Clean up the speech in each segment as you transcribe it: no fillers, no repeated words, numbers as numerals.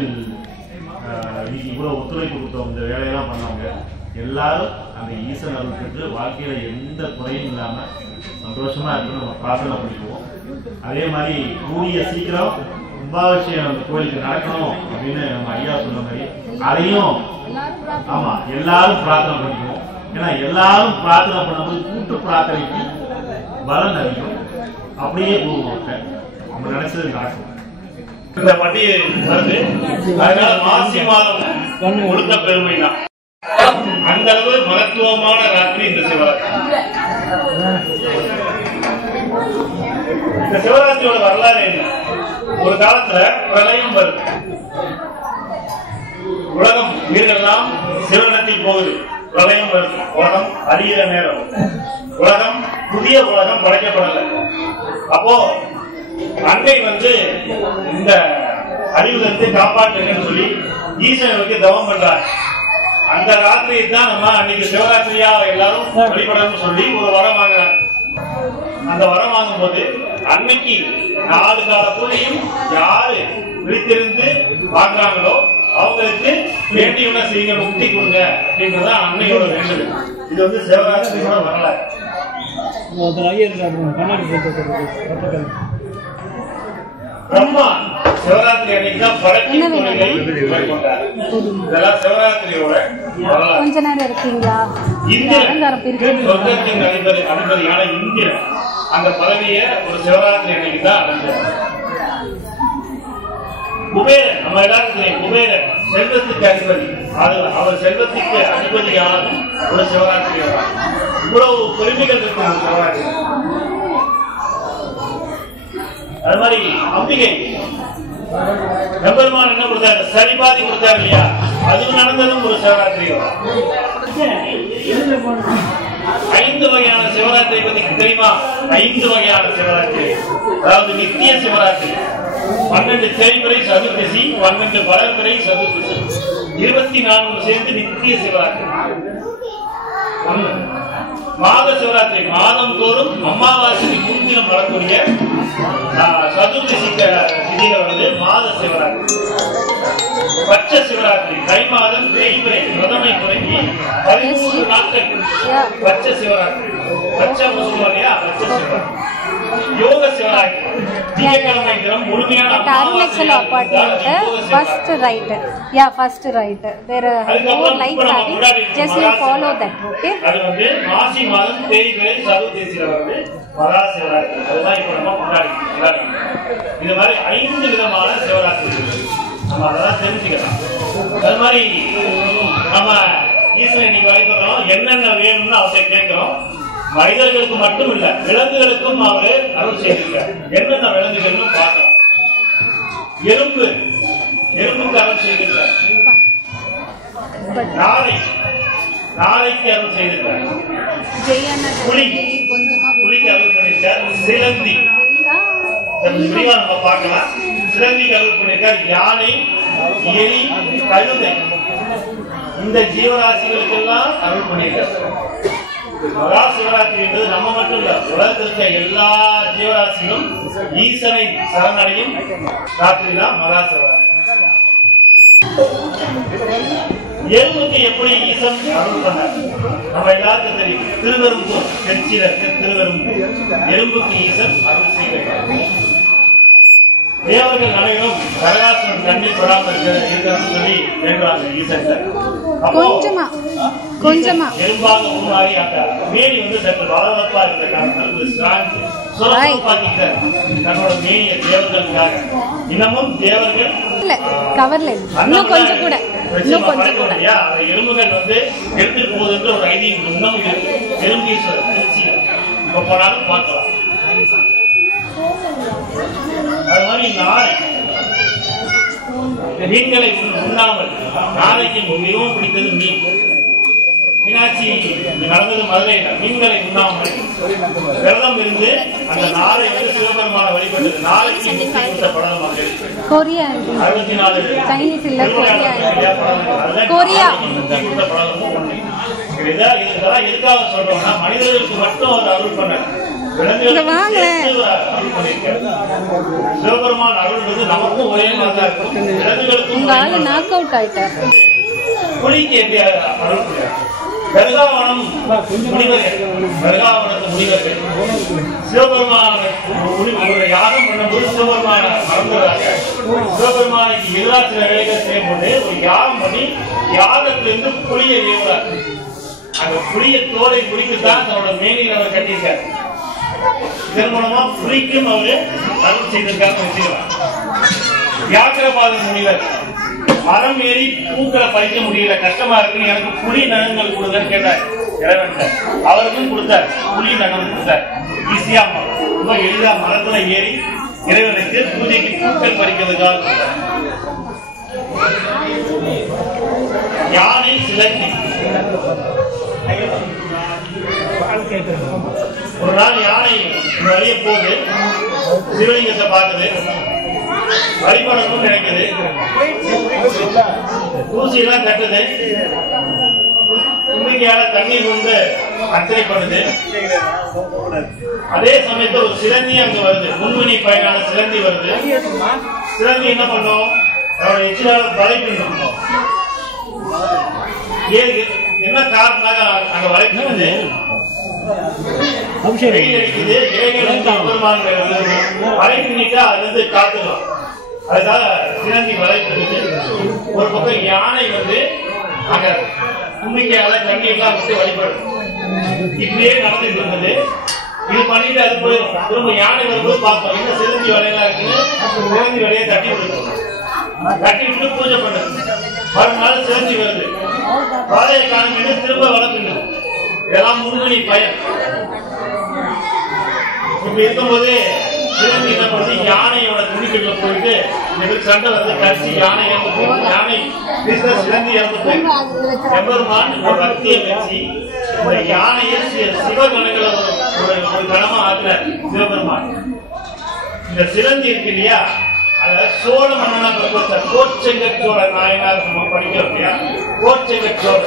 கோவில் இவ்வளவு ஒத்துழைப்பு கொடுத்தவங்க, இந்த வேலையெல்லாம் பண்ணவங்க எல்லாரும் அந்த ஈசன் அருள் பெற்று வாழ்க்கையில எந்த குறையும் இல்லாம சந்தோஷமா இருக்கணும் நம்ம பிரார்த்தனை பண்ணிக்குவோம். அதே மாதிரி கூடிய சீக்கிரம் கும்பாபிஷேகம் அந்த கோயிலுக்கு நடக்கணும் அப்படின்னு நம்ம ஐயா சொன்ன மாதிரி அதையும் ஆமா எல்லாரும் பிரார்த்தனை பண்ணிக்குவோம். ஏன்னா எல்லாரும் பிரார்த்தனை பண்ணும்போது கூட்டு பிரார்த்தனைக்கு பலன் அதிகம். அப்படியே போவோம், நம்ம நினைச்சது நடக்கும். இந்த பண்டிகை வருது, அதனால மாசி மாதம் கொடுத்த பெருமை தான். அந்த அளவு மகத்துவமான ராத்திரி இந்த சிவராத்திரி. இந்த சிவராத்திரியோட வரலாறு என்ன? ஒரு காலத்துல பிரளயம் வருது, உலகம் உயிரெல்லாம் சிவனத்தில் போகுது, பிரளயம் வருது, உலகம் அழிகிற நேரம், உலகம் புதிய உலகம் படைக்கப்படல. அப்போ அன்னை இந்த அழிவுல காப்பாற்றுங்கன்னு சொல்லி ஈசனுக்கு தவம் பண்றாங்க. அந்த ராத்திரியை தான் நம்ம அன்னைக்கு சிவராத்திரியா எல்லாரும் வழிபடணும்னு சொல்லி ஒரு வரம் வாங்குறாங்க. அந்த வரம் வாங்கும் போது அன்னைக்கு 4 கால பூஜையும் யாரு விழித்திருந்து வாங்குறாங்களோ அவங்களுக்கு வேண்டியுள்ள செய்யுங்க, முக்தி கொடுங்க அப்படின்றத அன்னையோட வேண்டுதல். இது சிவராத்திரியோட வரலாறு. பிரம்மா சிவராத்திரி அன்னைக்கு தான் படைப்பு தொழிலை மேற்கொண்டார். இதெல்லாம் சிவராத்திரியோட வரலாறு. கொஞ்ச நேரம் இருக்கீங்களா? இந்திரன் சொர்க்கத்தின் அதிபதியான இந்திரன் அந்த பதவியை ஒரு சிவராத்திரி அன்னைக்கு தான் அடைஞ்சார். குபேரன், நம்ம எல்லாருக்கும் குபேரன் செல்வத்துக்கு அதிபதி, அவர் செல்வத்துக்கு அதிபதியான ஒரு சிவராத்திரி. இவ்வளவு பெருமைகள் இருக்கும் சிவராத்திரி. அது மாதிரி அம்பிகை நம்பெருமான் என்ன கொடுத்தாரு? சரிபாதி கொடுத்தாரு இல்லையா? அதுவும் நடந்ததும் ஒரு சிவராத்திரி. 5 வகையான சிவராத்திரி பத்தி தெரியுமா? 5 வகையான சிவராத்திரி, அதாவது நித்திய சிவராத்திரி, 12 தேய்முறை சதுர்தசி, 12 வளர்பிறை சதுர்தசி, 24 சேர்ந்து நித்திய சிவராத்திரி. மாத சிவராத்திரி, மாதம் தோறும் அமாவாசை முன்தினம் வரக்கூடிய சதுர்தசி திதியில மாத சிவராத்திரி. பட்ச சிவராத்திரி, தை மாதம் தேய்முறை பிரதமை தொடங்கி 13 நாட்கள் பட்ச சிவராத்திரி. பட்சம் இல்லையா? பட்ச சிவராத்திரி. யோக சிவராத்திரி, திங்கட்கிழமை தினம் முழுமையான first right. Yeah, first right. There are more lights having. Just you follow that. Okay. அது மாசி மாதம் தேய்பிறை சதுர்தசியில மகா சிவராத்திரி. அதுதான் இப்ப நம்ம கொண்டாடி. இது மாதிரி 5 விதமான சிவராத்திரி நம்ம அதெல்லாம் தெரிஞ்சுக்கலாம். அது மாதிரி நம்ம ஈஸ்வரன் இன்னைக்கு வழிபடுறோம், என்னென்ன வேணும்னு அவர்கிட்ட கேட்கிறோம். மனிதர்களுக்கு மட்டும் இல்ல, விலங்குகளுக்கும் அவரு அருள் செய்திருக்கார். என்னென்ன விலங்குகள்னு பார்க்கலாம். எறும்புக்கு அருள் செய்திருக்கார். நாளைக்கு அருள் செய்திருக்கார். புலிக்கு அருள் பண்ணிருக்கார். சிலந்தி நம்ம பார்க்கலாம். சிலந்திக்கு அருள் பண்ணிருக்கார். யானை, எலி, கழுதை, இந்த ஜீவராசிகளுக்கு எல்லாம் அருள் பண்ணிருக்கார். மகா சிவராத்திரி என்பது நம்ம மட்டும் இல்ல, உலகத்தில் இருக்க எல்லா ஜீவராசிகளும் ஈசனை சரணடையும் ராத்திரி தான் மகா சிவராத்திரி. எறும்புக்கு எப்படி ஈசன் அருள் பண்ணார் நம்ம எல்லாருக்கும் தெரியும். திருவெரும்பூர், திருச்சியில இருக்க திருவெரும்பூர், எறும்புக்கு ஈசன் அருள் செய்தார். தேவர்கள் அனைவரும் கரகாசுரன் கண்ணில் படாமல் இருக்கிறான்னு சொல்லி வேண்டுவாங்க ஈசன். கொஞ்சமா எறும்பாக உருமாறி அந்த மேனி சற்று பலவப்பா இருந்த காரணத்தால் தன்னோட மேனிய தேவர்களுக்காக இன்னமும் தேவர்கள் எறும்புகள் எடுத்துட்டு போகுது ஒரு ஐதீகம் இன்னும் இருக்கு. எறும்பீஸ்வரர் திருச்சி இப்ப போனாலும் பார்க்கலாம். அது மாதிரி நாளை மீன்களை உண்ணாமல், நாளைக்கு மிகவும் பிடித்தது மீன். மீனாட்சி நடந்தது மதுரையில. மீன்களை உண்ணாமல் விரதம் இருந்து அந்த நாளை சிவபெருமான வழிபட்டது. நாளைக்கு கொடுத்த படம் 64 கொடுத்த படமும் ஒண்ணு. இதெல்லாம் எதுக்காக சொல்றோம்னா, மனிதர்களுக்கு மட்டும் அவர் அருள் பண்ண, சிவபெருமான் அருள்ன்றது நமக்கும் ஒரே மாதிரி தான் இருக்கும். விலங்குகளுக்கும் புலிக்கு எப்படி அருள் பெருகாவனம் முனிவர்கள், பெருகாவனத்து முனிவர்கள் சிவபெருமான யாகம் பண்ணும்போது சிவபெருமான மறந்துடுறாங்க. சிவபெருமானுக்கு எதிராக சில வேலைகள் செய்யும்போது ஒரு யாகம் பண்ணி யாகத்திலிருந்து புலியை ஏவுறார். அந்த புலிய தோலை புலிக்குத்தான் தன்னோட மேனியில் அவர் கட்டியிருக்காரு. இதன் மூலமா புலிக்கும் அவரு அருள் செய்திருக்காருன்னு வச்சுக்கலாம். வியாக்கிரபாத முனிவர் மரம் ஏறி பூக்களை பறிக்க முடியல, கஷ்டமா இருக்குன்னு எனக்கு புலி நகங்கள் கொடுங்கன்னு கேட்டார் இறைவன். அவருக்கும் கொடுத்தார், புலி நகம் கொடுத்தார். ஈஸியா ரொம்ப எளிதா மரத்துல ஏறி இறைவனுக்கு பூஜைக்கு பூக்கள் பறிக்கிறதுக்காக. யானை சிலந்தி. ஒரு நாள் யானை வழிய போது சிவலிங்கத்தை பார்க்குது, வழிபடணும்னு நினைக்குது, தூசியெல்லாம் கட்டுது, தும்பிக்கையால தண்ணீர் வந்து அர்ச்சனை பண்ணுது. அதே சமயத்தில் ஒரு சிலந்தி அங்க வருது, முன்வினி பயனான சிலந்தி வருது. சிலந்தி என்ன பண்ணும், அவரோட எச்சிலால வளைக்கணும். என்ன காரணமாக அங்க வளைக்கிறது, வளைக்கிட்டா அது வந்து காத்துக்கலாம். அதுதான் சிலந்தி வளைக்கிறது. ஒரு பக்கம் யானை வந்து அங்க தும்பிக்கையால தண்ணீர்லாம் விட்டு வழிபடும். இப்படியே நடந்துட்டு இருந்தது. இது பண்ணிட்டு அது போயிடும். திரும்ப யானை வரும்போது பார்ப்போம் என்ன சிலந்தி வலையெல்லாம் இருக்குன்னு சிலந்தி வலையை தட்டி விடுவோம். தட்டி விட்டு பூஜை பண்ணுது. மறுநாள் சிலந்தி வருது, வலையை காணிக்கிட்டு திரும்ப வளர்க்குது. இதெல்லாம் முன்கணி பயன். இப்ப இருக்கும்போது சிலந்தி என்ன பண்ணுது, யானையோட துணிக்கட்டுல போயிட்டு எங்களுக்கு சண்டை வந்து கடிச்சு யானை இறந்து போயிடும். யானை சிலந்தி இறந்து போயிடும். எம்பெருமான் பக்தியை வச்சு இந்த யானையை சிவகணங்களை ஒரு கணமா ஆக்குற சிவபெருமான். இந்த சிலந்தி இருக்கு இல்லையா, அத சோழ மன்னனா கோச்செங்கச்சோழ நாயனார் நம்ம படிக்கிறோம் இல்லையா. கோச்செங்கச்சோழர்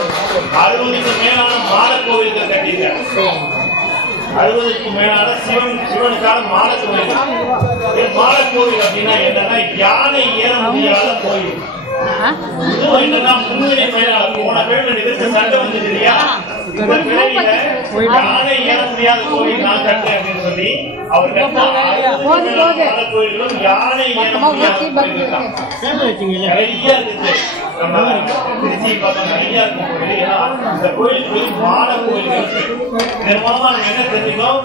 60க்கு மேலான மாட கோவில்கள் கட்டியிருக்காரு. 60க்கு மேலான சிவனுக்கான மாட கோவில். மாட கோவில் அப்படின்னா என்னன்னா யானை ஏற முடியாத கோவில். இதுவும் என்னன்னா முன்னிலை மேலான போன பேருக்கு சண்டை வந்தது இல்லையா, இப்ப கிளையில யானை ஏற முடியாத கோவில் நான் கட்டுறேன் அப்படின்னு சொல்லி அவர் கட்ட கோயிலும் யானை ஏற முடியாத நிறைய இருக்குது. நம்ம திருச்சி பக்கம் நிறைய இருக்கும் கோயில். ஏன்னா இந்த கோயில் மாட கோயில்கள். இதன் மூலமா நம்ம என்ன தெரிஞ்சுக்கணும்,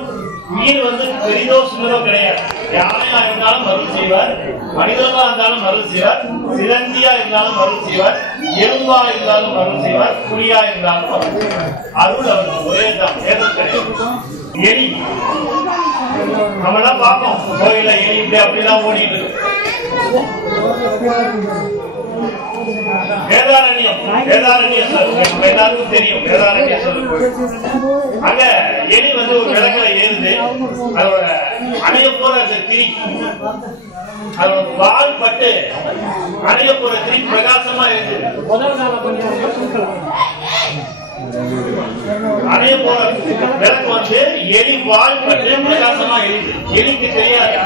உயிர் வந்து பெரிதோ சின்னதோ கிடையாது. யானையா இருந்தாலும் அருள் செய்வார், மனிதர்களா இருந்தாலும் அருள் செய்வார், சிலந்தியா இருந்தாலும் அருள் செய்வார், எறும்பா இருந்தாலும் அருள் செய்வார், புலியா இருந்தாலும் அருள் செய்வார். அருள் அவருக்கு ஒரே தான், ஏதோ கிடையாது. எலி நம்ம எல்லாம் பார்ப்போம் கோயில எலி இப்படி அப்படிலாம் ஓடிட்டு. வேதாரண்யம் நம்ம எல்லாருக்கும் தெரியும். வேதாரண்யம் சொல்லும் அங்க எலி வந்து ஒரு விளக்குல ஏறுது. அதோட அணைய போற அந்த திரி, அதோட வால் பட்டு அணைய போற திரி பிரகாசமா இருக்குது. அணைய போற விளக்கு வந்து எலி வால் பட்டு பிரகாசமா எரியுது. எலிக்கு தெரியாது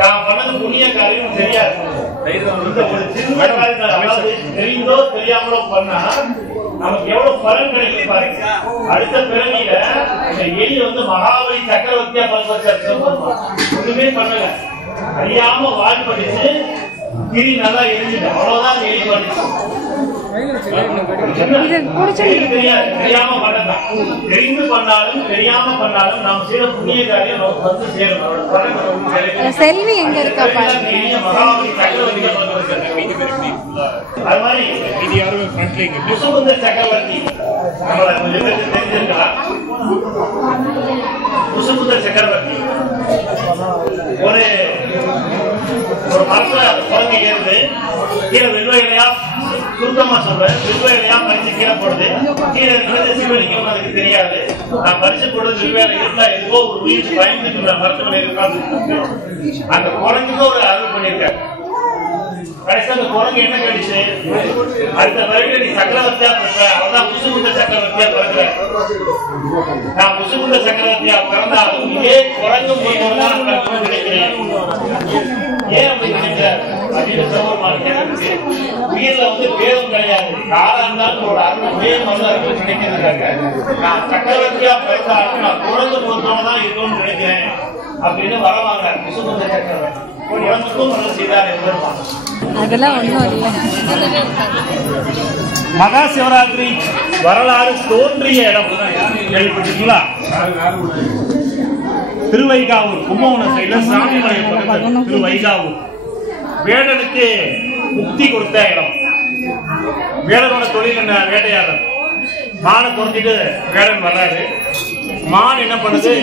நான் பண்ணது புண்ணிய காரியம் தெரியாது. ஒரு சின்ன காரியத்தை அதாவது தெரிந்தோ தெரியாமலோ பண்ணா நமக்கு எவ்வளவு பலன் கிடைக்கும் பாருங்க. அடுத்த பிறவியில இந்த எலி வந்து மகாபலி சக்கரவர்த்தியா ஒண்ணுமே பண்ணல, அறியாம வால் படிச்சு கிரி நல்லா எரிஞ்சுட்டு அவ்வளவுதான் எலி பண்ணிச்சு. தெரியாம பண்ணதான். தெரிந்து பண்ணாலும் தெரியாம பண்ணாலும் நாம் செய்த புண்ணிய காரியம் நமக்கு வந்து சேரும். செல்வி எங்க இருக்கா மகாபலி சக்கரவர்த்திகள் அது மாதிரி முசுகுந்த சக்கரவர்த்தி நம்மள கொஞ்சம் பேருக்கு தெரிஞ்சிருக்கலாம். முசுகுந்த சக்கரவர்த்தி ஒரு மரத்துல குழந்தை ஏறுது, கீழே வெள்ளை இலையா சுருக்கமா சொல்றேன், வெள்ளை இலையா பறிச்சு கீழே போடுது. கீழே இருக்கிறது சிவலிங்கம் அதுக்கு தெரியாது. நான் பறிச்சு போடுறது வெவ்வேறு இருந்தா எதுவோ ஒரு உயிர் பயந்துட்டு மருத்துவமனை இருக்காது. அந்த குழந்தைக்கு ஒரு அருள் பண்ணியிருக்காரு. கடைசியா அந்த குரங்கு என்ன கேட்டுச்சு, அடுத்த பிறகு நீ சக்கரவர்த்தியா பிறந்த, அவதான் முசுகுந்த சக்கரவர்த்தியா பிறகுற, நான் முசுகுந்த சக்கரவர்த்தியா பிறந்தாலும் இதே குரங்கு மூலம்தான் நான் நினைக்கிறேன். ஏன் அப்படி நினைக்கிற அப்படின்னு சிவபெருமான் கேட்கறதுக்கு, உயிர்ல வந்து பேரும் கிடையாது, யாரா இருந்தாலும் ஒரு அருமையே மருந்து இருக்குன்னு நினைக்கிறதுக்காக நான் சக்கரவர்த்தியா பிறந்தாலும் நான் குரங்கு மூலத்தோட தான் இருக்கணும்னு நினைக்கிறேன் அப்படின்னு வரவாங்க முசுகுந்த சக்கரவர்த்தி. அதெல்லாம் ஒண்ணும் இல்லை. மகா சிவராத்திரி வரலாறு தோன்றிய இடம் கேள்விப்பட்டிருக்கீங்களா? திருவைகாவூர், கும்பகோணம் சைடுல சாமிமலை பக்கத்துல திருவைகாவூர். வேடனுக்கு முக்தி கொடுத்த இடம். வேடனோட தொழில் என்ன? வேட்டையாடுறது. மானை துரத்திட்டு வேடன் வர்றாரு. மான் என்ன பண்ணுது,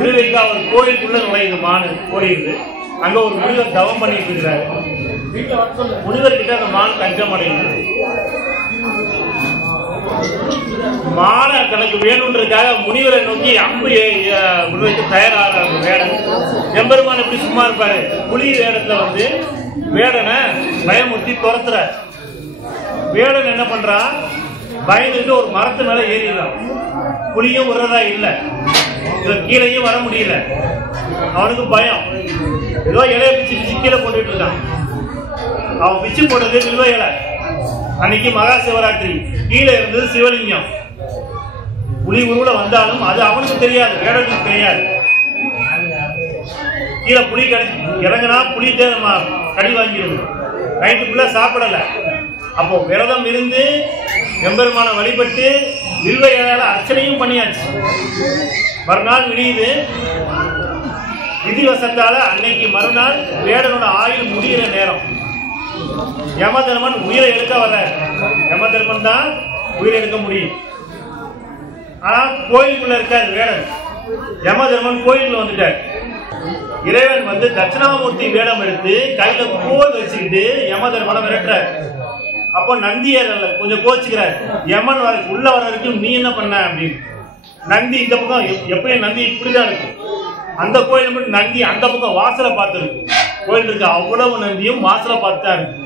திருவைகாவூர் கோயிலுக்குள்ள நுழையுது. மானு போயிடுது. அங்க ஒரு முனிவர் தவம் பண்ணிட்டு இருக்கிறாரு. முனிவர்கிட்ட அந்த மான் கஞ்சம் அடையுது. மான தனக்கு வேணும்ன்றதுக்காக முனிவரை நோக்கி அம்பு விடுவதற்கு தயாராகிறாங்க வேடன். எம்பெருமான் எப்படி சும்மா இருப்பாரு? புலி வேடத்துல வந்து வேடனை பயமுறுத்தி துரத்துறாரு. வேடன் என்ன பண்றான், பயந்துட்டு ஒரு மரத்து மேல ஏறிடுறான். புலியும் விடுறதா இல்ல, கீழையும் வர முடியல. அவனுக்கு பயம். ஏதோ இலைய பிச்சு பிச்சு கீழே போட்டுட்டு இருக்கான். அவன் பிச்சு போட்டது வில்வ இலை. அன்னைக்கு மகா சிவராத்திரி. கீழே இருந்தது சிவலிங்கம். புலி உருவ வந்தாலும் அது அவனுக்கு தெரியாது, வேடனுக்கு தெரியாது. கீழே புலி இறங்கினா புலிட்டே நம்ம கடி வாங்கிடுது. நைட்டுக்குள்ள சாப்பிடல. அப்போ விரதம் இருந்து எம்பெருமான வழிபட்டு வில்வ இலையால அர்ச்சனையும் பண்ணியாச்சு. மறுநாள் விடியுது. விதிவசத்தால அன்னைக்கு மறுநாள் வேடனோட ஆயுள் முடிகிற நேரம். யமதர்மன் உயிரை எடுக்க வர்ற. யமதர்மன் தான் உயிரை எடுக்க முடியும். ஆனா கோயிலுக்குள்ள இருக்காரு வேடன். யமதர்மன் கோயிலுக்குள்ள வந்துட்டார். இறைவன் வந்து தட்சிணாமூர்த்தி வேடம் எடுத்து கையில கோல் வச்சுக்கிட்டு யமதர்மனை விரட்டுறார். அப்போ நந்தியர் கொஞ்சம் கோச்சுக்கிறார். யமன் உள்ள வர வரைக்கும் நீ என்ன பண்ண அப்படின்னு. நந்தி இந்த பக்கம், எப்பயும் நந்தி இப்படிதான் இருக்கும். அந்த கோயில் மட்டும் நந்தி அந்த பக்கம் வாசலை பார்த்து இருக்கு. கோயில் இருக்கு, அவ்வளவு நந்தியும் வாசலை பார்த்துதான் இருக்கு.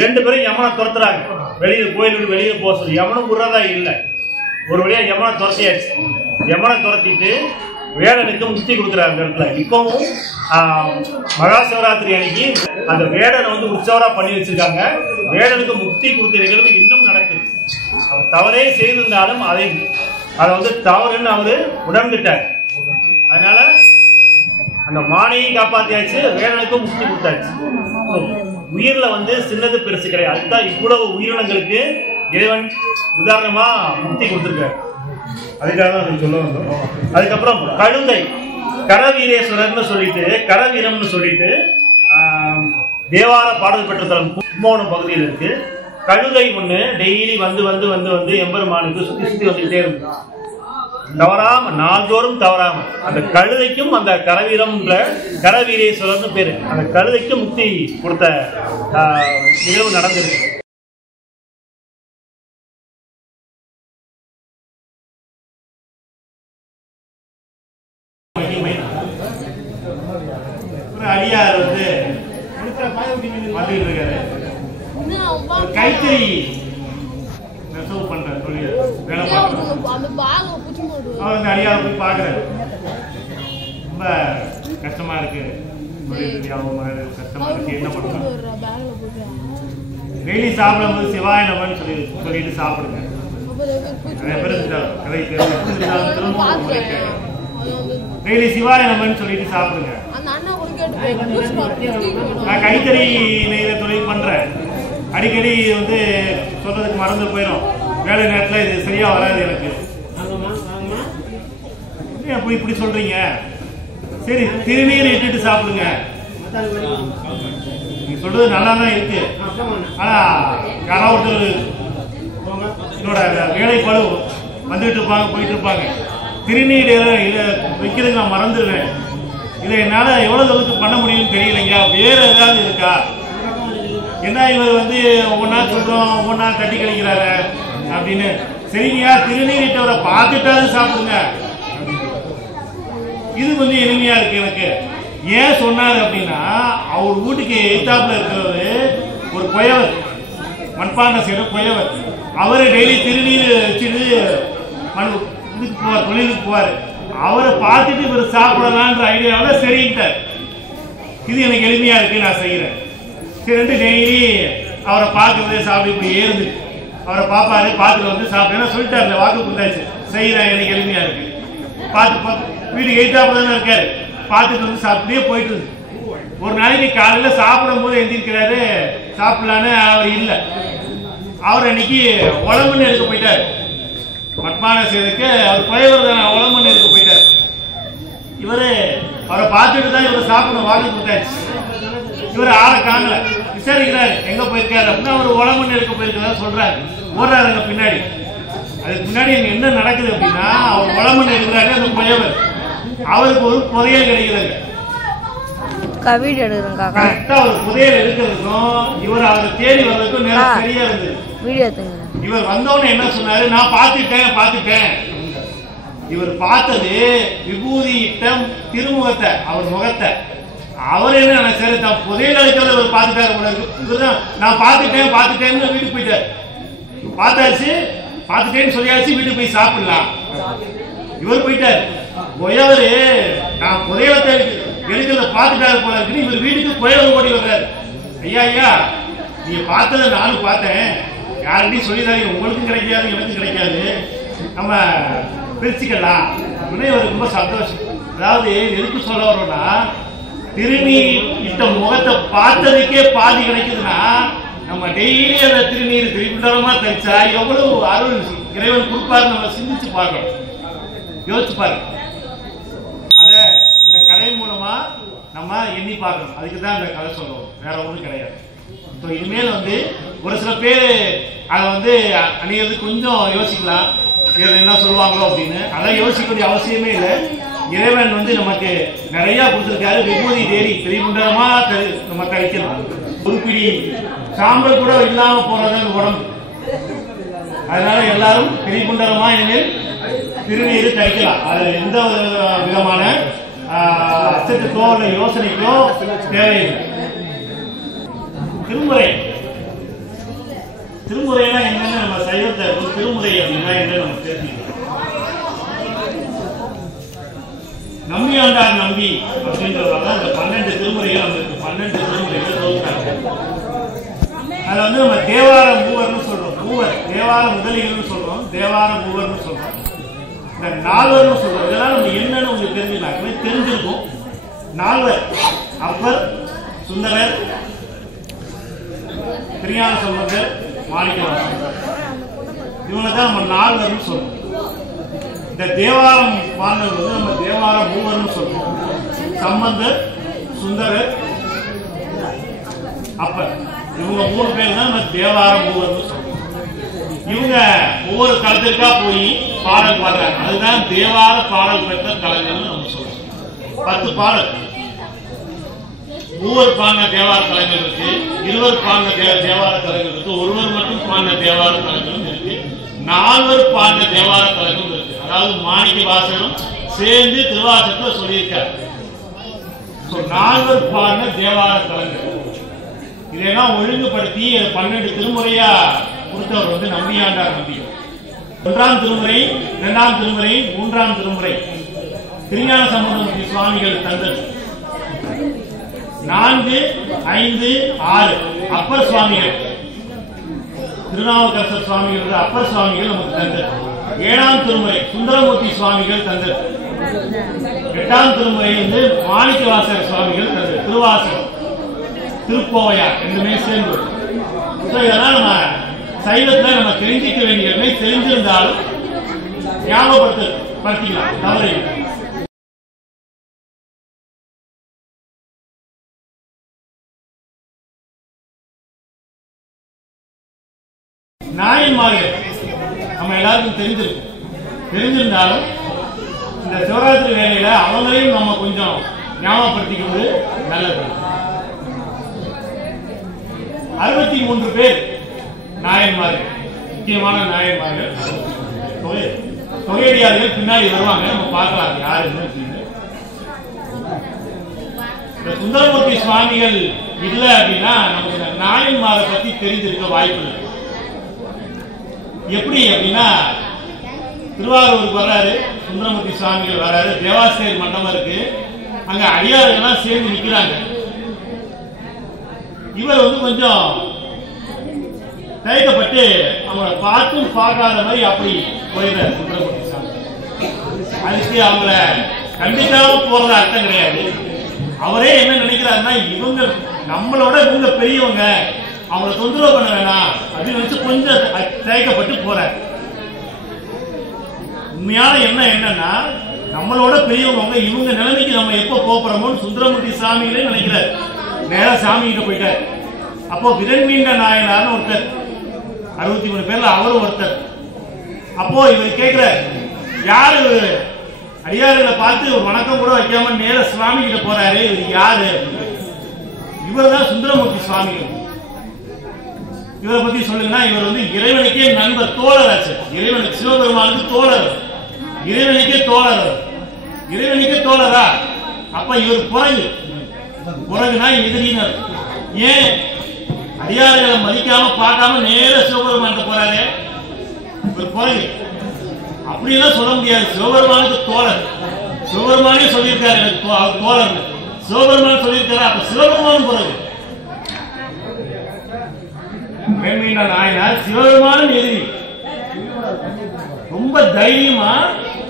2 பேரும் யமனை துரத்துறாங்க. வெளியே கோயில் விட்டு வெளியே போக சொல்லி. யமனும் விடுறதா இல்லை. ஒரு வழியா யமனை துரத்தியாச்சு. யமனை துரத்திட்டு வேடனுக்கு முக்தி கொடுக்குறாரு அந்த இடத்துல. இப்பவும் மகா சிவராத்திரி அன்னைக்கு அந்த வேடனை வந்து உற்சவரா பண்ணி வச்சிருக்காங்க. வேடனுக்கு முக்தி கொடுத்த நிகழ்வு இன்னும் நடக்குது. அவர் தவறே செய்திருந்தாலும் அதை வந்து தவறுன்னு அவரு உணர்ந்துட்டார். அதனால அந்த மானையும் காப்பாத்தியாச்சு, வேடனுக்கும் முக்தி கொடுத்தாச்சு. உயிர்ல வந்து சின்னது பெருசு கிடையாது. அதுதான் இவ்வளவு உயிரினங்களுக்கு இறைவன் உதாரணமா முக்தி கொடுத்திருக்காரு. அதுக்காக தான் சொல்ல வந்தோம். அதுக்கப்புறம் கழுதை கரவீரேஸ்வரர்னு சொல்லிட்டு, கரவீரம்னு சொல்லிட்டு தேவார பாடல் பெற்ற தலம் கும்பகோணம் பகுதியில் இருக்கு. கழுதை ஒண்ணு டெய்லி வந்து வந்து வந்து வந்து எம்பெருமானுக்கு சுத்தி சுத்தி வந்துகிட்டே இருக்கு. தவறாம, நாள்தோறும் தவறாம. அந்த கழுதைக்கும் அந்த கரவீரேஸ்வரர்னு பேரு. அந்த கழுதைக்கும் முக்தி கொடுத்த நிகழ்வு நடந்திருக்கு. அடியார் வந்து வந்துட்டு இருக்காரு. கைத்தறி நெசவு பண்ற தொழில் வேலை அவர் அடியார போய் பாக்குறாரு. ரொம்ப கஷ்டமா இருக்கு, கஷ்டமா இருக்கு, என்ன பண்றாங்க? டெய்லி சாப்பிடும்போது சிவாய நமன்னு சொல்லிட்டு சாப்பிடுங்க. நிறைய பேர் டெய்லி சிவாய நமன்னு சொல்லிட்டு சாப்பிடுங்க. நான் கைத்தறி நெய்த தொழில் பண்றேன். அடிக்கடி வந்து சொல்றதுக்கு மறந்து போயிடும். வேலை நேரத்தில் இது சரியா வராது எனக்கு. இப்படி சொல்றீங்க, சரி திருநீர் இட்டுட்டு சாப்பிடுங்க. நீங்க சொல்றது நல்லா தான் இருக்கு. ஆனா யாராவது என்னோட வேலை பழு வந்துட்டு இருப்பாங்க, போயிட்டு இருப்பாங்க. திருநீர் வைக்கிறதுக்கு நான் மறந்துடுவேன். இதை என்னால எவ்வளவு தூரத்துக்கு பண்ண முடியும்னு தெரியலைங்க. வேற ஏதாவது இருக்கா? என்ன இவர் வந்து ஒவ்வொன்றா சொல்றோம், ஒவ்வொன்றா தட்டி கழிக்கிறாரு அப்படின்னு. சரிங்கயா, திருநீரிட்டவரை பார்த்துட்டாவது சாப்பிடுங்க. இது கொஞ்சம் எளிமையா இருக்கு எனக்கு. ஏன் சொன்னாரு அப்படின்னா, அவர் வீட்டுக்கு எதிர்த்தாப்புல இருக்கிறவரு குயவர், மண்பாண்ட செய்யற குயவர். அவரை டெய்லி திருநீர் வச்சுட்டு இதுக்கு போவார், தொழிலுக்கு போவார். அவரை பார்த்துட்டு இவர் சாப்பிடலான்ற ஐடியாவில் சரின்ட்டார். இது எனக்கு எளிமையா இருக்கு, நான் செய்யறேன். சரின்ட்டு டெய்லி அவரை பார்க்கறது சாப்பிட்டு இப்படி ஏறுது. அவரை பார்ப்பாரு, பார்த்துட்டு வந்து சாப்பிடுறேன் சொல்லிட்டாரு, வாக்கு கொடுத்தாச்சு, செய்யறேன், எனக்கு எளிமையா இருக்கு. பார்த்து வீட்டுக்கு எயிட்டாப்புல தானே இருக்காரு, பார்த்துட்டு வந்து சாப்பிட்டே போயிட்டு இருக்கு. ஒரு நாளைக்கு காலையில சாப்பிடும் போது எழுந்திருக்கிறாரு, சாப்பிடலான்னு அவர் இல்லை. அவர் அன்னைக்கு உழம்புன்னு எடுக்க போயிட்டாரு. மட்பானை செய்யறதுக்கு அவர் குயவர் தானே, உழம்புன்னு எடுக்க போயிட்டாரு. இவரு அவரை பார்த்துட்டு தான் இவர் சாப்பிடணும், வாக்கு கொடுத்தாச்சு. இவர் ஆளை காணல, விசாரிக்கிறாரு எங்க போயிருக்காரு அப்படின்னா அவர் உழம்புன்னு எடுக்க போயிருக்கிறதா சொல்றாரு. ஓடுறாருங்க பின்னாடி. அதுக்கு முன்னாடி என்ன நடக்குது அப்படின்னா, அவர் உழம்புன்னு எடுக்கிறாரு அந்த குயவர். அவருக்கு ஒரு புதையல் கிடைக்குதுங்க. கரெக்டா ஒரு புதையல் எடுக்கிறதுக்கும் இவர் அவரை தேடி வர்றதுக்கும் நேரம் சரியா இருந்தது. இவர் வந்தவொடனே என்ன சொன்னாரு, நான் பார்த்துட்டேன். இவர் பார்த்தது விபூதி இட்டம் திருமுகத்தை, அவர் முகத்தை. அவர் என்ன நினைச்சாரு, தான் புதையல் எடுக்கிறத இவர் பார்த்துட்டாரு போல இருக்கு. இவர்தான் நான் பார்த்துட்டேன்னு வீட்டுக்கு போயிட்டாரு. பார்த்துட்டேன்னு சொல்லியாச்சு, வீட்டுக்கு போய் சாப்பிடலாம். இவர் போயிட்டாரு. குயவரு நான் புதையலத்தை எடுக்கிறத பார்த்துட்டாரு போல இருக்கு. இவர் வீட்டுக்கு குயவர் ஓடி வர்றாரு. ஐயா நீங்க பார்த்ததை நானும் பார்த்தேன், யார்கிட்டையும் சொல்லிதாங்க, உங்களுக்கும் கிடைக்காது எனக்கும் கிடைக்காது, நம்ம பிரிச்சுக்கலாம் அப்படின்னு இவருக்கு ரொம்ப சந்தோஷம். அதாவது எதுக்கு சொல்ல வரோம்னா, திருநீர் இட்ட முகத்தை பார்த்ததுக்கே பாதி கிடைக்குதுன்னா, நம்ம டெய்லி அந்த திருநீர் திருப்பிடமா தரிச்சா எவ்வளவு அருள் இறைவன் கொடுப்பாரு நம்ம சிந்திச்சு பார்க்கணும், யோசிச்சு பாருங்க. அத இந்த கதை மூலமா நம்ம எண்ணி பார்க்கணும். அதுக்கு தான் இந்த கதை சொல்றோம், வேற ஒன்றும் கிடையாது. இனிமேல் ஒரு சில பேர் அதை அணியது கொஞ்சம் யோசிக்கலாம், என்ன சொல்லுவாங்களோ அப்படின்னு. அதான் யோசிக்க வேண்டிய அவசியமே இல்லை. இறைவன் நமக்கு நிறைய கொடுத்திருக்காரு. விபூதி தேடி திரிபுண்டமா நம்ம தரிக்கலாம். ஒரு பிடி சாம்பல் கூட இல்லாம போறது அந்த உடம்பு. அதனால எல்லாரும் திரிபுண்டமா இனிமேல் திருநீர் தரிக்கலாம். அது எந்த விதமான அச்சத்துக்கோ இல்ல யோசனைக்கோ தேவையில்லை. திருமுறைனா என்னன்னு நம்ம சைவத்தை திருமுறை அப்படின்னா என்ன நம்ம தெரிஞ்சுக்கலாம். நம்பியாண்டார் நம்பி அப்படின்றவங்க அந்த 12 திருமுறைகள் நம்மளுக்கு 12 திருமுறைகள் தொகுக்கிறாங்க. அதுல நம்ம தேவார மூவர்னு சொல்றோம். மூவர் தேவார முதலிகள்னு சொல்றோம், தேவார மூவர்னு சொல்றோம், இந்த நால்வர்னு சொல்றோம். இதெல்லாம் நம்ம என்னன்னு உங்களுக்கு தெரிஞ்சுக்கலாம், தெரிஞ்சிருக்கும். நால்வர் அப்பர், சுந்தரர், திருஞான சம்பந்தர், மாணிக்கவாசகர், இவங்க தான் நம்ம நால்வர்னு சொல்றோம். இந்த தேவாரம் பாண்டவர் நம்ம தேவார மூவர்னு சொல்றோம். சம்பந்தர், சுந்தரர், அப்பர், இவங்க 3 பேர் தான் நம்ம தேவார மூவர்னு சொல்றோம். இவங்க ஒவ்வொரு தளத்திற்கா போய் பாடல் பாடுறாங்க. அதுதான் தேவார பாடல் பெற்ற தலங்கள்னு நம்ம சொல்றோம். 10 பாடல், ஒவ்வொரு பாடின தேவார தலங்கள் இருக்கு, 20 பாடின தேவார தலங்கள் இருக்கு, ஒருவர் மட்டும் பாடின தேவார தலங்களும் இருக்கு, 4 பாடின தேவார தலங்களும் இருக்கு. அதாவது மாணிக்க வாசகரும் சேர்ந்து திருவாசகத்தை சொல்லியிருக்காரு. 4 பாடின தேவார தலங்கள். இதெல்லாம் ஒழுங்குபடுத்தி 12 திருமுறையா கொடுத்தவர் நம்பியாண்டார் நம்பி. 1ஆம் திருமுறை, 2ஆம் திருமுறை, 3ஆம் திருமுறை திருஞான சம்பந்த சுவாமிகள் தந்தது. 4, 5, 6 அப்பர் சுவாமிகள், திருநாவுக்கரசர் சுவாமிகள் அப்பர் சுவாமிகள் நமக்கு தந்தது. 7ஆம் திருமுறை சுந்தரமூர்த்தி சுவாமிகள் தந்தது. 8ஆம் திருமுறை மாணிக்கவாசகர் சுவாமிகள் தந்தது. திருவாசகம், திருக்கோவையார் ரெண்டுமே சேர்ந்து. இதெல்லாம் நம்ம சைவத்துல நம்ம தெரிஞ்சிக்க வேண்டிய தெரிஞ்சிருந்தாலும் ஞாபகப்படுத்திக்கலாம், தவறு. நாயன்மார்கள் நம்ம எல்லாருக்கும் தெரிஞ்சிருந்தாலும் இந்த சிவராத்திரி வேலையில அவங்களையும் நம்ம கொஞ்சம் ஞாபகப்படுத்திக்கிறது நல்லது. 63 பேர் நாயன்மார்கள், முக்கியமான நாயன்மார்கள். தொகையடியார்கள் பின்னாடி வருவாங்க, நம்ம பார்க்கலாம் யாருன்னு. சுந்தரமூர்த்தி சுவாமிகள் இல்லை அப்படின்னா நமக்கு நாயன்மாரை பத்தி தெரிஞ்சிருக்க வாய்ப்பு இல்லை. எப்படி அப்படின்னா திருவாரூருக்கு வர்றாரு சுந்தரமூர்த்தி சுவாமிகள் வர்றாரு, தேவாசிரியர் மண்டபம் இருக்கு, அங்க அடியார்கள்லாம் சேர்ந்து நிக்கிறாங்க. இவர் கொஞ்சம் தயக்கப்பட்டு அவங்கள பார்த்தும் பார்க்காத மாதிரி அப்படி போயிடுறாரு சுந்தரமூர்த்தி சாமி. அதுக்கு அவங்கள கண்டிக்காம போறது அர்த்தம் கிடையாது. அவரே என்ன நினைக்கிறாருன்னா, இவங்க நம்மளோட இவங்க பெரியவங்க, அவங்கள தொந்தரவு பண்ண வேணாம் அப்படின்னு நினைச்சு கொஞ்சம் தயக்கப்பட்டு போறாரு. உண்மையான எண்ணம் என்னன்னா, நம்மளோட பெரியவங்க இவங்க நிலைமைக்கு நம்ம எப்ப போறோமோன்னு சுந்தரமூர்த்தி சாமிகளே நினைக்கிறார். நேரா சாமி கிட்ட போயிட்டார். அப்போ விரண்மீண்ட நாயனார்னு ஒருத்தர், 63 பேர்ல அவரும் ஒருத்தர். அப்போ இவர் கேட்கிறார், யாரு அடியார்களை பார்த்து ஒரு வணக்கம் கூட வைக்காம நேர சுவாமி கிட்ட போறாரு, இவர் யாரு? இவர் தான் சுந்தரமூர்த்தி சுவாமிகள். இவரை பத்தி சொல்லுங்கன்னா, இவர் இறைவனுக்கே நண்பர், தோழர் ஆச்சு. இறைவனுக்கு சிவபெருமானுக்கு தோழர், இறைவனுக்கே தோழர். இறைவனுக்கே தோழரா? அப்ப இவர் புறகுனா எதிரினர். ஏன் அடியார்களை மதிக்காம பார்க்காம நேர சிவபெருமான போறாரு? இவர் புறகு. அப்படியெல்லாம் சொல்ல முடியாது. சிவபெருமானுக்கு தோழர், சிவபெருமானே சொல்லியிருக்காரு எனக்கு தோழர், சிவபெருமான் சொல்லியிருக்காரு. அப்ப சிவபெருமானும் பிறகு நாயனார் சிவபெருமானும் எதிரி. ரொம்ப தைரியமா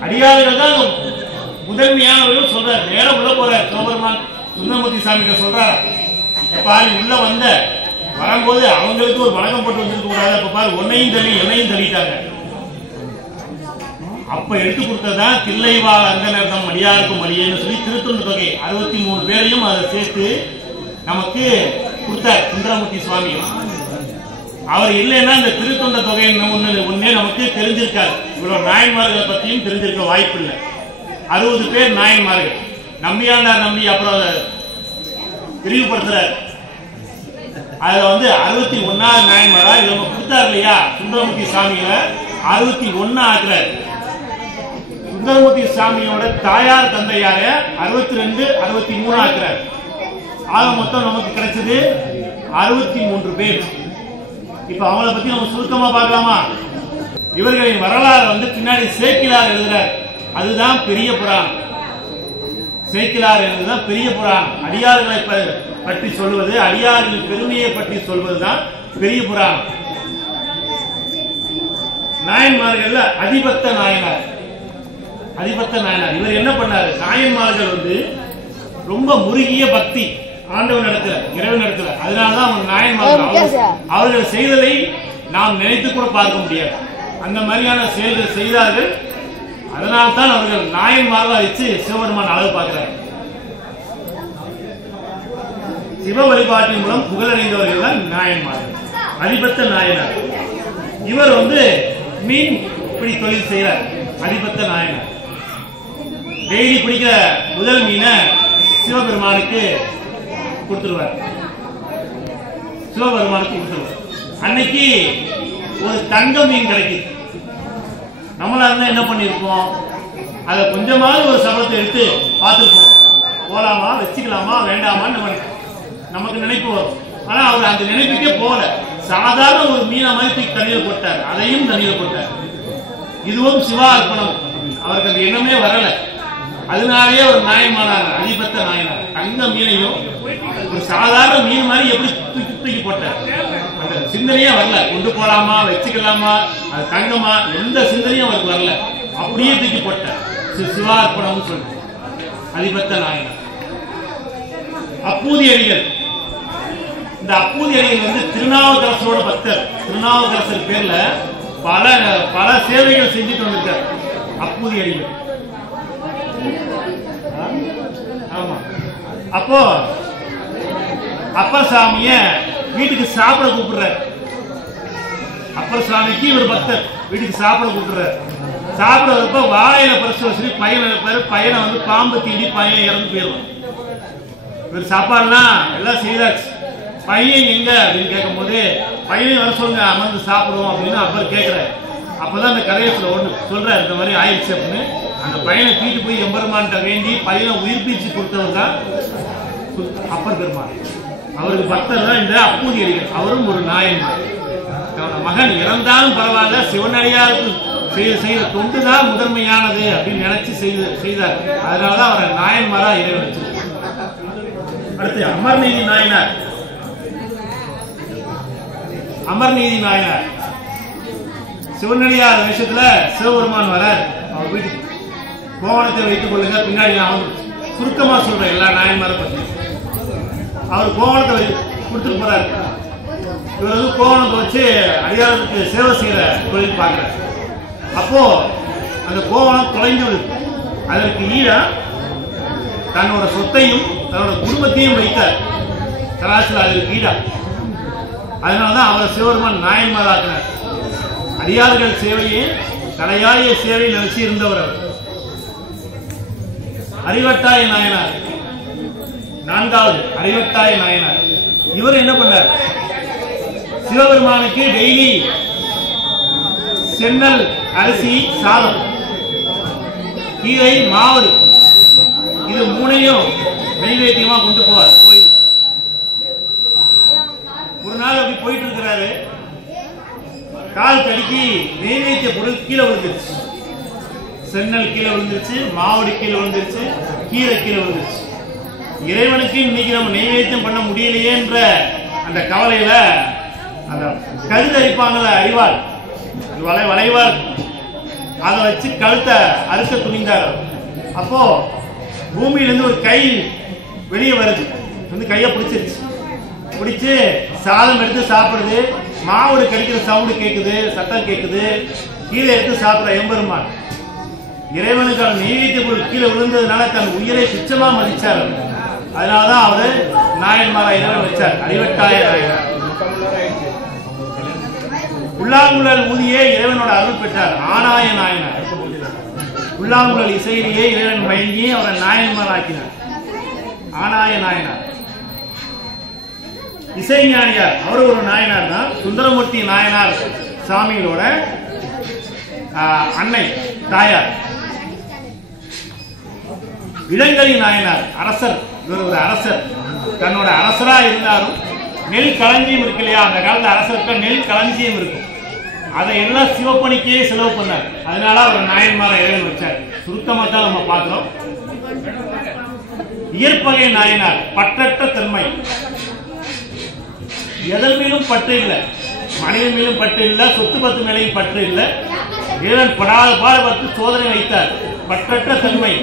அடியார்கள் தான் முதன்மையானவர்கள் சொல்றாரு. நேரம் உள்ள போறார் சிவபெருமான் சுந்தரமூர்த்தி சாமி கிட்ட சொல்றாரு, பாரு உள்ள வந்த வரும்போது அவங்களுக்கு ஒரு வணக்கம் போட்டு வந்திருக்க கூடாது, அப்ப பாரு உன்னையும் தள்ளி என்னையும் தள்ளிட்டாங்க. அப்ப எடுத்து கொடுத்ததான் தில்லைவாழ் அங்கனர்தம் அடியாருக்கும் அடியேன்னு சொல்லி திருத்தொண்டு தொகை 63 பேரையும் அதை சேர்த்து நமக்கு கொடுத்தார் சுந்தரமூர்த்தி சுவாமி. அவர் இல்லைன்னா இந்த திருத்தொண்ட தொகை ஒன்னே நமக்கு தெரிஞ்சிருக்காது. இவ்வளவு நாயன்மார்களை பத்தியும் தெரிஞ்சிருக்க வாய்ப்பு இல்லை. 60 பேர் நாயன்மார்கள். நம்பியாண்டார் நம்பி அப்புறம் விரிவுபடுத்துறார். அதுல 61வது நாயன்மாரா இவங்க கொடுத்தார் இல்லையா, சுந்தரமூர்த்தி சாமிகளை 61 ஆக்குறாரு. சுந்தரமூர்த்தி சாமியோட தாயார் தந்தையார 62, 63 ஆக்குறாரு. ஆக மொத்தம் நமக்கு கிடைச்சது 63 பேர். இப்ப அவங்கள பத்தி நம்ம சுருக்கமா பார்க்கலாமா? இவர்களின் வரலாறு பின்னாடி சேக்கிலார் எழுதுறார். அதுதான் பெரிய புராணம். சேக்கிலார் எழுதுதான் பெரிய புராணம். அடியார்களை பற்றி சொல்வது, அடியார்களின் பெருமையை பற்றி சொல்வதுதான் பெரிய புராணம். நாயன்மார்கள் அதிபத்த நாயனார், அதிபத்த நாயனார் இவர் என்ன பண்ணாரு? நாயன்மார்கள் ரொம்ப முருகிய பக்தி ஆண்டவன் இடத்துல, இறைவன் இடத்துல. அதனாலதான் அவங்க நாயன்மார்கள் அவர்கள் செய்ததை நாம் நினைத்து கூட பார்க்க முடியாது. அந்த மாதிரியான செயல்கள் செய்தார்கள். அதனால்தான் அவர்கள் நாயன்மார்கள் வச்சு சிவபெருமான் அளவு பார்க்கிறார். சிவ வழிபாட்டின் மூலம் புகழடைந்தவர்கள் தான் நாயன்மார்கள். அதிபத்த நாயனார் இவர் மீன் பிடி தொழில் செய்யறார். அதிபத்த நாயனார் டெய்லி பிடிக்கிற முதல் மீனை சிவபெருமானுக்கு கொடுத்துருவார். சிவபெருமானுக்கு கொடுத்துருவார். அன்னைக்கு ஒரு தங்க மீன் கிடைக்குது. நம்மளா இருந்தா என்ன பண்ணிருப்போம்? அதை கொஞ்சமாவது ஒரு சபலத்தை எடுத்து பார்த்துருப்போம். போலாமா, வச்சுக்கலாமா, வேண்டாமான்னு நமக்கு நினைப்பு வரும். ஆனா அவர் அந்த நினைப்புக்கே போகல. சாதாரண ஒரு மீனை மாதிரி தண்ணீர் போட்டார், அதையும் தண்ணீர் போட்டார். இதுவும் சிவா அர்ப்பணம். அவருக்கு அந்த எண்ணமே வரல. அதனாலேயே ஒரு நாயன்மானார், அதிபத்த நாயனார். தங்க மீனையும் ஒரு சாதாரண மீன் மாதிரி எப்படி தூக்கி போட்டார். அந்த சிந்தனையே வரல. கொண்டு போலாமா, வச்சுக்கலாமா, அது தங்கமா, எந்த சிந்தனையும் அவருக்கு வரல. அப்படியே தூக்கி போட்டார். சிவார்ப்பணம் சொல்லு அதிபத்த நாயனார். அப்பூதி அடிகள். இந்த அப்பூதி அடிகள் திருநாவுக்கரசரோட பக்தர். திருநாவுக்கரசர் பேர்ல பல சேவைகள் செஞ்சுட்டு வந்திருக்கார் அப்பூதி அடிகள். ஆமா. அப்போ அப்பர் சாமிய வீட்டுக்கு சாப்பிட கூப்பிடுறாரு. அப்பர் சாமிக்கு இவர் பக்தர், வீட்டுக்கு சாப்பிட கூப்பிடுறாரு. சாப்பிடுறப்ப வாழையில பரிசு வச்சு பையனை பாம்பு தீண்டி பையன் இறந்து போயிடுவான். இவர் சாப்பாடுலாம் எல்லாம் செய்தாச்சு. பையன் எங்க அப்படின்னு கேட்கும் போது, பையனையும் வர சொல்லுங்க, அமர்ந்து சாப்பிடுவோம் அப்படின்னு அப்பர் கேட்கிறாரு. அப்பதான் அந்த கதையை சொல்றாரு, இந்த மாதிரி ஆயிடுச்சு அப்படின்னு. அந்த பையனை தூக்கிட்டு போய் எம்பெருமான்கிட்ட வேண்டி பையனை உயிர்ப்பிச்சு கொடுத்தவர் தான் அப்பர் பெருமாள். அவருக்கு பக்தர் தான் இந்த அப்பூதி அடிகள். அவரும் ஒரு நாயன்மார். மகன் இறந்தாலும் பரவாயில்ல, சிவனடியாருக்கு செய்த தொண்டு தான் முதன்மையானது அப்படின்னு நினைச்சு செய்தார். அதனாலதான் அவரை நாயன்மாரா இறைவன் வச்சிருக்கார். அடுத்து அமர்நீதி நாயனார். அமர்நீதி நாயனார் சிவனடியார் விஷயத்துல சிவபெருமான் வர அவர் வீட்டுக்கு கோவணத்தை வைத்துக் கொள்ளுங்க. பின்னாடி நான் சுருக்கமா சொல்றேன் எல்லா நாயன்மாரை பத்தி. அவர் கோவணத்தை கொடுத்துட்டு போறாரு. இவர் வந்து கோவணத்தை வச்சு அடியாருக்கு சேவை செய்யற தொழில் பார்க்கிறார். அப்போ அந்த கோவணம் தொலைந்து விடுது. அதற்கு ஈடா தன்னோட சொத்தையும் தன்னோட குடும்பத்தையும் வைத்தார் தராசில். அதற்கு ஈடா அதனாலதான் அவரை சிவபெருமான் நாயன்மாராக்கினார். அடியார்கள் சேவையே கலையாய சேவை நினைச்சு இருந்தவர் அவர். அறிவட்டாய நாயனார், நான்காவது அறிவட்டாய நாயனார். இவர் என்ன பண்ணார்? சிவபெருமானுக்கு டெய்லி சென்னல் அரிசி, சாதம், கீரை, மாவடு இது மூணையும் நைவேத்தியமா கொண்டு போவார் கோயில். ஒரு நாள் அப்படி போயிட்டு இருக்கிறாரு. கால் தடுக்கி நைவேத்திய பொருள் கீழே விழுந்துருச்சு. சென்னல் கீழே விழுந்துருச்சு, மாவடு கீழே விழுந்துருச்சு, கீரை கீழே விழுந்துருச்சு. இறைவனுக்கு இன்னைக்கு நம்ம நைவேத்தியம் பண்ண முடியலையேன்ற அந்த கவலையில அந்த கழுத்து அரிப்பாங்கல்ல, அறிவாள் வளைவாள், அதை வச்சு கழுத்தை அறுக்க துணிந்தார். அப்போ பூமியிலிருந்து ஒரு கை வெளியே வருது. வந்து கையை பிடிச்சிருச்சு. பிடிச்சு சாதம் எடுத்து சாப்பிடுது. மாவுடு கடிக்கிற சவுண்டு கேட்குது, சத்தம் கேட்குது. கீழே எடுத்து சாப்பிடுற எம்பெருமான் இறைவனுக்கான நெய்வேத்திய பொருள் கீழே விழுந்ததுனால தன் உயிரை துச்சமா மதிச்சார். அதனாலதான் அவரு நாயன்மாரா இறைவன் வச்சார், அறிவட்டாய நாயனார். புல்லாங்குழல் ஊதியே இறைவனோட அருள் பெற்றார், ஆனாய நாயனார். புல்லாங்குழல் இசையிலேயே இறைவன் மயங்கி அவரை நாயன்மார் ஆக்கினார், ஆனாய நாயனார். இசைஞானியார் அவர் ஒரு நாயனார் தான். சுந்தரமூர்த்தி நாயனார் சாமிகளோட அன்னை தாயார். இளங்கரி நாயனார் அரசர். இவர் ஒரு அரசர். தன்னோட அரசரா இருந்தாலும் நெல் களஞ்சியம் இருக்கு இல்லையா, அந்த காலத்துல அரசருக்கு நெல் களஞ்சியம் இருக்கும். அதை எல்லாம் சிவப்பணிக்கே செலவு பண்ணார். அதனால அவர் நாயன்மார இறைவன் வச்சார். சுருக்கமா தான் நம்ம பார்க்கிறோம். இயற்பகை நாயனார், பற்றற்ற தன்மை. எதன் மீதும் பற்று இல்லை, மனைவி மீதும் பற்று இல்லை, சொத்து பத்து மேலையும் பற்று இல்லை. இறைவன் படாத பாடுபட்டு சோதனை வைத்தார். பற்றற்ற தன்மை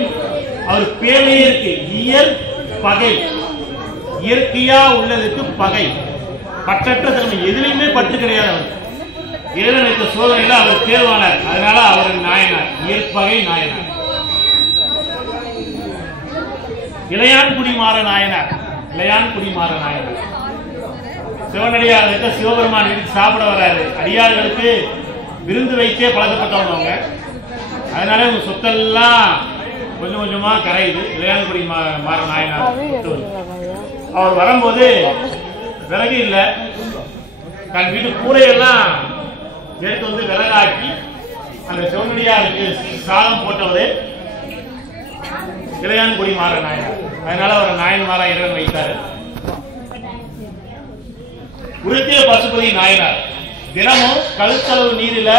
அவர் பேரையே இருக்கு. இயற்பகை, இயற்கையா உள்ளதுக்கு பகை. பற்றற்ற தன்மை, எதிலையுமே பற்று கிடையாது அவர். இறைவன் வைத்த சோதனையில அவர் தேர்வானார். அதனால அவர் நாயனார், இயற்பகை நாயனார். இளையான்குடி மாற நாயனார், இளையான்குடி மாற நாயனார். சிவனடியார்களுக்கு சிவபெருமான் வீட்டுக்கு சாப்பிட வராரு. அடியார்களுக்கு விருந்து வைத்தே பழக்கப்பட்டவங்க. அதனால உங்க சொத்தெல்லாம் கொஞ்சம் கொஞ்சமா கரையுது. இளையான்குடி மாற நாயனார் அவர் வரும்போது விறகு இல்லை, தன் வீட்டு கூரையெல்லாம் எடுத்து வந்து விறகாக்கி அந்த சிவனடியாருக்கு சாதம் போட்டவரே இளையான்குடி மாற நாயனார். அதனால அவர் நாயன்மாரா இறைவன் வைத்தாரு. உருத்திர பசுபதி நாயனார் தினமும் கழுத்தளவு நீரில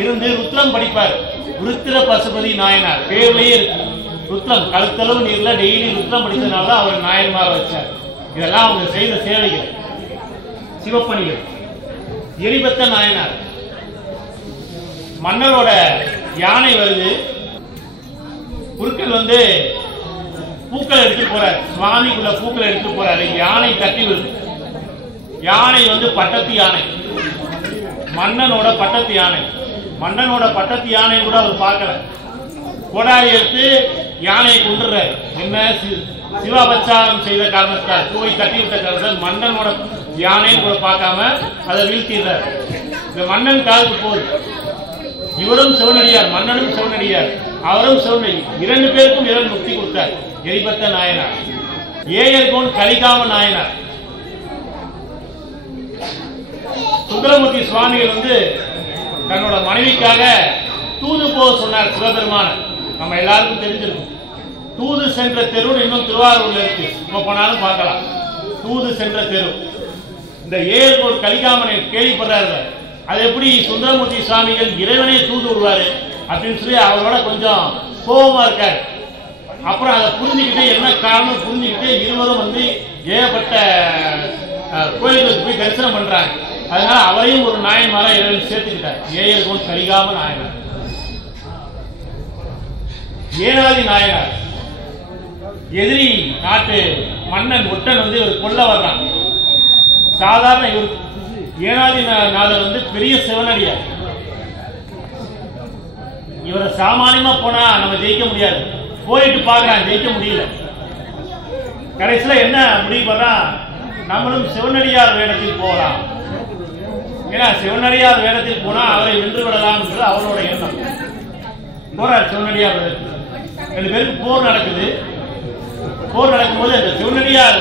இருந்து ருத்ரம் படிப்பார். உருத்திர பசுபதி நாயனார் பேர்லயே இருக்கு ருத்ரம். கழுத்தளவு நீர்ல டெய்லி ருத்ரம் படித்ததுனால அவர் நாயன்மார வச்சார். இதெல்லாம் அவங்க செய்த சேவைகள், சிவப்பணிகள். எரிபத்த நாயனார் மன்னரோட யானை வருது. குறுக்கள் வந்து பூக்களை எடுத்து போறாரு. சுவாமிக்குள்ள பூக்களை எடுத்து போறாரு. யானை தட்டி வருது. யானை வந்து பட்டத்து யானை, மன்னனோட பட்டத்து யானை. மன்னனோட பட்டத்து யானை கூட அவர் பார்க்கல. கோடாரி எடுத்து யானையை கொண்டுறாரு. என்ன சிவாபச்சாரம் செய்த காரணத்தால், பூவை தட்டி விட்ட காரணத்தால் மன்னனோட யானையை கூட பார்க்காம அதை வீழ்த்திடுறார். இந்த மன்னன் காலுக்கு போகுது. இவரும் சிவனடியார், மன்னனும் சிவனடியார், அவரும் சிவனடி. இரண்டு பேருக்கும் இறைவன் முக்தி கொடுத்தார். எரிபத்த நாயனார். ஏயர்கோன் கலிகாம நாயனார். சுந்தரமூர்த்தி சுவாமிகள் வந்து தன்னோட மனைவிக்காக தூது போக சொன்னார் சிவபெருமான. நம்ம எல்லாருக்கும் தெரிஞ்சிருக்கும். தூது சென்ற தெரு இன்னும் திருவாரூர்ல இருக்கு. இப்ப போனாலும் பார்க்கலாம். தூது சென்ற தெரு. இந்த ஏர்கோட் கலிகாமனை கேள்விப்படுறாரு. அது எப்படி சுந்தரமூர்த்தி சுவாமிகள் இறைவனே தூது விடுவாரு அப்படின்னு சொல்லி அவரோட கொஞ்சம் கோபமா இருக்காரு. அப்புறம் அதை புரிஞ்சுக்கிட்டு என்ன காரணம் புரிஞ்சுக்கிட்டு இருவரும் வந்து ஏகப்பட்ட கோயில்களுக்கு போய் தரிசனம் பண்றாங்க. அதனால அவரையும் ஒரு நாயன்மாரா இறைவன் சேர்த்துக்கிட்டார். ஏயர்கோன் கலிகாம நாயனார். ஏனாதி நாயனார் எதிரி நாட்டு மன்னன் ஒட்டன் வந்து இவர் கொல்ல வர்றான். சாதாரண இவர் ஏனாதி நாதர் வந்து பெரிய சிவனடியார். இவரை சாமானியமா போனா நம்ம ஜெயிக்க முடியாது. போயிட்டு பார்க்கலாம், ஜெயிக்க முடியல. கடைசியில என்ன முடிவு பண்றான், நம்மளும் சிவனடியார் வேடத்தில் போகலாம். ஏன்னா சிவனடியார் வேடத்தில் போனா அவரை வென்று விடலாம் என்று அவரோட எண்ணம். போறார் சிவனடியார் வேடத்தில். 2 பேருக்கு போர் நடக்குது. போர் நடக்கும்போது அந்த சிவனடியார்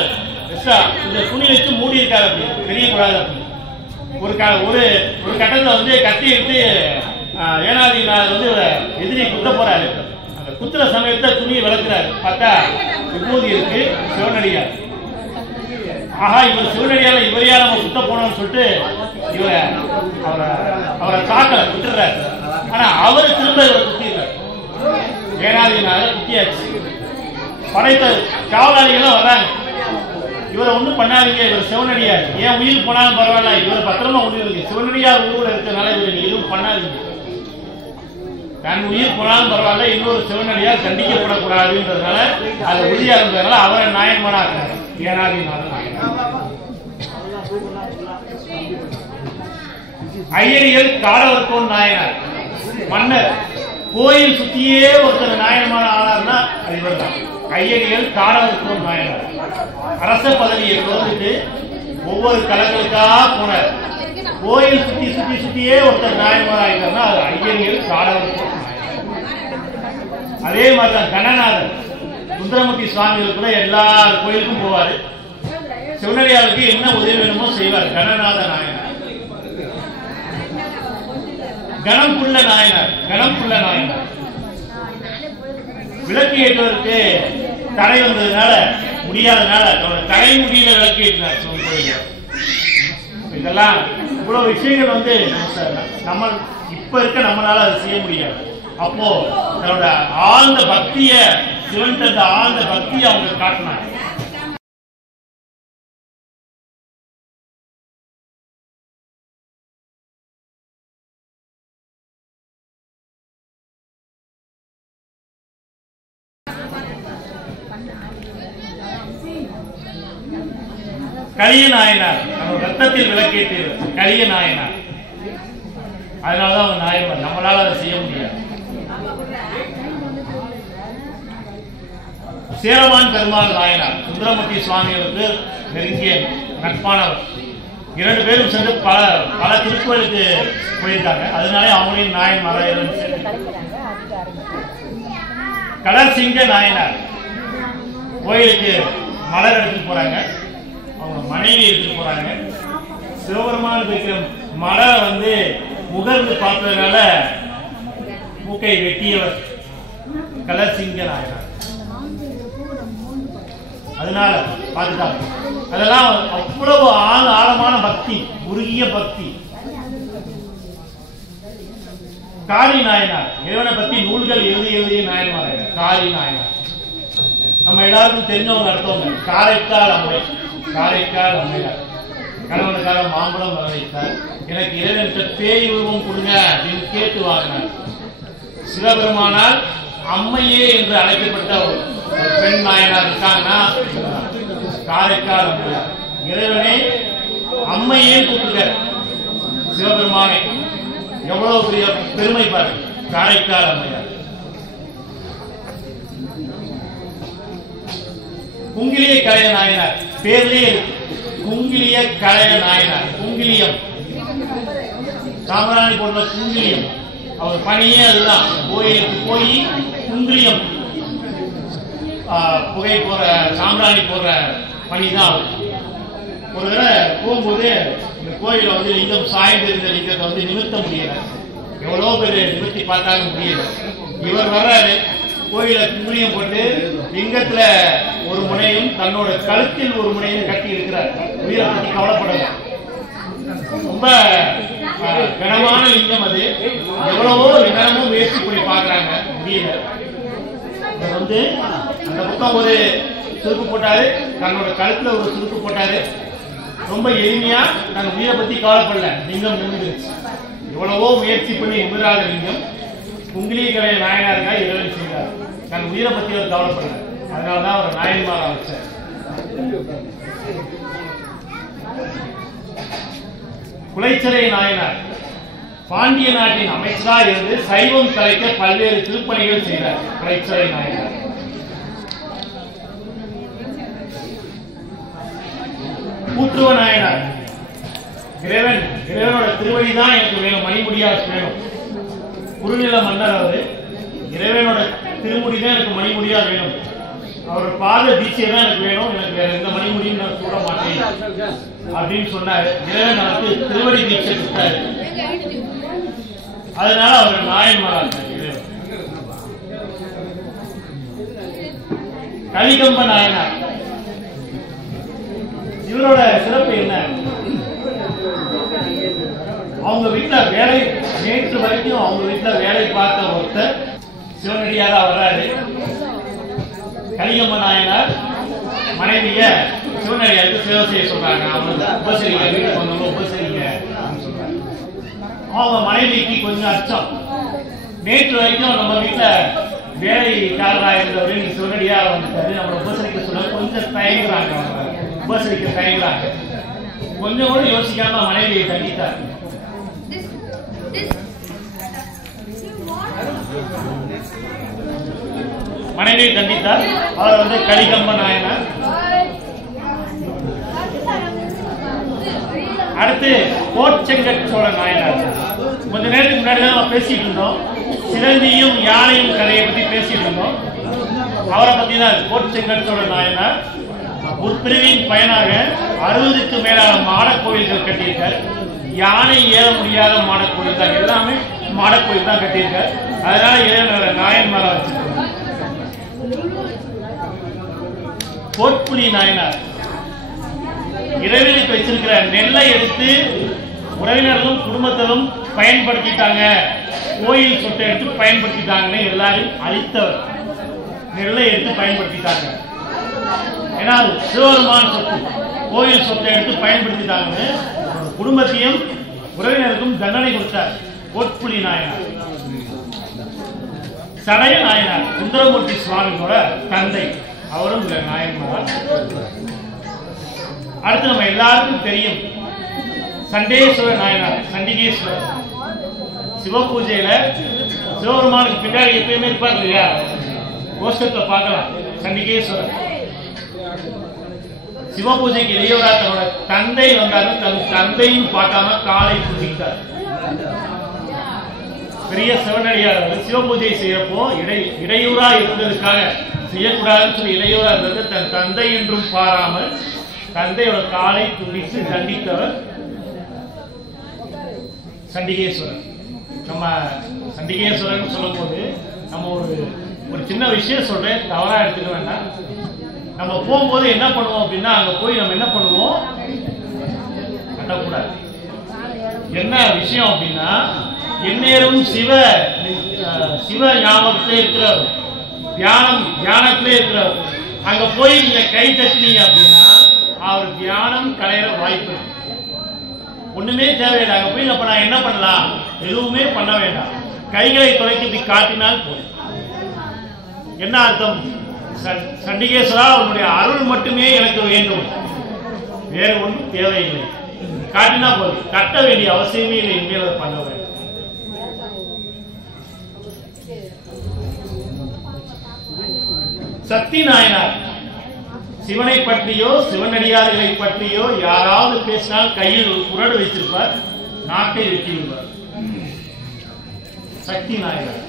இந்த துணி வச்சு மூடி இருக்காரு. அப்படி தெரியக்கூடாது. ஒரு கட்டத்துல வந்து கட்டி எடுத்து ஏனாதிநாதர் வந்து எதிரியை குத்த போறாரு. அந்த குத்துற சமயத்தை துணியை விளக்குறாரு. பார்த்தா விபூதி இருக்கு சிவனடியார். ஆஹா, இவர் சிவனடியார இவரையா நம்ம குத்த போனோம்னு சொல்லிட்டு அவரை தாக்கல விட்டுறாரு. ஆனா அவரு திரும்ப இவரை குத்திடுறாரு. ஏனாதிநாதர் குத்தியாச்சு. படைத்த காவலாளிகளும் வர்றாங்க. இவரை ஒண்ணும் பண்ணாதீங்க, இவர் சிவனடியார், ஏன் உயிர் போனாலும் பரவாயில்ல, இவர் பத்திரமா உயிர் இருக்கு, சிவனடியார் ஊர்ல இருக்கிறதுனால இவர் எதுவும் பண்ணாதீங்க, தன் உயிர் போனாலும் பரவாயில்ல, இன்னொரு சிவனடியார் கண்டிக்கப்படக்கூடாதுன்றதுனால அது உறுதியா இருந்ததுனால அவரை நாயன்மானா இருக்காரு. ஏனாதிநாதர் நாயனார். ஐயரியல் காடவர்கோன் நாயனார். மன்னர் கோயில் சுத்தியே ஒருத்தர் நாயன்மான ஆனார்னா அது இவர் தான். ஐயரியல் காடவர்கோன் நாயனார். அரச பதவியை தொடர்ந்துட்டு ஒவ்வொரு கலங்களுக்காக போனார். கோயில் சுத்தியே ஒருத்தர் நாயன்மார் ஆகிட்டார்னா அது ஐயரியல் காடவர்கோன் நாயனார். அதே மாதிரிதான் கணநாதர் சுந்தரமூர்த்தி சுவாமிகள் கூட எல்லா கோயிலுக்கும் போவாரு. சிவனடியாருக்கு என்ன உதவி வேணுமோ செய்வார். கணநாத நாயனார். கணம்புள்ள நாயனார். கணம்புள்ள நாயனார் விளக்கு ஏற்றுவதற்கு தடை வந்ததுனால முடியாதனால தலைமுடியில விளக்கு ஏற்றினார் சிவன் கோயில். இதெல்லாம் இவ்வளவு விஷயங்கள் வந்து நம்ம இப்ப இருக்க நம்மளால அதை செய்ய முடியாது. அப்போ தன்னோட ஆழ்ந்த பக்திய சிவன் தந்த ஆழ்ந்த பக்தியை அவங்க காட்டினாங்க. கலிய நாயனார் நம்ம ரத்தத்தில் விளக்கேற்றியவர் கலிய நாயனார். அதனாலதான் அவர் நாயகர். நம்மளால அதை செய்ய முடியாது. சேரமான் பெருமாள் நாயனார் சுந்தரமூர்த்தி சுவாமிகளுக்கு நெருங்கிய நட்பானவர். 2 பேரும் சென்று பல திருக்கோயிலுக்கு போயிருக்காங்க. அதனாலே அவங்களையும் நாயன்மார். கடற்சிங்க நாயனார் கோயிலுக்கு மலர் எடுத்துட்டு போறாங்க. அவங்க மனைவி எடுத்துட்டு போறாங்க. சிவபெருமான் வைக்கிற மலரை வந்து முகர்ந்து பார்த்ததுனால மூக்கை வெட்டியவர் கடற்சிங்க நாயனார். அதனால பார்த்துட்டாங்க. அதெல்லாம் அவ்வளவு ஆழமான பக்தி, உருகிய பக்தி. காளி நாயனார் இறைவனை பத்தி நூல்கள் எழுதிய நாயன்மார். காளி நாயனார் நம்ம எல்லாருக்கும் தெரிஞ்சவங்க அடுத்தவங்க. காரைக்கால் அம்மை. காரைக்கால் அம்மையார் கணவனுக்காக மாம்பழம் வர வைத்தார். எனக்கு இறைவன் பேய் உருவம் கொடுங்க அப்படின்னு கேட்டு வாங்கினார். சிவபெருமானால் அம்மையே என்று அழைக்கப்பட்ட ஒரு பெண் நாயனார் இருக்காங்கன்னா காரைக்கால் அம்மையார். இறைவனே அம்மையே கூப்பிட்டார் சிவபெருமானை. எவ்வளவு பெரிய பெருமை பாருங்க. காரைக்கால் அம்மையார். குங்கிலிய கலைய நாயனார் பேர்லயே குங்கிலிய கலைய நாயனார். குங்கிலியம் சாம்பிராணி போடுற குங்கிலியம். அவர் பணியே அதுதான். கோயிலுக்கு போய் குங்கிலியம் புகை போற சாம்பிராணி போடுற பணிதான். ஒரு தடவை போகும்போது இந்த கோயில வந்து லிங்கம் சாய்ந்து இருந்த லிங்கத்தை வந்து நிமிர்த்த முடியல. எவ்வளவு பேர் நிமிர்த்தி பார்த்தாலும் முடியல. இவர் வர்றாரு. கோயில குங்குளியம் போட்டு லிங்கத்துல ஒரு முனையும் தன்னோட கழுத்தில் ஒரு முனையும் கட்டி இருக்கிறார். உயிரை பத்தி கவலைப்படல. ரொம்ப கனமான லிங்கம் அது. எவ்வளவோ நேரமும் முயற்சி பண்ணி பாக்குறாங்க, முடியல. வந்து அந்த பக்கம் ஒரு சுருக்கு போட்டாரு, தன்னோட கழுத்துல ஒரு சுருக்கு போட்டாரு. ரொம்ப எளிமையா நாங்க உயிரை பத்தி கவலைப்படல, லிங்கம் நிமிர்ந்துருச்சு. எவ்வளவோ முயற்சி பண்ணி நிமிராத லிங்கம் குங்கிலியக்கரை நாயனாருக்கா இறைவன் செய்தார். நாங்க உயிரை பத்தி அவர் கவலைப்படல. அதனாலதான் அவர் நாயன்மாரா வச்சார். குலைச்சரை நாயனார் பாண்டிய நாட்டின் அமைச்சரா இருந்து சைவம் கலைக்க பல்வேறு திருப்பணிகள் செய்தார். குலைச்சரை நாயனார். கூற்றுவ நாயனார் இறைவனோட திருவடிதான் எனக்கு வேணும், மணிமுடியாஸ் வேணும். குறுநில மன்னர் அவரு. இறைவனோட திருமுடிதான் எனக்கு மணிமுடியா வேணும், அவரோட பாத தீட்சை தான் எனக்கு வேணும், எனக்கு வேற எந்த மணிமுடியும் நான் சூட மாட்டேன் அப்படின்னு சொன்னாரு. இறைவன் அவருக்கு திருவடி தீட்சை கொடுத்தாரு. அதனால அவர் நாயன்மாராக. கலிகம்ப நாயனார் இவரோட சிறப்பு என்ன? அவங்க வீட்டுல வேலை, நேற்று வரைக்கும் அவங்க வீட்டுல வேலை பார்த்த ஒருத்தர் சிவனடியாரா வர்றாரு. கலிகம்ப நாயனார் மனைவிய சிவனடியாருக்கு சேவை செய்ய சொல்றாங்க. அவங்க உபசரிக்க, வீட்டுக்கு வந்தவங்க உபசரிக்க சொல்றாங்க. அவங்க மனைவிக்கு கொஞ்சம் அச்சம். நேற்று வரைக்கும் நம்ம வீட்டுல வேலைக்காரரா இருந்தவரு நீ சிவனடியாரா வந்துட்டாரு, நம்மளை உபசரிக்க சொல்ல கொஞ்சம் தயங்குறாங்க. உபசரிக்க தயங்குறாங்க. கொஞ்சம் கூட யோசிக்காம மனைவியை தண்டித்தார். மனைவியை தண்டித்தார். அவர் வந்து கலிகம்ப நாயனார். அடுத்து கோச்செங்கட் சோழ நாயனார். கொஞ்ச நேரத்துக்கு முன்னாடி தான் நம்ம பேசிட்டு இருந்தோம், சிலந்தியும் யானையும் கதையை பத்தி பேசிட்டு இருந்தோம். அவரை பத்தி தான் கோச்செங்கட் சோழ நாயனார். உட்பிரிவின் பயனாக 60க்கு மேலான மாடக்கோயில்கள் கட்டியிருக்கார். யானை ஏற முடியாத மாடக்கோயில் தான், எல்லாமே மாடக்கோயில் தான் கட்டியிருக்கார். அதனால இறைவனோட நாயன்மாரா வச்சிருக்காங்க. கோட்புலி நாயனார் இறைவனுக்கு வச்சிருக்கிற நெல்லை எடுத்து உறவினர்களும் குடும்பத்திலும் பயன்படுத்திட்டாங்க, கோயில் சொத்தை எடுத்து பயன்படுத்திட்டாங்கன்னு எல்லாரும் அழித்தவர். நெல்லை எடுத்து பயன்படுத்திட்டாங்க, ஏன்னா சிவபெருமான் சொத்து, கோயில் சொத்தை எடுத்து பயன்படுத்திட்டாங்கன்னு குடும்பத்தையும் உறவினருக்கும் தண்டனை கொடுத்தார். கோட்புலி நாயனார். சடைய நாயனார் சுந்தரமூர்த்தி சுவாமியோட தந்தை, அவரும் இந்த நாயன்மார். அடுத்து நம்ம எல்லாருக்கும் தெரியும் சண்டேஸ்வர நாயனார், சண்டிகேஸ்வரர். சிவ பூஜையில சிவபெருமானுக்கு பின்னாடி எப்பயுமே இருப்பார் இல்லையா, கோஷ்டத்தை பார்க்கலாம். சண்டிகேஸ்வரர் சிவ பூஜைக்கு இடையூறா தன்னோட தந்தை வந்தாலும் தன் தந்தையும் பார்க்காம காலை பூஜித்தார். பெரிய சிவனடியார் சிவ பூஜை செய்யப்போ இடையூறா இருந்ததுக்காக, செய்யக்கூடாதுன்னு சொல்லி இடையூறா இருந்தது, தன் தந்தை என்றும் பாராமல் தந்தையோட காலை துண்டித்து தண்டித்தவர் சண்டிகேஸ்வரர். நம்ம சண்டிகேஸ்வரன் சொல்லும் போது நம்ம ஒரு சின்ன விஷயம் சொல்றேன், தவறா எடுத்துக்க வேண்டாம். நம்ம போகும்போது என்ன பண்ணுவோம் அப்படின்னா, அங்க போய் நம்ம என்ன பண்ணுவோம், கட்டக்கூடாது. என்ன விஷயம் அப்படின்னா, எந்நேரம் சிவ ஞாபகத்திலே இருக்கிறவர், தியானத்திலே இருக்கிறவர். அங்க போய் நீங்க கை தட்டினீங்க அப்படின்னா அவர் தியானம் கலையிற வாய்ப்பு. ஒண்ணுமே தேவையில்லை. அங்க போய் அப்ப நான் என்ன பண்ணலாம், எதுவுமே பண்ண வேண்டாம், கைகளை துறைக்கு காட்டினால் போதும். என்ன அர்த்தம்? சண்டிகேஸ்வரா உன்னுடைய அருள் மட்டுமே எனக்கு வேண்டும், வேற ஒன்றும் தேவையில்லை, காட்டினா போதும். கட்ட வேண்டிய அவசியமே இல்லை, இனிமேல் அதை பண்ண வேண்டும். சக்தி நாயனார் சிவனை பற்றியோ சிவனடியார்களை பற்றியோ யாராவது பேசினால் கையில் ஒரு குரடு வைத்திருப்பார், நாட்டை வெட்டிவிடுவார். சக்தி நாயனார்.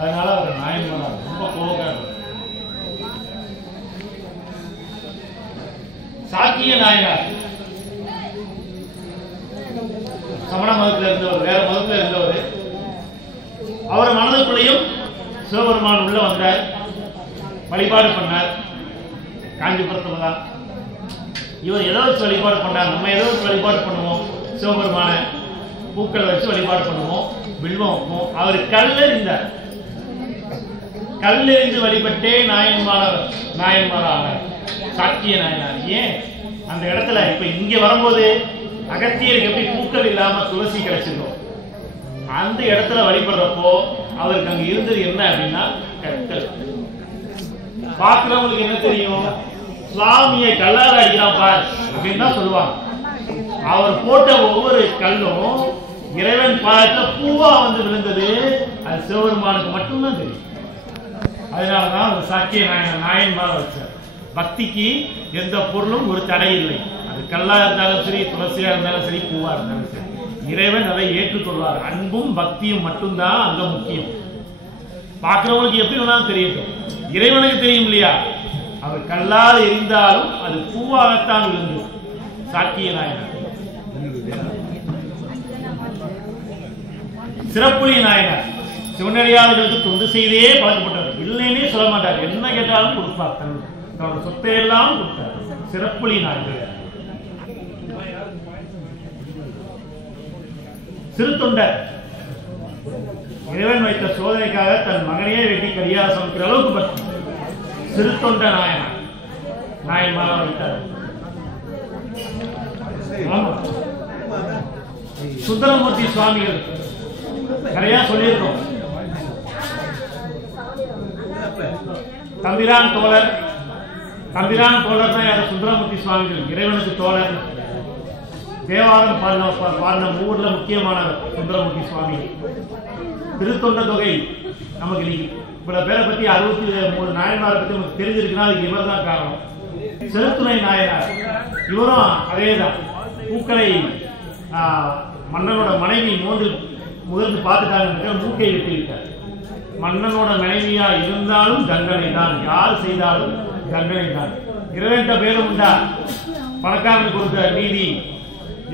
அதனால அவர் நாயன்மார் ரொம்ப கோபக்காரர். சாக்கிய நாயனார் சமண மதத்தில் இருந்தவர், வேற மதத்தில் இருந்தவர். அவர் மனதுக்குள்ளையும் சிவபெருமான் உள்ள வந்தார், வழிபாடு பண்ணார். காஞ்சிபுரத்துல தான் இவர் ஏதோ வச்சு வழிபாடு பண்ணார். நம்ம ஏதோ வச்சு வழிபாடு பண்ணுவோம், சிவபெருமான பூக்கள் வச்சு வழிபாடு பண்ணுவோம், வில்வம் வைப்போம். அவர் கல்லெறிந்தார். கல்லெறிந்து வழிபட்டே நாயன்மார் ஆனார், சாக்கிய நாயனார். ஏன் அந்த இடத்துல இப்ப இங்க வரும்போது அகத்தியருக்கு எப்படி பூக்கள் இல்லாம துளசி கிடைச்சிருக்கும், அந்த இடத்துல வழிபடுறப்போ அவருக்கு அங்க இருந்தது என்ன அப்படின்னா கற்கள். பாக்குறவங்களுக்கு என்ன தெரியும், சுவாமியை கல்லால் அடிக்கிறான் பார் அப்படின்னு தான் சொல்லுவாங்க. அவர் போட்ட ஒவ்வொரு கல்லும் இறைவன் பாதத்துல பூவா வந்து விழுந்தது, அது சிவபெருமானுக்கு மட்டும்தான் தெரியும். அதனாலதான் அந்த சாக்கிய நாயன்மார் வச்சார். பக்திக்கு எந்த பொருளும் ஒரு தடை இல்லை. அது கல்லா இருந்தாலும் சரி, துளசியா இருந்தாலும் சரி, பூவா இருந்தாலும் சரி, இறைவன் அதை ஏற்றுக்கொள்வார். அன்பும் பக்தியும் மட்டும்தான் அங்க முக்கியம். பார்க்கிறவங்களுக்கு எப்படி வேணாலும் தெரியட்டும், இறைவனுக்கு தெரியும் இல்லையா. அவர் கல்லால் எரிந்தாலும் அது பூவாகத்தான் விழுந்தது. சாக்கிய நாயனார். சிறப்புலி நாயனார் சிவனடியார்களுக்கு தொண்டு செய்தே பழக்கப்பட்டவர். இல்லைன்னே சொல்ல மாட்டார், என்ன கேட்டாலும் கொடுப்பார், தன்னோட சொத்தையெல்லாம் கொடுத்தார். சிறப்புலி நாயனார். சிறு தொண்டர், இறைவன் வைத்த சோதனைக்காக தன் மகனையே வெட்டி கரியா சமைக்கிற அளவுக்கு பற்றி சிறு தொண்ட நாயன்மாரா வைத்தார். சுந்தரமூர்த்தி சுவாமிகள் நிறைய சொல்லியிருக்கோம். தம்பிரான் தோழர் தான் யாரு? சுந்தரமூர்த்தி சுவாமிகள் இறைவனுக்கு தோழர். தேவாரம் பாடின ஊர்ல முக்கியமானவர் சுந்தரமூர்த்தி சுவாமிகள். திருத்தொண்ட தொகை நமக்கு இவ்வளவு பேரை பத்தி 63 நாயன்மாரை பத்தி நமக்கு தெரிஞ்சிருக்குன்னா அதுக்கு இவர் தான் காரணம். செருத்துணை நாயனார், இவரும் அதேதான். பூக்களை மன்னனோட மனைவி முகர்ந்து பார்த்துட்டாங்க, மூக்கை விட்டுவிட்டார். மன்னனோட மனைவியா இருந்தாலும் தண்டனை தான், யார் செய்தாலும் தண்டனை தான். இறைவன்கிட்ட பேரும் உண்டா? பணக்காரனுக்கு கொடுத்த நீதி,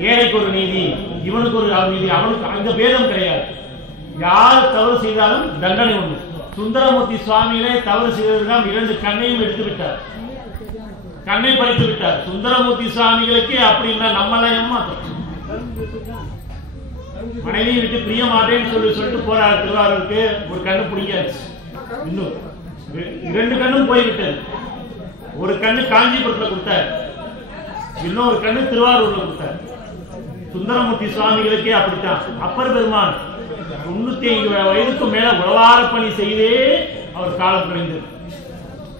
ஏழைக்கு ஒரு நீதி, இவனுக்கு ஒரு நீதி, அவனுக்கு அந்த பேதம் கிடையாது. யார் தவறு செய்தாலும் தண்டனை உண்டு. சுந்தரமூர்த்தி சுவாமிகளே தவறு செய்ததுதான் 2 கண்ணையும் எடுத்து விட்டார், கண்ணை பறித்து விட்டார். சுந்தரமூர்த்தி சுவாமிகளுக்கு அப்படி இல்லை, நம்மளாம் ஏமாத்தோம். மனைவியை விட்டு பிரிய மாட்டேன்னு சொல்லிட்டு போறாரு திருவாரூருக்கு. ஒரு கண்ணு பிடிக்காது, இன்னும் 2 கண்ணும் போய்விட்டது. ஒரு கண்ணு காஞ்சிபுரத்துல கொடுத்தார், இன்னொரு கண்ணு திருவாரூர்ல கொடுத்தார். சுந்தரமூர்த்தி சுவாமிகளுக்கே அப்படித்தான். அப்பர் பெருமான் 95 வயதுக்கு மேல உறவார பணி செய்தே அவர் காலம் கழிந்தது.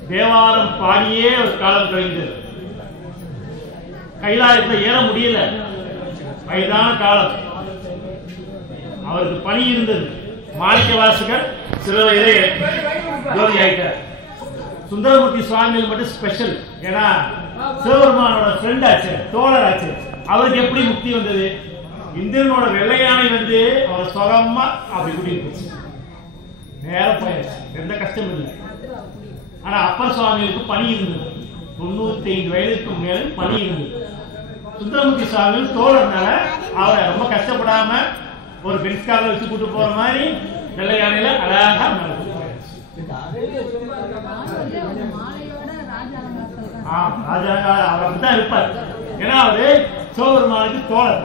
தேவாரம் பாடியே அவர் காலம் கழிந்தது. கைலாயத்தில் ஏற முடியல, வயதான காலம். அவருக்கு பணி இருந்தது. மாணிக்க வாசகர் சில வயதே ஜோதி ஆயிட்டார். சுந்தரமூர்த்தி சுவாமிகள் மட்டும் ஸ்பெஷல். ஏன்னா சிவபெருமானோட ஃப்ரெண்ட் ஆச்சு, தோழர் ஆச்சு. அவருக்கு எப்படி முக்தி வந்தது? இந்திரனோட வெள்ளையானை வந்து அவரை சுகமா அப்படி கூட்டிட்டு போச்சு, நேரம் போயாச்சு, எந்த கஷ்டமும் இல்லை. ஆனா அப்பர் சுவாமிகளுக்கு பணி இருந்தது, 95 வயதுக்கு மேல பணி இருந்தது. சுந்தரமூர்த்தி சுவாமிகள் தோழர்னால அவரை ரொம்ப கஷ்டப்படாம ஒரு பென்ஸ்கார வச்சு கூட்டு போற மாதிரி வெள்ளையானையில அழகா நடந்து போயாச்சு. ராஜா அவர் அப்படித்தான் இருப்பார். ஏன்னா அவரு சிவபெருமானுக்கு தோழர்.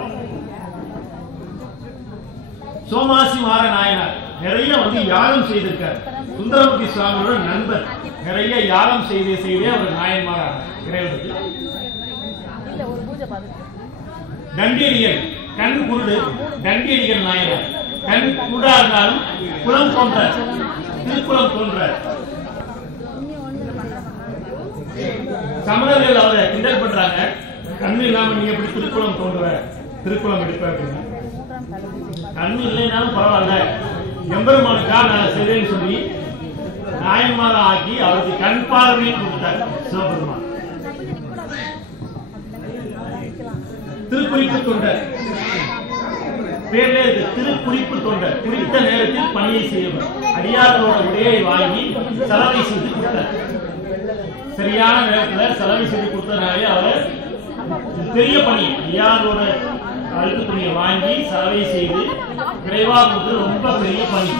சோமாசி மாற நாயனார் நிறைய வந்து யாகம் செய்திருக்கார். சுந்தரமூர்த்தி சுவாமியோட நண்பர். நிறைய யாகம் செய்தே அவர் நாயன்மார் இறைவனுக்கு. தண்டியடிகள், கண் குருடு தண்டியடிகள் நாயனார். கண் குருடா இருந்தாலும் குலம் தோன்ற, திருக்குளம் தோன்ற. சமணர்கள் அவரை கிண்டல் பண்றாங்க, கண்ணு இல்லாம நீங்க எப்படி திருக்குளம் தோன்ற, திருக்குளம் எடுப்ப அப்படின்னு. கண்ணு இல்லைனாலும் பரவாயில்ல, எம்பெருமானுக்கா நான் செய்தேன்னு சொல்லி நாயன்மாரா ஆக்கி அவருக்கு கண் பார்வையும் கொடுத்தார் சிவபெருமான். திருக்குறிப்பு தொண்டர் பேர்ல இருக்கு, திருக்குறிப்பு தொண்டர். குறித்த நேரத்தில் பணியை செய்யவர். அடியார்களோட உடையை வாங்கி செலவை செய்து கொடுத்தார். சரியான நேரத்தில் செலவை செய்து கொடுத்தனாலே அவர் பெரிய பணி, அடியாரோட அழுக்கு துணியை வாங்கி செலவை செய்து விரைவா கொடுத்து ரொம்ப பெரிய பணி.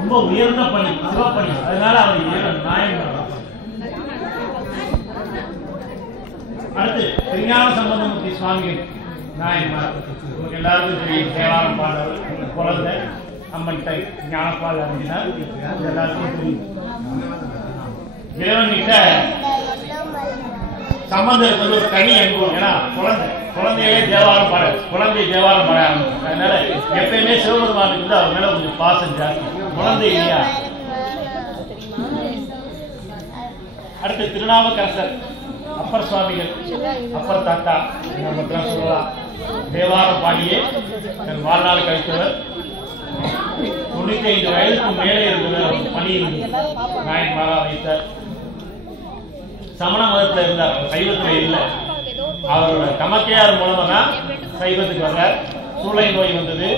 ரொம்ப உயர்ந்த பணி, சிவப்பணி. அதனால அவர் நாயன்மார். அடுத்து திருஞான சம்பந்தமூர்த்தி சுவாமிகள் நாயன்மார். உங்களுக்கு எல்லாருக்கும் தெரியும், தேவாரம் பாடவர், குழந்தை அம்மன் டை ஞானப்பால் அறிஞர், எல்லாருக்கும் தெரியும். இறைவன்கிட்ட சம்பந்தருக்கு வந்து ஒரு தனி அனுபவம். ஏன்னா குழந்தையே தேவாரம் பாட, குழந்தை தேவாரம் பாட ஆரம்பிச்சு. அதனால எப்பயுமே சிவபெருமானுக்கு வந்து அவர் மேல கொஞ்சம் பாசம் ஜாஸ்தி. குழந்தை இல்லையா? அடுத்து திருநாவுக்கரசர், அப்பர் சுவாமிகள், அப்பர் தாத்தா நம்ம சொல்லலாம். தேவாரம் பாடியே தன் வாழ்நாள் கழித்தவர். 95 வயதுக்கு மேலே இருந்தவர். பணியில் நாயன்மாரா வைத்தார். சமண மதத்தில் இருந்தார், சைவத்தில் இல்லை. அவரோட தமக்கையார் மூலமா தான் சைவத்துக்கு வந்தார். சூளை நோய் வந்தது,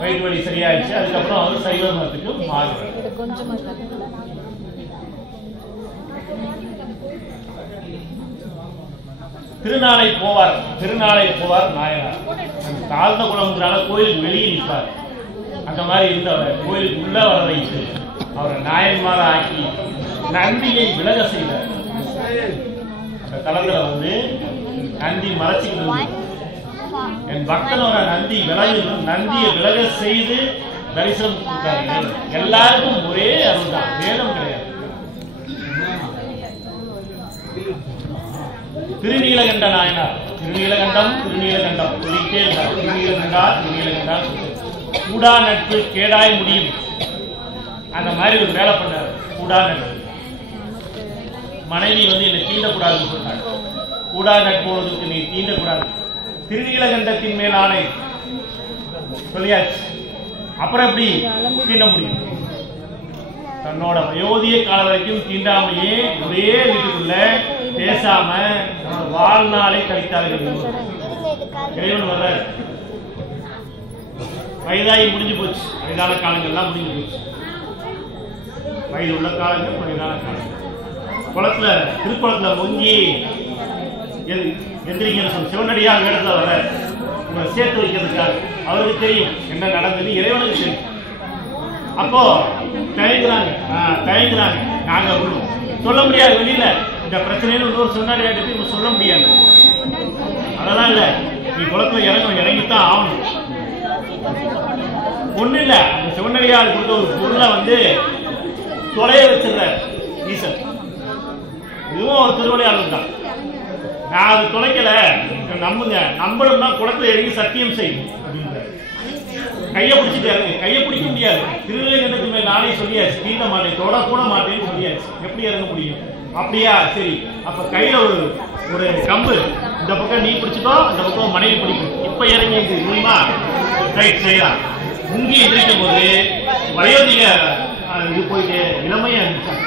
வயிற்று வலி சரியாயிடுச்சு. அதுக்கப்புறம் அவர் சைவ மதத்துக்கு மாறுவார். திருநாளை போவார் நாயனார். தாழ்ந்த குளம்ங்கிறால கோயிலுக்கு வெளியே நிற்பார். அந்த மாதிரி இருந்தவர் கோயிலுக்கு உள்ள வர வைத்து அவரை நாயன்மார ஆக்கி நந்தியை விலக செய்தார். அந்த தலத்துல வந்து நந்தி மறைச்சிக்கிட்டு என் பக்தனோட நந்தியை விலக செய்து தரிசனம் கொடுத்தாரு. எல்லாருக்கும் ஒரே அருள் தான், வேதம் கிடையாது. திருநீலகண்ட நாயனார், திருநீலகண்டம் சொல்லிக்கிட்டே இருந்தார். திருநீலகண்டா கூடா நட்பு கேடாய் முடியும். அந்த மாதிரி ஒரு வேலை பண்ணார். கூடா நட்பு, மனைவி வந்து என்னை தீண்டக்கூடாதுன்னு சொன்னாங்க. கூடா நட்போவதற்கு நீ தீண்டக்கூடாது. திருநீலகண்டத்தின் மேல் ஆணை சொல்லியாச்சு. அப்புறம் எப்படி தீண்ட முடியும்? தன்னோட வயோதிய கால வரைக்கும் தீண்டாமையே ஒரே வீட்டுக்குள்ள பேசாம வாழ்நாளை கழித்தார்கள். இறைவன் வர்ற வயதாகி முடிஞ்சு போச்சு. வயதான காலங்கள்லாம் முடிஞ்சு போச்சு. வயது உள்ள காலங்கள், வயதான காலங்கள். திருக்குளத்துல முங்கி எந்திரிங்கன்னு சொல்லி சிவனடியாக இடத்துல வர உங்களை சேர்த்து வைக்கிறதுக்காக. அவருக்கு தெரியும் என்ன நடந்தது, இறைவனுக்கு தெரியும். அப்போ தயங்குறாங்க. நாங்க சொல்ல முடியாது வெளியில இந்த பிரச்சனைன்னு இன்னொரு சிவனடியார்கிட்ட இவங்க சொல்ல முடியாது. அதெல்லாம் இல்ல, நீ குளத்துல இறங்கித்தான் ஆகணும். ஒண்ணு இல்ல, அந்த சிவனடியார் கொடுத்த ஒரு பொருளை வந்து தொலைய வச்சிருந்த ஈசன். இதுவும் ஒரு திருவிளையாடல் தான். நான் அது தொலைக்கல, நம்புங்க. நம்பணும்னா குளத்துல இறங்கி சத்தியம் செய்யும் அப்படின்ற கையை பிடிச்சிட்டு இறங்கு. கையை பிடிக்க முடியாது. திருநீலகண்டத்துக்கு மேல் நானே சொல்லியாச்சு, தீண்ட மாட்டேன், தொட கூட மாட்டேன்னு சொல்லியாச்சு. எப்படி இறங்க முடியும்? அப்படியா, சரி. அப்ப கையில ஒரு கம்பு, இந்த பக்கம் நீ பிடிச்சிட்டோ, இந்த பக்கம் மனைவி பிடிக்கும். இப்ப இறங்கி முடியுமா? ரைட், செய்யலாம். முங்கி எதிர்க்கும் போது வயோதிக இது போயிட்டு இளமையா இருந்துச்சாங்க.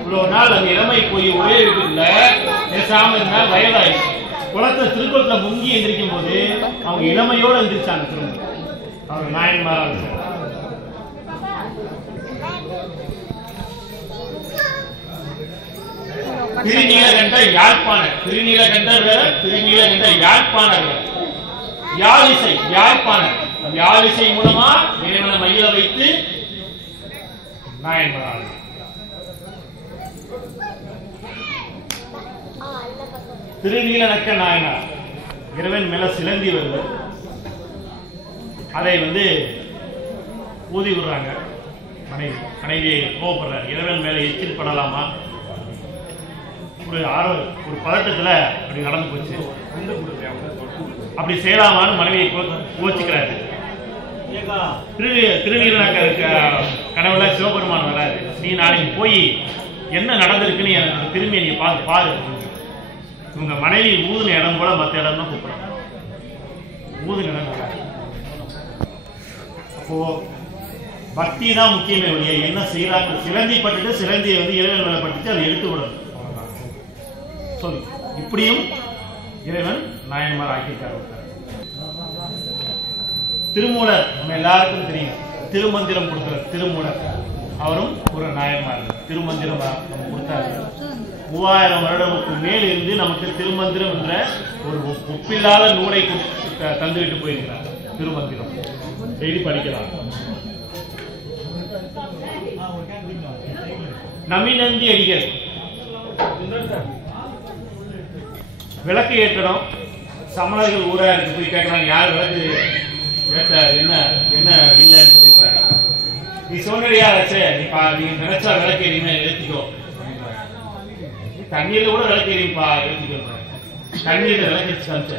இவ்வளவு நாள் அந்த இளமை போய் ஒரே வீட்டுக்குள்ள பேசாம இருந்தால் வயதாயிடுச்சு. குளத்துல திருக்குளத்துல முங்கி எந்திரிக்கும் போது அவங்க இளமையோட எந்திரிச்சாங்க. திரும்ப அவங்க நாயன்மாரா இருந்தாங்க. திருநீலகண்ட யாழ்ப்பாணர், திருநீலகண்டர் வேற, திருநீலகண்ட யாழ்ப்பாணர் வேற. யாழிசை யாழ்ப்பாணர், யாழிசை மூலமா இறைவனை மையில வைத்து நாயன்மாரா. திருநீலநக்க நாயனார், இறைவன் மேல சிலந்தி வருது. அதை வந்து ஊதி விடுறாங்க. மனைவியை கோபப்படுறாரு. இறைவன் மேல எச்சில் படலாமா? ஒரு பதட்டத்துல அப்படி நடந்து போச்சு. அப்படி செய்யலாமான்னு மனைவியை கோச்சிக்கிறாரு. திருநீலநக்க கனவுல சிவபெருமான் வராது. நீ நாளைக்கு போய் என்ன நடந்திருக்குன்னு எனக்கு திரும்பி நீ பாரு. உங்க மனைவி ஊதுன இடம் கூட மற்ற இடம் தான் கூப்பிடுறாங்க. ஊதுன இடம் நல்லா. அப்போ பக்தி தான் முக்கியமே ஒழிய என்ன செய்யறாங்க. சிலந்தி பட்டுட்டு சிலந்தியை வந்து இறைவன் மேல பட்டுச்சு, அதை எடுத்து விடணும் சொல்லி இப்படியும் இறைவன் நாயன்மார் ஆக்கியிருக்காரு. திருமூலர் நம்ம எல்லாருக்கும் தெரியும். திருமந்திரம் கொடுக்கிற திருமூலர், அவரும் ஒரு நாயன்மார். திருமந்திரம் நம்ம கொடுத்தாரு. 3000 வருடமுக்கு மேல் இருந்து நமக்கு திருமந்திரம் என்ற ஒரு ஒப்பில்லாத நூலை தந்துவிட்டு போயிருக்கிறார். திருமந்திரம் டெய்லி படிக்கலாம். நமிநந்தி அடிகள் விளக்கு ஏற்றணும். சமணர்கள் ஊரா இருக்கு போய் கேட்கறாங்க, யார் விளக்கு ஏற்ற என்ன என்ன இல்லைன்னு சொல்லியிருக்காங்க. நீ சோனடியாச்சே, நீ நினைச்சா விளக்கு எரியுமே ஏற்றிக்கோ, தண்ணீர்ல கூட விளக்கு எரியும்பா ஏற்றிக்கோ. தண்ணீர் விளக்கு வச்சு காமிச்ச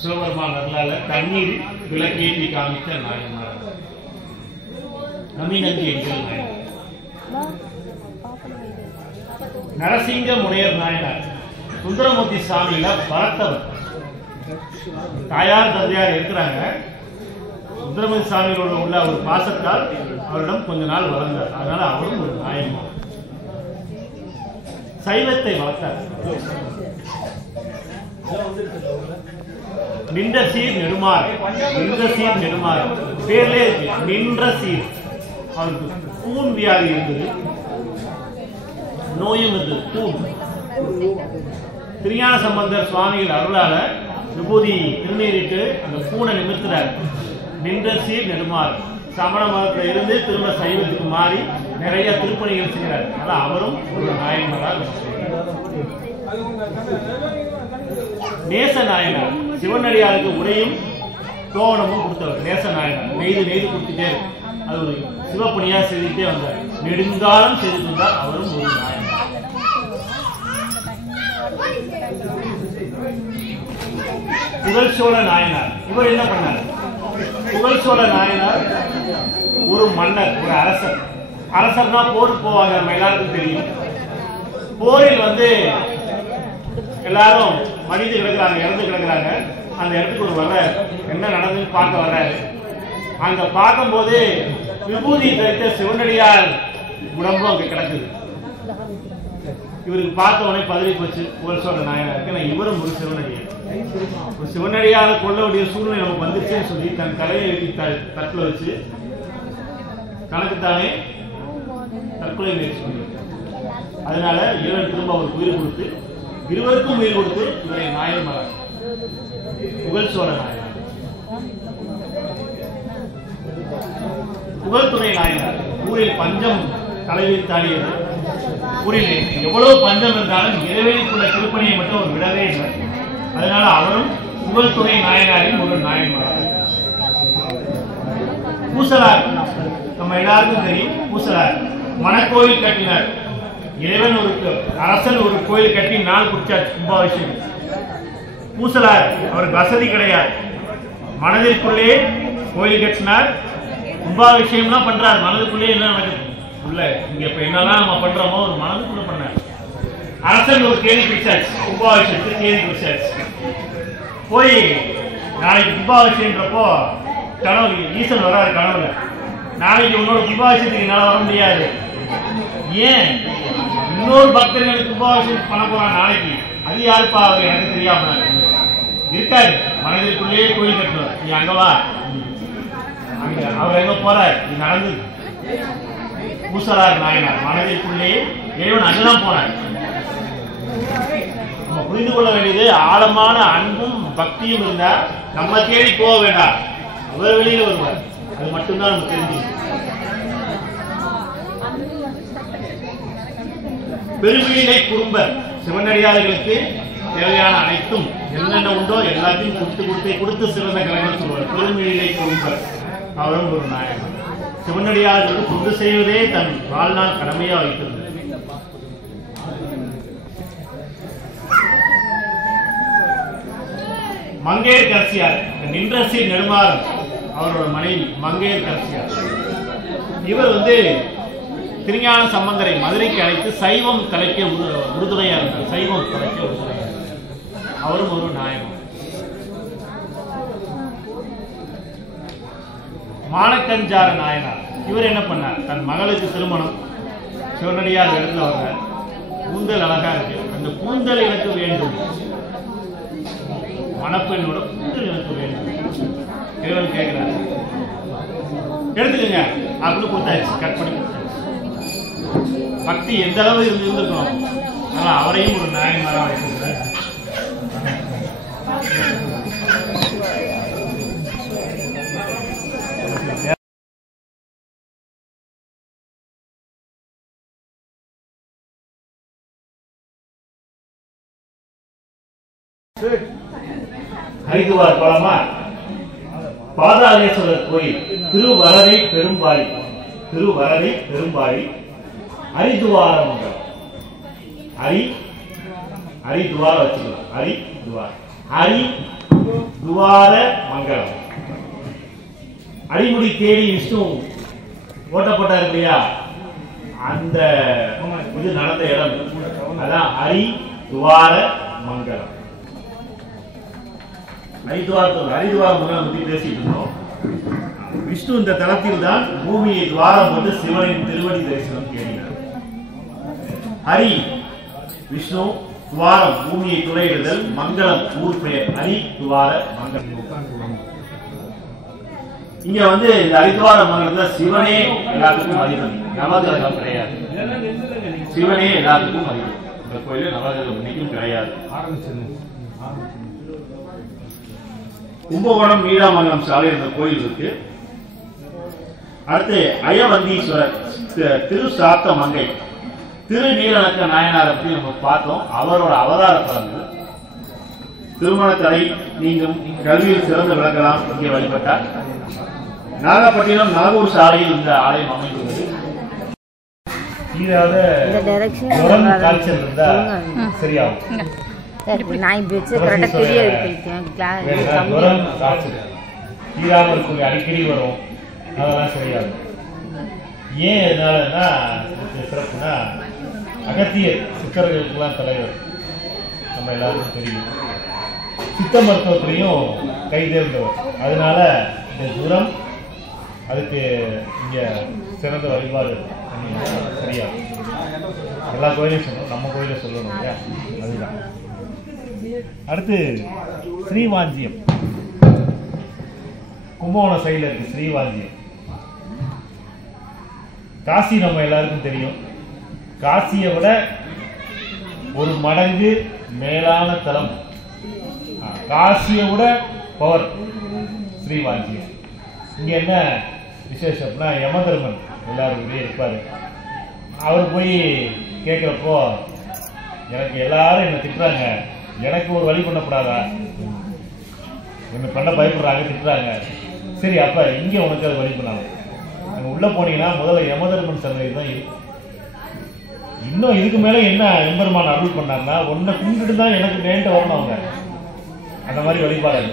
சிவபெருமான் வரலால தண்ணீர் விளக்கு ஏற்றி காமிச்ச நாயன்மார் நமிநந்தி அடிகள் நாயனார். நரசிங்க முனையர் நாயனார் சுந்தரமூர்த்தி சாமியில வளர்த்தவர். தாயார் தந்தையார் இருக்கிறாங்க. சுந்தரமூர்த்தி சாமியோட உள்ள ஒரு பாசத்தால் அவரிடம் கொஞ்ச நாள் வளர்ந்தார். அதனால அவரும் ஒரு நாயன்மார். சைவத்தை வளர்த்தார். நின்ற சீர் நெடுமாறு, நின்ற சீர் நெடுமாறு பேர்லே இருக்கு, நின்ற சீர். அவருக்கு பூன் வியாதி இருந்தது, நோயும் இருந்தது, பூன். திருஞான சம்பந்தர் சுவாமிகள் அருளால விபூதி திருநீரிட்டு அந்த பூனை நிமிர்த்துறார். நின்ற சீர் நெடுமாறு. சமண மதத்தில் இருந்து திரும்ப சைவத்துக்கு மாறி நிறைய திருப்பணிகள் செய்கிறார். அதான் அவரும் ஒரு நாயன்மாராக. நேச நாயனார் சிவனடியாருக்கு உரையும் தோவனமும் கொடுத்தவர். நேச நாயனார் நெய்து நெய்து கொடுத்துட்டே அது ஒரு சிவப்பணியா செய்துட்டே வந்தார். நெடுங்காலம் செய்திருந்தார். அவரும் ஒரு நாயனார். புகழ் சோழ நாயனார் இவர் என்ன பண்ணார்? புகழ் சோழ நாயனார் ஒரு மன்னர், ஒரு அரசர். அரசர்னா போருக்கு போவாங்க, நம்ம எல்லாருக்கும் தெரியும். போரில் எல்லாரும் மடிந்து கிடக்குறாங்க, இறந்து கிடக்குறாங்க. அந்த இடத்துக்கு ஒரு வர்றாரு, என்ன நடந்ததுன்னு பார்க்க வர்றாரு. அங்க பார்க்கும்போது விபூதி தரித்த சிவனடியார் உடம்பும் அங்க கிடக்குது. இவருக்கு பார்த்த உடனே பதவி போச்சு. புகழ் சோழ நாயனாருக்கு நான் இவரும் ஒரு சிவனடியார், ஒரு சிவனடியாரை கொள்ள வேண்டிய சூழ்நிலை நமக்கு வந்துச்சுன்னு சொல்லி தன் தலையை எழுதி தட்டில் வச்சு கணக்குத்தானே தற்கொலை முயற்சி பண்ணி, அதனால இறைவன் திரும்ப அவருக்கு உயிர் கொடுத்து, இருவருக்கும் உயிர் கொடுத்து இவரை நாயன்மார் புகழ் சோழ நாயனார். புகழ் துணை நாயனார் ஊரில் பஞ்சம் தலைவிரித்தாடியது. ஊரில் எவ்வளவு பஞ்சம் இருந்தாலும் இறைவனுக்குள்ள திருப்பணியை மட்டும் அவர் விடவே இல்லை. அதனால அவரும் புகழ் துணை நாயனாரின் ஒரு நாயன்மார். பூசலார் நம்ம எல்லாருக்கும் தெரியும். பூசலார் மணக்கோயில் கட்டினார். இறைவன் ஒரு அரசன் ஒரு கோயில் கட்டி நாள் குடிச்சாச்சு கும்பாபிஷேகம். பூசலார் அவருக்கு வசதி கிடையாது, மனதிற்குள்ளே கோயில் கட்டினார். கும்பாபிஷேகம்லாம் பண்றார், மனதுக்குள்ளே என்ன நடக்குது உள்ள இங்க இப்ப என்னதான் நம்ம பண்றோமோ ஒரு மனதுக்குள்ள பண்ணார். அரசன் ஒரு கேள்வி பிடிச்சாச்சு, கும்பாபிஷேகத்துக்கு கேள்வி பிடிச்சாச்சு. போய் நாளைக்கு கும்பாபிஷேகன்றப்போ கனவு ஈசன் வராது. கனவுல நாளைக்கு உன்னோட கும்பாபிஷேகத்துக்கு என்னால வர முடியாது, ஏன் இன்னொரு பக்தர்களுக்கு கும்பாபிஷேகம் பண்ண போறான் நாளைக்கு, அது யாருப்பா அவர் எனக்கு தெரியாம இருக்காரு. மனதிற்குள்ளேயே கோயில் கட்டுவார், நீ அங்கவா, அங்க அவர் எங்க போறார், இது நடந்தது. பூசலார் நாயனார் மனதிற்குள்ளேயே இறைவன் அங்கதான் போனார். நம்ம புரிந்து கொள்ள வேண்டியது, ஆழமான அன்பும் பக்தியும் இருந்தா நம்ம தேடி போக வேண்டாம், அவர் வெளியில வருவார். அது மட்டும்தான் நம்ம தெரிஞ்சுக்கணும். பெருமிழை குறும்பர் சிவனடியார்களுக்கு தேவையான அனைத்தும் என்னென்ன உண்டோ எல்லாத்தையும் கொடுத்து சிறந்த கலைஞர் சொல்வார். பெருமிழை குறும்பர் அவரும் ஒரு நாயகன். சிவனடியார்களுக்கு தொண்டு செய்வதே தன் வாழ்நாள் கடமையா வைத்திருந்தது. மங்கையர்கரசியார் நின்ற சீர் நெடுமாறன் அவரோட மனைவி மங்கையர்கரசியார். இவர் திருஞான சம்பந்தரை மதுரைக்கு அழைத்து சைவம் கலைக்க உறுதுணையா இருந்தார். சைவம் கலைக்க உறுதுணையா, அவரும் ஒரு நாயகம். மானக்கஞ்சார நாயனார் இவர் என்ன பண்ணார்? தன் மகளுக்கு திருமணம், சிவனடியார் இடத்துல வர்றார். கூந்தல் அழகா இருக்கு, அந்த கூந்தல் எனக்கு வேண்டும், மணப்பெண்ணோட கூந்தல் எனக்கு வேண்டும் இறைவன் கேட்கிறார். எடுத்துக்கங்க அப்படின்னு கொடுத்தாச்சு, கட் பண்ணி கொடுத்தாச்சு. பக்தி எந்த அளவு இருந்திருக்கணும், அதனால அவரையும் ஒரு நாயன்மாரா வைத்திருக்கிறார். ஹரிதுவார் போலாமா? பாதாளேஸ்வரர் கோயில் திருவரரை பெரும்பாடி, திருவரரை பெரும்பாடி, ஹரிதுவார மங்கலம். ஹரிதுவார வச்சுக்கலாம். ஹரிதுவார மங்கலம். அடிமுடி தேடி விஷ்ணு ஓட்டப்பட்டார் இல்லையா, அந்த இது நடந்த இடம் அதான் ஹரிதுவார மங்கலம். ஹரிதுவார மங்கலம் பற்றி பேசிட்டு இருந்தோம். விஷ்ணு இந்த தலத்தில் தான் பூமியை துவாரம் வந்து சிவனின் திருவடி தரிசனம் கேட்கிறார். ஹரி விஷ்ணு, துவாரம் பூமியை துளையிடுதல், மங்களம் ஊர் பெயர் ஹரிதுவார மங்கலம். இங்க வந்து இந்த ஹரிதுவார மங்கலத்துல சிவனே எல்லாத்துக்கும் அதிபதி, நவகிரகம் கிடையாது. சிவனே எல்லாத்துக்கும் அதிபதி. இந்த கோயில நவகிரகம் இன்னைக்கும் கிடையாது. கும்பகோணம் நீடாமங்கலம் சாலையில் இந்த கோயில் இருக்கு. அடுத்து அயவந்தீஸ்வரர், திரு சாத்த மங்கை, திரு நீலநக்க நாயனாரை பற்றி நம்ம பார்த்தோம். அவரோட அவதார பலன்கள். திருமண தடை நீங்கும், கல்வியில் சிறந்து விளங்கலாம் இங்கே வழிபட்டார். நாகப்பட்டினம் நாகூர் சாலையில் இந்த ஆலயம் அமைந்துள்ளது. காய்ச்சல் இருந்தா சரியாகும். தீராமல் இருக்கும், அடிக்கடி வரும், அதெல்லாம் சரியாகும். ஏன் எதனாலன்னா சிறப்புனா அகத்தியர் சித்தர்களுக்கெல்லாம் தலைவர், நம்ம எல்லாருக்கும் தெரியும். சித்த மருத்துவத்திலையும் கைதேர்ந்தவர். அதனால இந்த தூரம் அதுக்கு இங்க சிறந்த வழிபாடு சரியாகும். எல்லா கோயிலையும் சொல்லணும், நம்ம கோயில சொல்லணும் இல்லையா, அதுதான். அடுத்து ஸ்ரீவாஞ்சியம், கும்பகோணம் சைடில் இருக்கு ஸ்ரீவாஞ்சியம். காசி நம்ம எல்லாருக்கும் தெரியும். காசியை விட ஒரு மடங்கு மேலான தலம், காசியை விட பவர் ஸ்ரீவாஞ்சியம். இங்க என்ன விசேஷம்னா, யமதர்மன் எல்லாருமே இருப்பாரு. அவர் போய் கேட்கிறப்போ, எனக்கு எல்லாரும் என்ன திட்டுறாங்க, எனக்கு ஒரு வழி பண்ணப்படாதா, என்ன பண்ண பயப்படுறாங்க, திட்டுறாங்க. சரி, அப்ப இங்க உனக்கு அது வழி பண்ணாங்க. அங்க உள்ள போனீங்கன்னா முதல்ல யமதர்மன் சன்னதி தான் இருக்கு. இன்னும் இதுக்கு மேல என்ன எம்பெருமான் அருள் பண்ணாங்கன்னா, உன்னை கும்பிட்டு தான் எனக்கு நேரிட்டு வரணும் அவங்க. அந்த மாதிரி வழிபாடு.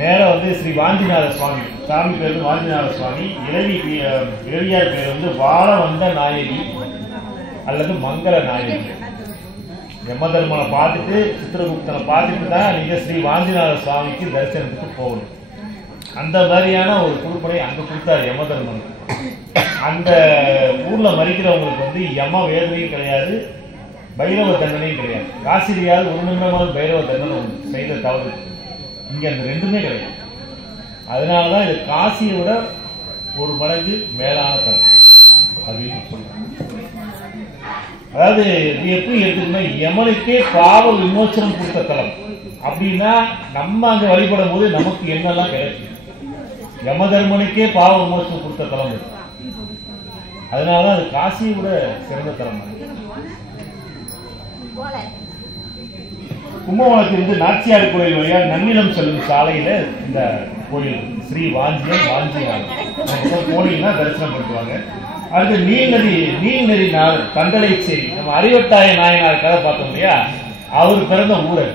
நேர வந்து ஸ்ரீ வாஞ்சிநாத சுவாமி, சாமி பேர் வாஞ்சிநாத சுவாமி. இளவியார் பேர் வந்து வாழ வந்த நாயகி அல்லது மங்கள நாயகி. யமதர்மனை பார்த்துட்டு, சித்திரகுப்தனை பார்த்துட்டு தான் நீங்க ஸ்ரீ வாஞ்சிநாத சுவாமிக்கு தரிசனத்துக்கு போகணும். அந்த மாதிரியான ஒரு குறிப்படை அங்க கொடுத்தாரு யமதர்மன். அந்த ஊர்ல மறிக்கிறவங்களுக்கு வந்து யம வேதனையும் கிடையாது, பைரவ தண்டனையும் கிடையாது. காசிரியால் ஒரு நிமிடமாவது பைரவ தண்டனை செய்த தவறு. இங்க அந்த ரெண்டுமே கிடையாது. அதனாலதான் இது காசியை விட ஒரு மடங்கு மேலான தலம் அப்படின்னு சொல்றேன். அதாவது இது எப்படி எடுத்துக்கணும்னா, யமனுக்கே பாவ விமோசனம் கொடுத்த தலம் அப்படின்னா, நம்ம அங்க வழிபடும் போது நமக்கு என்னெல்லாம் கிடைக்கும். யமதர்மனுக்கே பாவ விமோசனம் கொடுத்த தலம் இருக்கு. அதனாலதான் அது காசியை விட சிறந்த தலம். கும்பகோணத்திலிருந்து நாச்சியார் கோயில் வழியா நன்னிலம் செல்லும் சாலையில இந்த கோயில் ஸ்ரீ வாஞ்சியம், வாஞ்சியார் போனீங்கன்னா தரிசனம் பண்ணுவாங்க. அடுத்து நீல்நெறி தண்டலைச்சேரி, நம்ம அறிவட்டாய நாயனார் கதை பார்த்தோம் இல்லையா, அவர் பிறந்த ஊர்.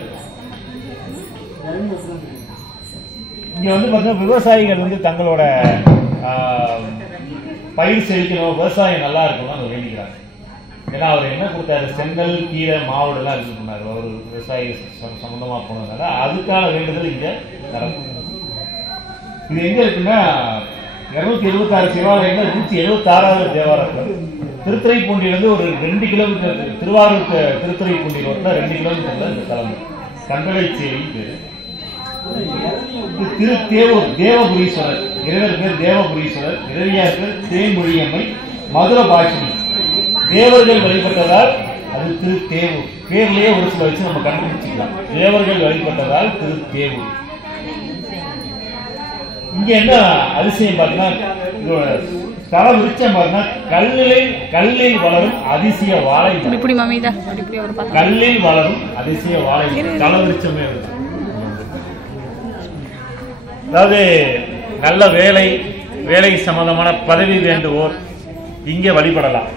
இங்க வந்து பார்த்தீங்கன்னா விவசாயிகள் வந்து தங்களோட பயிர் செழிக்கணும், விவசாயம் நல்லா இருக்கணும்னு வேண்டிக்கிறாங்க. ஏன்னா அவர் என்ன கொடுத்தாரு, செங்கல், கீரை, மாவுடு எல்லாம் இருக்கு பண்ணாரு. அவர் விவசாயி சம்பந்தமா போனதுனால அதுக்கான வேண்டுதல் இங்க நடக்கும். இது எங்க இருக்குன்னா, 276 சிவாலயங்கள், 176வது தேவாலயம். திருத்துறைப்பூண்டியிலிருந்து ஒரு 2 கிலோமீட்டர், திருவாரூர் திருத்துறைப்பூண்டி ரோட்ல 2 கிலோமீட்டர்ல இந்த தலம் கண்டலைச்சேரி பேரு. திரு தேவபுரீஸ்வரர், இறைவர் பேர் தேவபுரீஸ்வரர், இறைவியார் பேர் தேன்மொழியம்மை, மதுர பாஷினி. தேவர்கள் வழிபட்டதால் அது திரு தேவூர். பேர்லயே ஒரு சில வச்சு நம்ம கண்டுபிடிச்சிக்கலாம். தேவர்கள் வழிபட்டதால் திரு தேவூர். இங்க என்ன அதிசயம் பார்த்தீங்கன்னா, தல விருட்சம் பாருங்க, கல்லில் வளரும் அதிசய வாழை. கல்லில் வளரும் அதிசய வாழை தல விருட்சமே. அதாவது நல்ல வேலை சம்பந்தமான பதவி வேண்டுவோர் இங்கே வழிபடலாம்.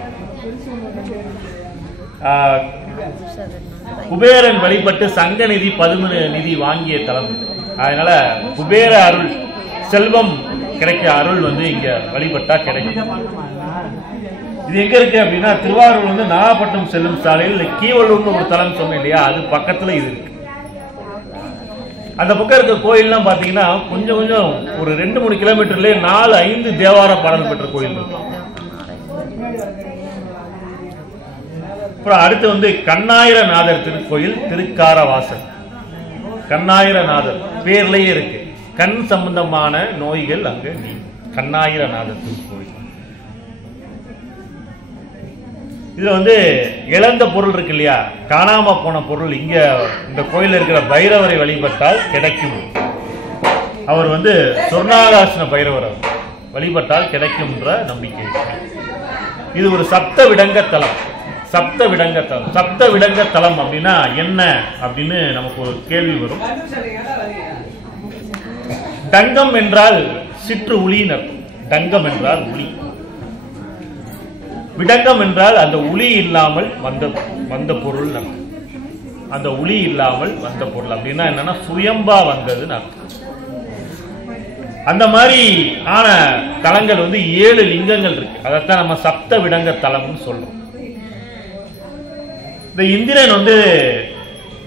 குபேரன் வழிபட்டு சங்க நிதி பதும நிதி வாங்கிய தலம். அதனால குபேர அருள், செல்வம் கிடைக்க அருள் இங்க வழிபட்டா கிடைக்கும். இது எங்க இருக்கு அப்படின்னா, திருவாரூர் நாகப்பட்டினம் செல்லும் சாலையில் கீவலூர்னு ஒரு தலம் சொன்னேன் இல்லையா, அது பக்கத்துல இது இருக்கு. அந்த பக்கம் இருக்க கோயில்லாம் பாத்தீங்கன்னா கொஞ்சம் ஒரு 2-3 கிலோமீட்டர்லயே 4-5 தேவார பாடல் பெற்ற கோயில் இருக்கு. அப்புறம் அடுத்து கண்ணாயிரநாதர் திருக்கோயில், திருக்காரவாசல். கண்ணாயிரநாதர் பேர்லயே இருக்கு, கண் சம்பந்தமான நோய்கள் அங்க கண்ணாயிரநாதர் திருக்கோயில். இதுல இழந்த பொருள் இருக்கு இல்லையா, காணாம போன பொருள் இங்க இந்த கோயில இருக்கிற பைரவரை வழிபட்டால் கிடைக்கும். அவர் சொர்ணாகாசன பைரவர் வழிபட்டால் கிடைக்கும்ன்ற நம்பிக்கை. இது ஒரு சப்த விடங்க தலம். சப்த விடங்க தலம் அப்படின்னா என்ன அப்படின்னு நமக்கு ஒரு கேள்வி வரும். டங்கம் என்றால் சிற்று உளியினர். டங்கம் என்றால் உளி. விடங்கம் என்றால் அந்த உளி இல்லாமல் வந்த பொருள். அந்த உளி இல்லாமல் வந்த பொருள் அப்படின்னா என்னன்னா சுயம்பா வந்ததுன்னு அர்த்தம். அந்த மாதிரி ஆன தலங்கள் 7 லிங்கங்கள் இருக்கு. அதைத்தான் நம்ம சப்த விடங்க தலம்னு சொல்றோம். இந்த இந்திரன்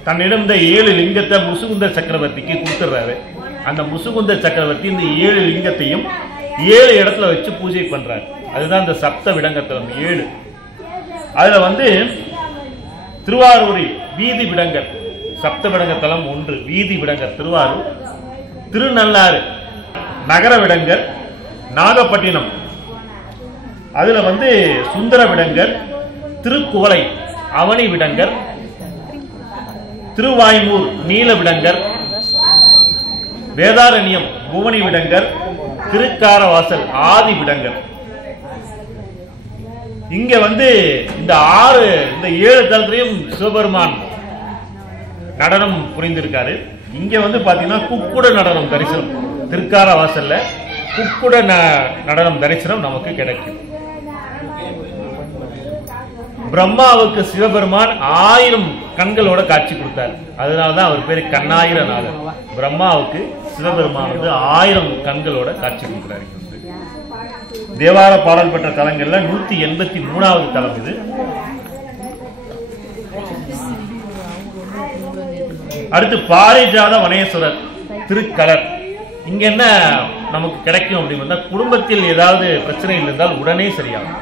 தன்னிடம் இந்த 7 லிங்கத்தை முசுகுந்த சக்கரவர்த்திக்கு கொடுத்துறாரு. அந்த முசுகுந்த சக்கரவர்த்தி இந்த 7 லிங்கத்தையும் 7 இடத்துல வச்சு பூஜை பண்றாரு. அதுதான் இந்த சப்த விடங்கத்தலம் 7. அதுல திருவாரூரில் வீதி விடங்கர் சப்த விடங்கத்தலம் 1 வீதி விடங்கர் திருவாரூர். திருநள்ளாறு நகர விடங்கர். நாகப்பட்டினம் அதுல சுந்தர விடங்கர். திருக்குவளை அவனி விடங்கர். திருவாய்மூர் நீல விடங்கர். வேதாரண்யம் புவனி விடங்கர். திருக்காரவாசல் ஆதி விடங்கர். இங்க இந்த 7 தலத்திலையும் சிவபெருமான் நடனம் புரிந்திருக்காரு. இங்க பாத்தீங்கன்னா குக்குட நடனம் தரிசனம், திருக்காரவாசல்ல குக்குட நடனம் தரிசனம் நமக்கு கிடைக்கும். பிரம்மாவுக்கு சிவபெருமான் 1000 கண்களோட காட்சி கொடுத்தார். அதனாலதான் அவர் பேரு கண்ணாயிரநாதர். பிரம்மாவுக்கு சிவபெருமான் 1000 கண்களோட காட்சி கொடுக்கிறார். தேவார பாடல் பெற்ற தலங்கள்ல 183வது தலம் இது. அடுத்து பாரிஜாத வனேஸ்வரர் திருக்கலர். இங்க என்ன நமக்கு கிடைக்கும் அப்படின்னு குடும்பத்தில் ஏதாவது பிரச்சனை இருந்தால் உடனே சரியாகும்.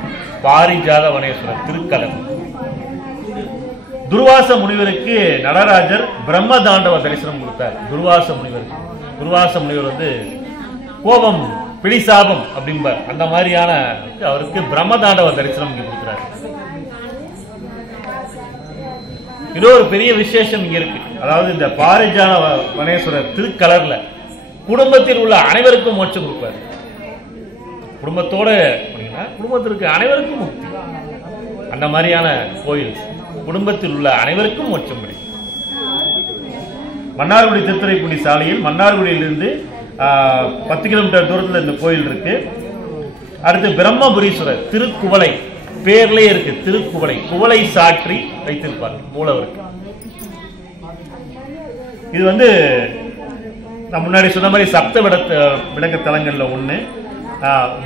பாரிஜாத வனேஸ்வரர் திருக்கலர். துர்வாச முனிவருக்கு நடராஜர் பிரம்ம தாண்டவ தரிசனம் கொடுத்தார். துர்வாச முனிவர் கோபம் பிடிசாபம் அப்படிம்பார். அந்த மாதிரியான அவருக்கு பிரம்ம தாண்டவ தரிசனம் இங்க கொடுக்கிறார். இன்னொரு பெரிய விசேஷம் இங்க இருக்கு. அதாவது இந்த பாரிஜாத வனேஸ்வரர் திருக்கலர்ல குடும்பத்தில் உள்ள அனைவருக்கும் மோட்சம் கொடுப்பார். குடும்பத்தோட குடும்பத்திற்கு அனைவருக்கும் முக்தி. அந்த மாதிரியான கோயில். குடும்பத்தில் உள்ள அனைவருக்கும் மோட்சம் கிடைக்கும். மன்னார்குடி திருத்துறைப்பூண்டி சாலையில் மன்னார்குடியிலிருந்து 10 கிலோமீட்டர் தூரத்தில் இந்த கோயில் இருக்கு. அடுத்து பிரம்மபுரீஸ்வரர் திருக்குவளை பேர்லயே இருக்கு. திருக்குவளை குவளை சாற்றி வைத்திருப்பார் மூலவருக்கு. இது நான் முன்னாடி சொன்ன மாதிரி சப்த விடங்க தலங்கள்ல 1.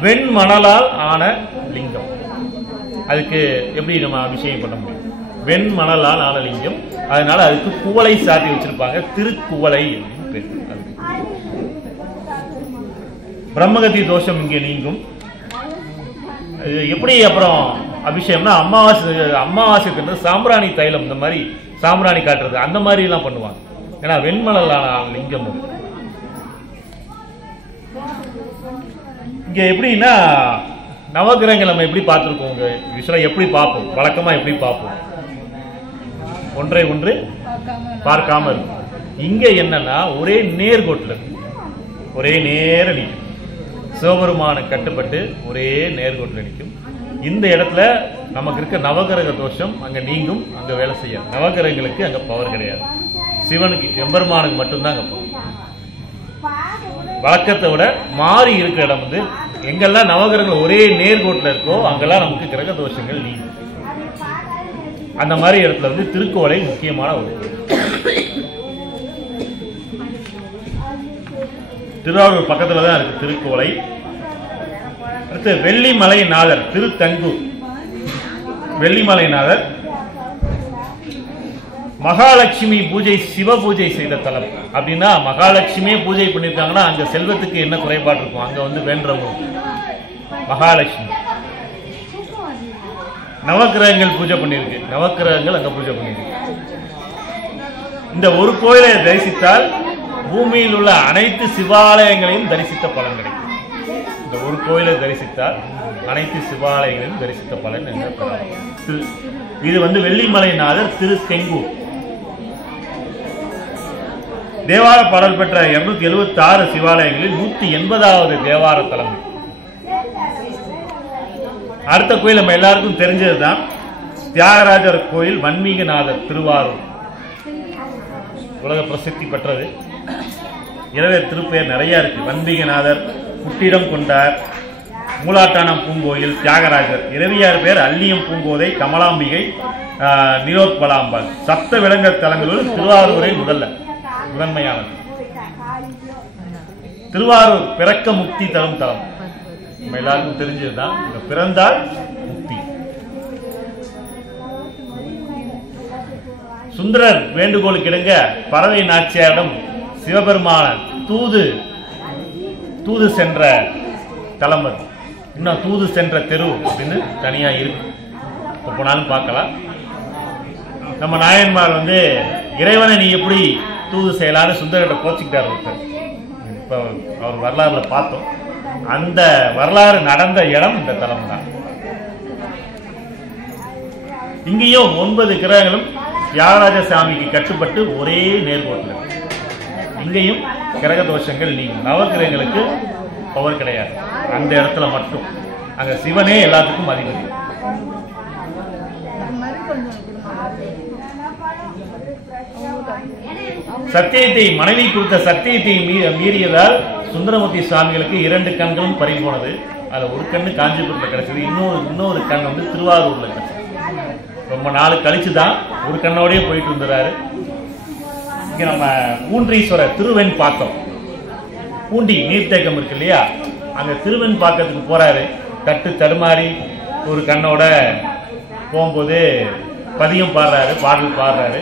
வெண்மணலால் ஆன லிங்கம். அதுக்கு எப்படி நம்ம அபிஷேகம் பண்ண முடியும்? வெண்மணலால் ஆன லிங்கம். அதனால அதுக்கு குவளை சாத்தி வச்சிருப்பாங்க. திருக்குவளை பேர். பிரம்மகதி தோஷம் இங்கே நீங்கும். எப்படி அப்புறம் அபிஷேகம்னா அமாவாசை சாம்பிராணி தைலம், இந்த மாதிரி சாம்பிராணி காட்டுறது அந்த மாதிரி எல்லாம் பண்ணுவாங்க. ஏன்னா வெண்மணலான லிங்கம் அது. இங்க எப்படின்னா நவகிரகங்கள் நம்ம எப்படி பார்த்திருக்கோம், யூஸ்வலா எப்படி பார்ப்போம், வழக்கமா எப்படி பார்ப்போம், ஒன்றை ஒன்று பார்க்காம இருக்கும். இங்க என்னன்னா ஒரே நேர்கோட்டில் ஒரே நேர நீக்கும். சிவபெருமானு கட்டுப்பட்டு ஒரே நேர்கோட்டில் நிற்கும். இந்த இடத்துல நமக்கு இருக்க நவகிரக தோஷம் அங்கே நீங்கும், அங்கே வேலை செய்யாது. நவகிரகங்களுக்கு அங்கே பவர் கிடையாது, சிவனுக்கு எம்பெருமானுக்கு மட்டும்தான் அங்கே பவர். வழக்கத்தை விட மாறி இருக்கிற இடம் வந்து எங்கெல்லாம் நவகிரகங்கள் ஒரே நேர்கோட்டில் இருக்கோ அங்கெல்லாம் நமக்கு கிரக தோஷங்கள் நீங்கும். அந்த மாதிரி இடத்துல வந்து திருக்கோளை முக்கியமான ஒரு திருவாரூர் பக்கத்துல தான் இருக்கு திருக்கோளை. அடுத்து வெள்ளிமலைநாதர் திருத்தங்கூர். வெள்ளிமலைநாதர் மகாலட்சுமி பூஜை சிவ பூஜை செய்த தலம். அப்படின்னா மகாலட்சுமியே பூஜை பண்ணியிருக்காங்கன்னா அங்க செல்வத்துக்கு என்ன குறைபாடு இருக்கும், அங்க வந்து வேண்டவங்க மகாலட்சுமி. நவக்கிரகங்கள் பூஜை பண்ணியிருக்கு, நவக்கிரகங்கள் அங்க பூஜை பண்ணியிருக்கு. இந்த ஒரு கோயிலை தரிசித்தால் பூமியில் உள்ள அனைத்து சிவாலயங்களையும் தரிசித்த பலன் கிடைக்கும். இந்த ஒரு கோயிலை தரிசித்தால் அனைத்து சிவாலயங்களையும் தரிசித்த பலன் இது வந்து வெள்ளிமலைநாதர் திருத்தெங்கூர். தேவார பாடல் பெற்ற 276 சிவாலயங்களில் 180வது தேவார தலம். அடுத்த கோயில் நம்ம எல்லாருக்கும் தெரிஞ்சதுதான் தியாகராஜர் கோயில் வன்மீகநாதர் திருவாரூர். உலக பிரசித்தி பெற்றது. இரவே திருப்பெயர் நிறைய இருக்கு. வன்மீகநாதர், குட்டிடம் கொண்டார், மூலாட்டானம் பூங்கோயில், தியாகராஜர். இரவியார் பேர் அல்லியம் பூங்கோதை, கமலாம்பிகை, நிரோத்பலாம்பாள். சப்த விலங்க தலங்களுள் திருவாரூரை முதன்மையானது. திருவாரூர் பிறக்க முக்தி தரும் தலம். நம்ம எல்லாருக்கும் தெரிஞ்சதுதான். பிறந்தால் முக்தி. சுந்தரர் வேண்டுகோளுக்கு இணங்க பறவை நாச்சியாரிடம் சிவபெருமான தூது சென்ற தலம் அது. இன்னும் தூது சென்ற தெரு அப்படின்னு தனியா இருக்கு, போனாலும் பார்க்கலாம். நம்ம நாயன்மார் வந்து இறைவனை நீ எப்படி தூது செய்யலான்னு சுந்தரர்கிட்ட கோச்சிக்கிட்டார் ஒருத்தர். இப்ப அவர் வரலாறுல பார்த்தோம். அந்த வரலாறு நடந்த இடம் இந்த தலம் தான். இங்கேயும் 9 கிரகங்களும் தியாகராஜ சாமிக்கு கட்டுப்பட்டு ஒரே நேர்கோட்டில். இங்கேயும் கிரக தோஷங்கள் நீங்கும். நவகிரகங்களுக்கு பவர் கிடையாது, அந்த இடத்துல மட்டும். அங்க சிவனே எல்லாத்துக்கும் அதிபதி. சத்தியத்தை மனைவி கொடுத்த சத்தியத்தை மீறியதால் சுந்தரமூர்த்தி சுவாமிகளுக்கு 2 கண்களும் பறிபோனது. அதுல ஒரு கண்ணு காஞ்சிபுரத்தில் கிடைச்சது, இன்னொரு கண் வந்து திருவாரூர்ல கிடைச்சது. ரொம்ப நாள் கழிச்சுதான் ஒரு கண்ணோடய போயிட்டு வந்துறாரு. இங்க நம்ம பூண்டீஸ்வரர் திருவெண்பாக்கம், பூண்டி நீர்த்தேக்கம் இருக்கு இல்லையா, அங்க திருவெண்பாக்கத்துக்கு போறாரு. தட்டு தடுமாறி ஒரு கண்ணோட போகும்போது பதியம் பாடுறாரு, பாடல் பாடுறாரு.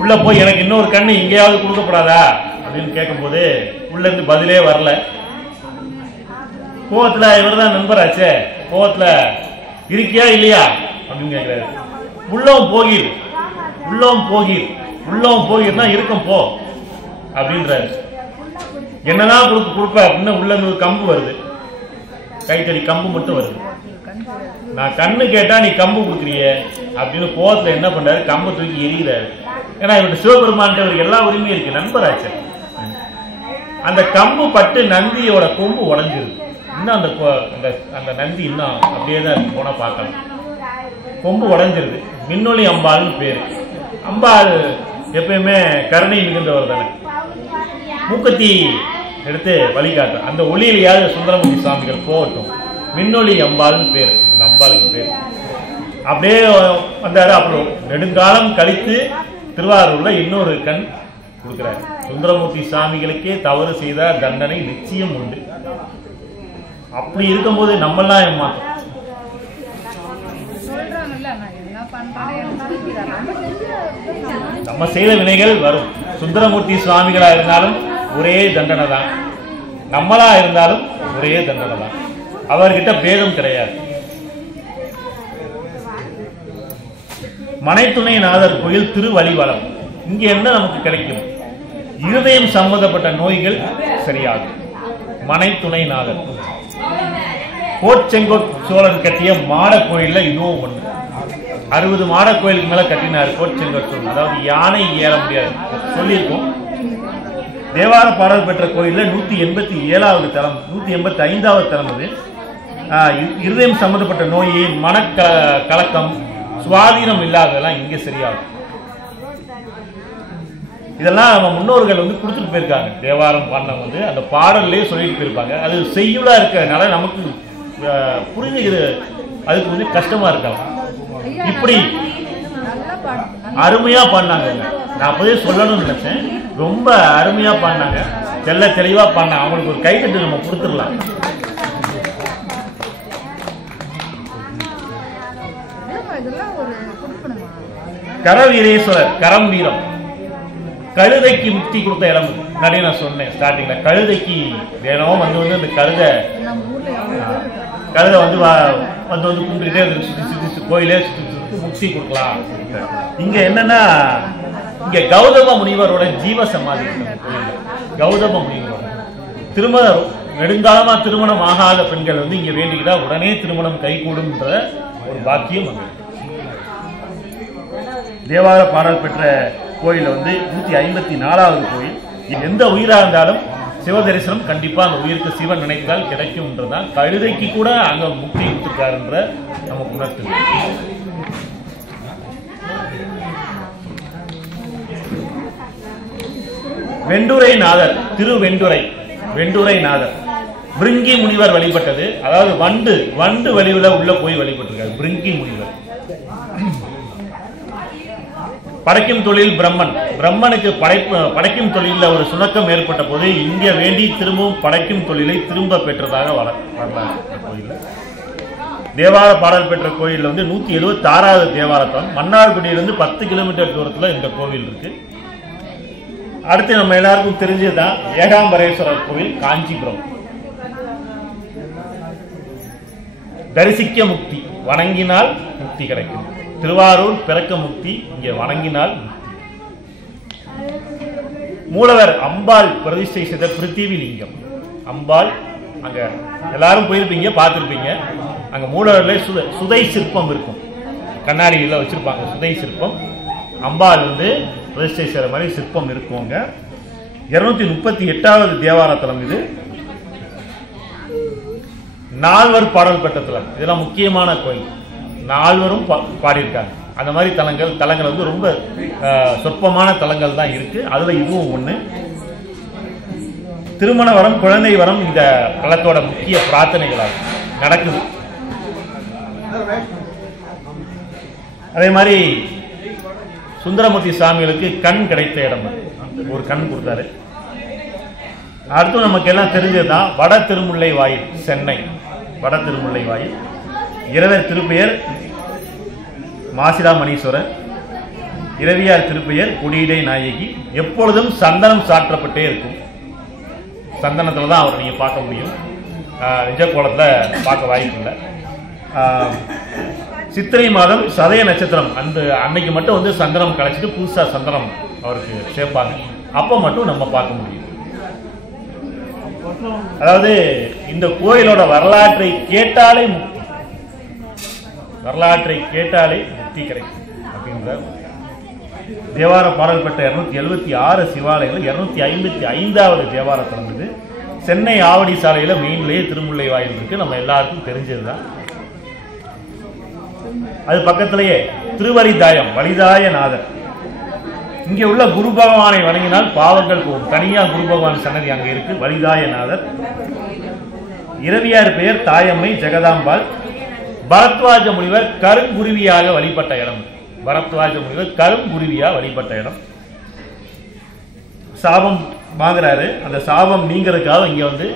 உள்ள போய் எனக்கு இன்னொரு கண்ணு இங்கேயாவது கொடுக்கப்படாதா அப்படின்னு கேட்கும் போது உள்ள இருந்து பதிலே வரல. கோவத்துல இவர் தான் நண்பராச்சே, கோவத்துல இருக்கியா இல்லையா அப்படின்னு கேட்கிறாரு. உள்ளம் போகிர்னா இருக்கும் போ அப்படின்றாரு. என்னதான் கொடுப்ப அப்படின்னா உள்ள இருந்து ஒரு கம்பு வருது, கைத்தறி கம்பு மட்டும் வருது. நான் கண்ணு கேட்டா நீ கம்பு கொடுக்குறிய அப்படின்னு கோவத்துல என்ன பண்றாரு, கம்பை தூக்கி எரிகிறாரு. ஏன்னா இவருடைய சிவபெருமான் இவருக்கு எல்லா உரிமையும் இருக்கு, நண்பராச்சு. அந்த கம்பு பட்டு நந்தியோட கொம்பு உடஞ்சிருக்கு. இன்னும் அந்த நந்தி இன்னும் அப்படியே தான் இருக்கு, போனா பார்க்கலாம். கொம்பு உடஞ்சிருது. மின்னொளி அம்பாள்னு பேரு. அம்பாள் எப்பயுமே கருணை மிகுந்தவர் தானே. மூக்கத்தி எடுத்து வழிகாட்டு. அந்த ஒளியிலையாவது சுந்தரமூர்த்தி சுவாமிகள் போகட்டும். மின்னொளி அம்பாள்னு பேரு, அந்த அம்பாளுக்கு பேரு. அப்படியே வந்தாரு. அப்புறம் நெடுங்காலம் கழித்து திருவாரூர்ல இன்னொரு கண் கொடுக்கிறாரு. சுந்தரமூர்த்தி சுவாமிகளுக்கே தவறு செய்த தண்டனை நிச்சயம் உண்டு. அப்படி இருக்கும்போது நம்மெல்லாம் ஏமாத்தோம். நம்ம செய்த வினைகள் வரும். சுந்தரமூர்த்தி சுவாமிகளா இருந்தாலும் ஒரே தண்டனை தான், நம்மளா இருந்தாலும் ஒரே தண்டனை தான். அவர்கிட்ட பேதம் கிடையாது. மனைத்துணைநாதர் கோயில் திருவலிவலம். இங்க என்ன நமக்கு கிடைக்கும்? இருதயம் சம்பந்தப்பட்ட நோய்கள் சரியாகும். மனைத்துணைநாதர். கோச்செங்கோட் சோழன் கட்டிய மாட கோயில்ல இதுவும் ஒண்ணு. 60 மாட கோயிலுக்கு மேல கட்டினார் கோச்செங்கோட் சோழன். அதாவது யானை ஏற முடியாது சொல்லியிருக்கோம். தேவார பாடல் பெற்ற கோயிலில் 187வது தலம், 185வது தலம் இது. இருதயம் சம்பந்தப்பட்ட நோய், கலக்கம், சுவாதீனம் இல்லாததெல்லாம் இங்கே சரியாகும். இதெல்லாம் நம்ம முன்னோர்கள் வந்து கொடுத்துட்டு போயிருக்காங்க. தேவாரம் பாடினவங்க வந்து அந்த பாடல்லே சொல்லிட்டு போயிருப்பாங்க. அது செய்யுளா இருக்கிறதுனால நமக்கு புரிஞ்சுக்கிறது அதுக்கு வந்து கஷ்டமா இருக்காங்க. இப்படி அருமையா பாடினாங்க. நான் அப்போதே சொல்லணும்னு நினைச்சேன். ரொம்ப அருமையா பாடினாங்க, தெல்ல தெளிவா பாடினாங்க. அவங்களுக்கு ஒரு கைத்தட்டு நம்ம கொடுத்துடலாம். கரவீரேஸ்வரர், கரம் வீரம், கழுதைக்கு முக்தி கொடுத்த இடம். நிறைய நான் சொன்னேன் ஸ்டார்டிங்ல, கழுதைக்கு தினமும் வந்து அந்த கழுதை வந்து வந்து கும்பிட்டுட்டே இருக்கு, சுத்தி கோயிலே முக்தி கொடுக்கலாம். இங்க என்னன்னா, இங்க கௌதம முனிவரோட ஜீவ சமாதி. கௌதம முனிவரோட திருமணம், நெடுங்காலமா திருமணம் ஆகாத பெண்கள் வந்து இங்க வேண்டிக்கிட்டா உடனே திருமணம் கைகூடும்ன்ற ஒரு பாக்கியம் அங்க. தேவார பாடல் பெற்ற கோயில் வந்து 154வது கோயில். எந்த உயிரா இருந்தாலும் சிவ தரிசனம் கண்டிப்பா அந்த உயிருக்கு சிவன் நினைத்தால் கிடைக்கும்ன்றதான். கழுதைக்கு கூட அங்க முக்தி கொடுத்திருக்காருன்ற நமக்கு உணர்த்து. வெண்டுரை நாதர், திருவெண்டுரை வெண்டுரை நாதர், பிரிங்கி முனிவர் வழிபட்டது. அதாவது வண்டு வழிவுல உள்ள போய் வழிபட்டிருக்காரு பிரிங்கி முனிவர். படைக்கும் தொழில் பிரம்மன், பிரம்மனுக்கு படைக்கும் தொழில ஒரு சுணக்கம் ஏற்பட்ட போது இங்க வேண்டி திரும்பவும் படைக்கும் தொழிலை திரும்ப பெற்றதாக வரலாறு கோயில். தேவார பாடல் பெற்ற கோயில் வந்து 176வது தேவாரத்தலம். மன்னார்குடியிலிருந்து 10 கிலோமீட்டர் தூரத்துல இந்த கோவில் இருக்கு. அடுத்து நம்ம எல்லாருக்கும் தெரிஞ்சதுதான் ஏகாம்பரேஸ்வரர் கோவில், காஞ்சிபுரம். தரிசிக்க முக்தி, வணங்கினால் முக்தி கிடைக்கும். திருவாரூர் பிறக்க முக்தி, இங்கே வணங்கினால் முக்தி. மூலவர் அம்பாள் பிரதிஷ்டை செய்த பிருத்திவி லிங்கம். அம்பாள் அங்க எல்லாரும் போயிருப்பீங்க, பார்த்திருப்பீங்க. அங்க மூலவர்ல சுதை சிற்பம் இருக்கும், கண்ணாடியில வச்சிருப்பாங்க சுதை சிற்பம். அம்பாள் வந்து பிரதிஷ்டை செய்யற மாதிரி சிற்பம் இருக்குங்க. 238வது தேவாரத்தலம் இது. நால்வர் பாடல் பெற்ற தலம். இதெல்லாம் முக்கியமான கோயில். நால்வரும் பாடியிருக்காங்க. அந்த மாதிரி தலங்கள் வந்து ரொம்ப சொற்பமான தலங்கள் தான் இருக்கு. அதுல இதுவும் ஒண்ணு. திருமண வரம், குழந்தை வரம் இந்த தலத்தோட முக்கிய பிரார்த்தனைகளாக நடக்குது. அதே மாதிரி சுந்தரமூர்த்தி சாமிகளுக்கு கண் கிடைத்த இடம், ஒரு கண் கொடுத்தாரு. அடுத்து நமக்கு எல்லாம் தெரிஞ்சதுதான் வட திருமுல்லை வாயில், சென்னை வட திருமுல்லை வாயில். இரவர் திருப்பெயர் மாசிலாமணீஸ்வரர், இரவியார் திருப்பெயர் கொடியிடை நாயகி. எப்பொழுதும் சந்தனம் சாற்றப்பட்டே இருக்கும். சந்தனத்துல தான் அவர் நீங்க பார்க்க முடியும், நிஜ கோலத்துல பார்க்க வாய்ப்பு இல்லை. சித்திரை மாதம் சதய நட்சத்திரம் அன்னைக்கு மட்டும் வந்து சந்தனம் கலைச்சிட்டு புதுசா சந்தனம் அவருக்கு சேர்ப்பாங்க. அப்ப மட்டும் நம்ம பார்க்க முடியும். அதாவது இந்த கோயிலோட வரலாற்றை கேட்டாலே முக்தி, வரலாற்றை கேட்டாலே முக்தி கிடைக்கும் அப்படின்ற. தேவார பாடல் பெற்ற 276 சிவாலயங்கள் 255வது தேவாரத்தலம் இது. சென்னை ஆவடி சாலையில மெயின்லேயே திருமுல்லை வாயில் இருக்கு, நம்ம எல்லாருக்கும் தெரிஞ்சதுதான். அது பக்கத்திலேயே திருவரிதாயம், வலிதாய நாதர். இங்கே உள்ள குரு பகவானை வணங்கினால் பாவங்கள் போகும். தனியா குரு பகவான் சன்னதி அங்க இருக்கு, வலிதாய நாதர். இரவியார் பெயர் தாயம்மை ஜெகதாம்பாள். பரத்வாஜ முனிவர் கருங்குருவியாக வழிபட்ட இடம். பரத்வாஜ முனிவர் கருங்குருவியா வழிபட்ட இடம். சாபம் வாங்குறாரு, அந்த சாபம் நீங்கிறதுக்காக இங்க வந்து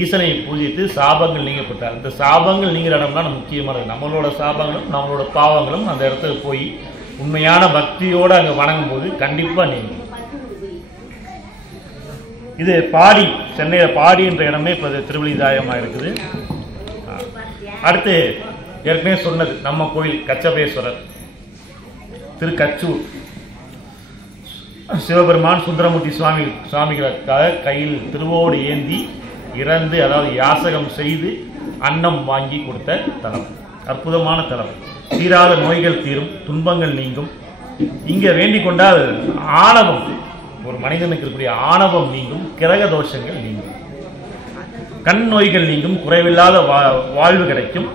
ஈசனை பூஜித்து சாபங்கள் நீங்கப்பட்டார். இந்த சாபங்கள் நீங்கிற இடம் தான் முக்கியமானது. நம்மளோட சாபங்களும் நம்மளோட பாவங்களும் அந்த இடத்துல போய் உண்மையான பக்தியோட அங்க வணங்கும் போது கண்டிப்பா நீங்கும். இது பாடி, சென்னையில பாடி என்ற இடமே இப்ப திருவலிதாயமா இருக்குது. அடுத்து ஏற்கனவே சொன்னது நம்ம கோயில் கச்சபேஸ்வரர், திருக்கச்சூர். சிவபெருமான் சுந்தரமூர்த்தி சுவாமிகளுக்காக கையில் திருவோடு ஏந்தி இறந்து, அதாவது யாசகம் செய்து அன்னம் வாங்கி கொடுத்த தலம். அற்புதமான தலம். தீராத நோய்கள் தீரும், துன்பங்கள் நீங்கும். இங்க வேண்டிக் கொண்டால் ஆணவம் ஒரு மனிதனுக்கு இருக்கக்கூடிய ஆணவம் நீங்கும், கிரக தோஷங்கள் நீங்கும், கண் நோய்கள் நீங்கும், குறைவில்லாத வாழ்வு கிடைக்கும்.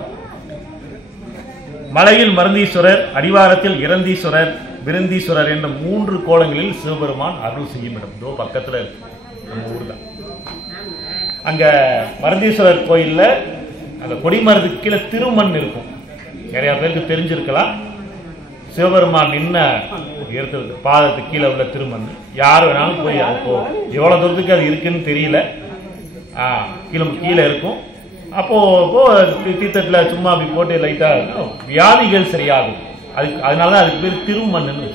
மலையில் மருந்தீஸ்வரர், அடிவாரத்தில் இரந்தீஸ்வரர், விருந்தீஸ்வரர் என்ற 3 கோலங்களில் சிவபெருமான் அருள் செய்யும் இடம். இதோ பக்கத்துல நம்ம ஊர் தான். அங்க மருந்தீஸ்வரர் கோயில்ல அந்த கொடிமரத்துக்கு கீழே திருமண் இருக்கும். நிறைய பேருக்கு தெரிஞ்சிருக்கலாம். சிவபெருமான் நின்ன இடத்துல பாதத்துக்கு கீழே உள்ள திருமண். யார் வேணாலும் போய் அப்போ எவ்வளவு தூரத்துக்கு அது இருக்குன்னு தெரியல, கீழே இருக்கும். அப்போ தீர்த்தத்தில் சும்மா அப்படி போட்டு லைட்டா வியாதிகள் சரியாகும். அதனாலதான் அதுக்கு பேர் திருமண்ணு.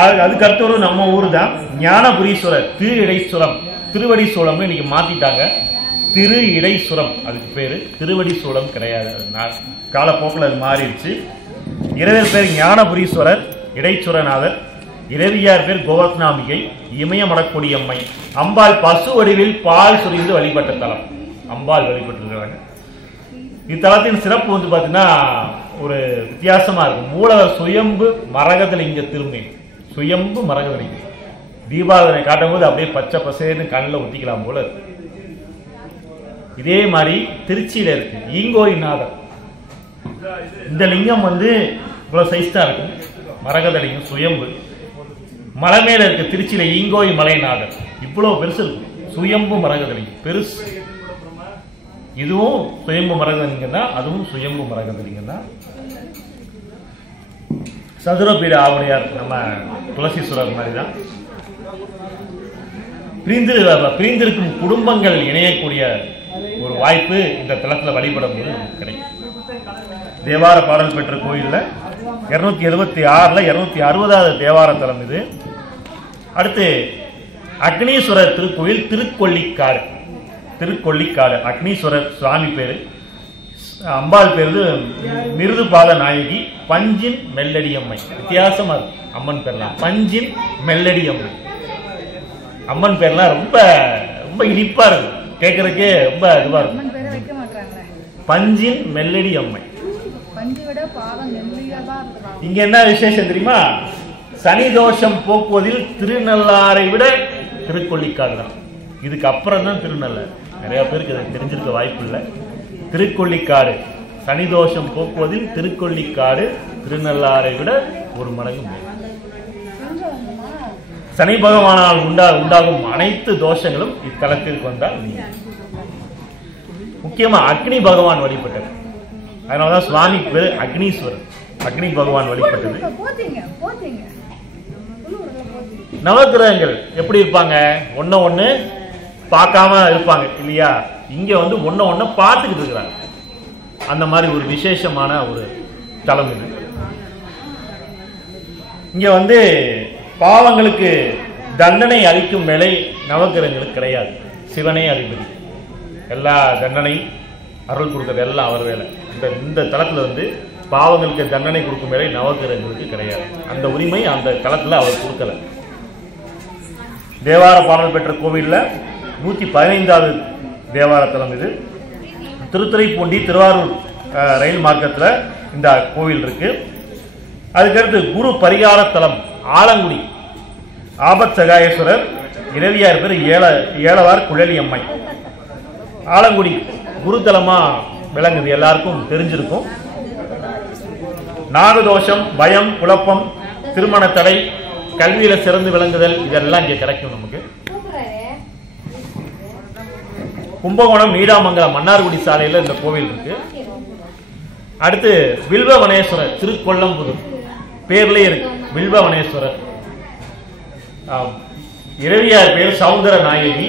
அதுக்கு அடுத்த நம்ம ஊர் தான் ஞானபுரீஸ்வரர், திரு இடைசுரம், திருவடி சோளம் இன்னைக்கு மாத்திட்டாங்க. திரு இடைசுரம் அதுக்கு பேரு, திருவடி சோளம் கிடையாது. காலப்போக்கில் அது மாறிடுச்சு. இரவர் பேர் ஞானபுரீஸ்வரர், இடைச்சுரநாதர். இரவியார் பேர் கோவர்த்தனாம்பிகை, இமயமடக்கொடியம்மை. அம்பாள் பசு வடிவில் பால் சுரிந்து வழிபட்ட தலம். அம்பாள் வழிபட்டிருக்கிறாங்க. இத்தலத்தின் சிறப்பு வந்து பாத்தீங்கன்னா ஒரு வித்தியாசமா இருக்கும். மூலவர் சுயம்பு மரகதலிங்க திருமேனி, சுயம்பு மரகதலிங்கம். தீபாவளி காட்டும் போது அப்படியே பச்சை பசேன்னு கண்ணில் ஊத்திக்கலாம் போல இருக்கு. இதே மாதிரி திருச்சியில இருக்கு ஈங்கோய்நாதர். இந்த லிங்கம் வந்து இவ்வளவு சைஸ் தான் இருக்கும், மரகதலிங்கம் சுயம்பு. மலை மேல இருக்கு திருச்சியில ஈங்கோய் மலைநாதர், இவ்வளவு பெருசு இருக்கும். சுயம்பு மரகதலிங்கம் பெருசு. இதுவும் சுயம்பு மரகதலிங்கம் தான், அதுவும் சுயம்பு மரகதலிங்கம் தான். சதுரபீட ஆவுடையார் நம்ம துளசீஸ்வரர் மாதிரி தான். பிரிந்திருக்கும் குடும்பங்கள் இணையக்கூடிய ஒரு வாய்ப்பு இந்த தலத்தில் வழிபடும் போது நமக்கு கிடைக்கும். தேவார பாடல் பெற்ற கோயில்ல 276ல் 260வது தேவார தலம் இது. அடுத்து அக்னீஸ்வரர் திருக்கோயில் திருக்கொள்ளிக்காடு. திருக்கொள்ளிக்காடு அக்னீஸ்வரர் சுவாமி பேரு. அம்பாள் பேரு மிருதுபாத நாயகி, பஞ்சின் மெல்லடி அம்மை. வித்தியாசமா இருக்கு அம்மன் பேர்லாம். பஞ்சின் மெல்லடி அம்மை. அம்மன் பேர்லாம் ரொம்ப ரொம்ப இனிப்பா இருக்கு, கேட்கறதுக்கே ரொம்ப இதுவா இருக்கும். பஞ்சின் மெல்லடி அம்மை. இங்க என்ன விசேஷம் தெரியுமா? சனி தோஷம் போக்குவதில் திருநள்ளாரை விட திருக்கொள்ளிக்காடு தான். இதுக்கு அப்புறம் தான் திருநள்ளாறு. நிறைய பேருக்கு அதை தெரிஞ்சிருக்க வாய்ப்பு இல்லை. திருக்கொள்ளிக்காடு சனி தோஷம் போக்குவதில் திருக்கொள்ளிக்காடு திருநள்ளாரை விட 1 மடங்கு மேல். சனி பகவானால் உண்டாகும் அனைத்து தோஷங்களும் இத்தலத்திற்கு வந்தால் நீங்க. முக்கியமா அக்னி பகவான் வழிபட்டது. அதனாலதான் சுவாமி பேரு அக்னீஸ்வரர், அக்னி பகவான் வழிபட்டது. நவகிரகங்கள் எப்படி இருப்பாங்க? ஒண்ணு பார்க்காம இருப்பாங்க இல்லையா? இங்க வந்து ஒண்ணு பார்த்துக்கிட்டு இருக்கிறாங்க. அந்த மாதிரி ஒரு விசேஷமான ஒரு தலம் இது. இங்க வந்து பாவங்களுக்கு தண்டனை அளிக்கும் வேலை நவகிரகங்களுக்கு கிடையாது. சிவனே அதிபதி, எல்லா தண்டனை அருள் கொடுக்கறது எல்லாம் அவர் வேலை. இந்த தலத்துல வந்து பாவங்களுக்கு தண்டனை கொடுக்கும் வேலை நவகிரகங்களுக்கு கிடையாது. அந்த உரிமை அந்த தலத்துல அவர் கொடுக்கல. தேவார பாடல் பெற்ற கோவில்ல 115வது தேவார தலம் இது. திருத்துறைப்பூண்டி திருவாரூர் ரயில் மார்க்கத்துல இந்த கோவில் இருக்கு. அதுக்கடுத்து குரு பரிகார தலம் ஆலங்குடி ஆபத் சகாயேஸ்வரர். இரவியார் பேர் ஏலவார் குழலி அம்மை. ஆலங்குடி குருத்தலமா விளங்குது, எல்லாருக்கும் தெரிஞ்சிருக்கும். நாகதோஷம், பயம், குழப்பம், திருமண தடை, கல்வியில சிறந்து விளங்குதல் இதெல்லாம் இங்க கிடைக்கும் நமக்கு. கும்பகோணம் நீடாமங்கலம் மன்னார்குடி சாலையில இந்த கோவில் இருக்கு. அடுத்து வில்வவனேஸ்வரர் திருக்கொல்லம்புதூர் பேர்லயே இருக்கு வில்வவனேஸ்வரர். இரவியார் பேர் சௌந்தர நாயகி.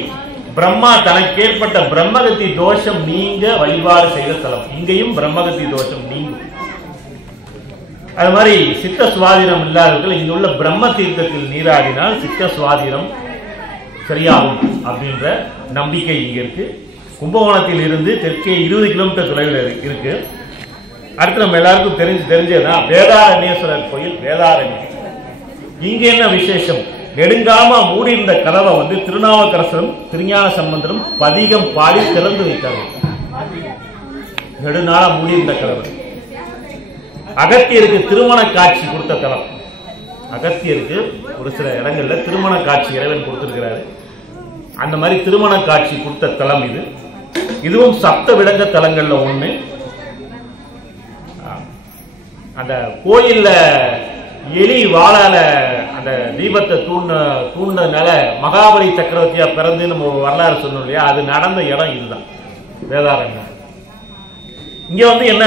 பிரம்மா தனக்கு ஏற்பட்ட பிரம்மகத்தி தோஷம் நீங்க வழிபாடு செய்த தலம். இங்கேயும் பிரம்மகத்தி தோஷம் நீங்கும். அது மாதிரி சித்த சுவாதீனம் இல்லாதவர்கள் இங்க உள்ள பிரம்ம தீர்த்தத்தில் நீராடினால் சித்த சுவாதீனம் சரியாகும் அப்படின்ற நம்பிக்கை இங்க இருக்கு. கும்பகோணத்தில் இருந்து தெற்கே 20 கிலோமீட்டர் தொலைவில் இருக்கு. அடுத்து நம்ம எல்லாருக்கும் தெரிஞ்சதுதான் வேதாரண்யேஸ்வரர் கோயில். வேதாரண்யம் இங்க என்ன விசேஷம்? நெடுங்காம மூடி இருந்த கதவை வந்து திருநாவுக்கரசரும் திருஞான சம்பந்தரும் பதிகம் பாடி திறந்து வைத்தார்கள். நெடுநாள மூடி இருந்த கதவை. அகத்தியருக்கு திருமண காட்சி கொடுத்த தலம். அகத்தியருக்கு ஒரு சில இடங்கள்ல திருமண காட்சி இறைவன் கொடுத்திருக்கிறாரு. அந்த மாதிரி திருமண காட்சி கொடுத்த தலம் இது. இதுவும் சப்த விலங்க தலங்கள்ல ஒண்ணு. அந்த கோயில்ல எலி வாழால அந்த தீபத்தை தூண்டதுனால மகாபலி சக்கரவர்த்தியா பிறந்து நம்ம ஒரு வரலாறு சொன்னோம் இல்லையா, அது நடந்த இடம் இதுதான் வேதாரண்யம். இங்க வந்து என்ன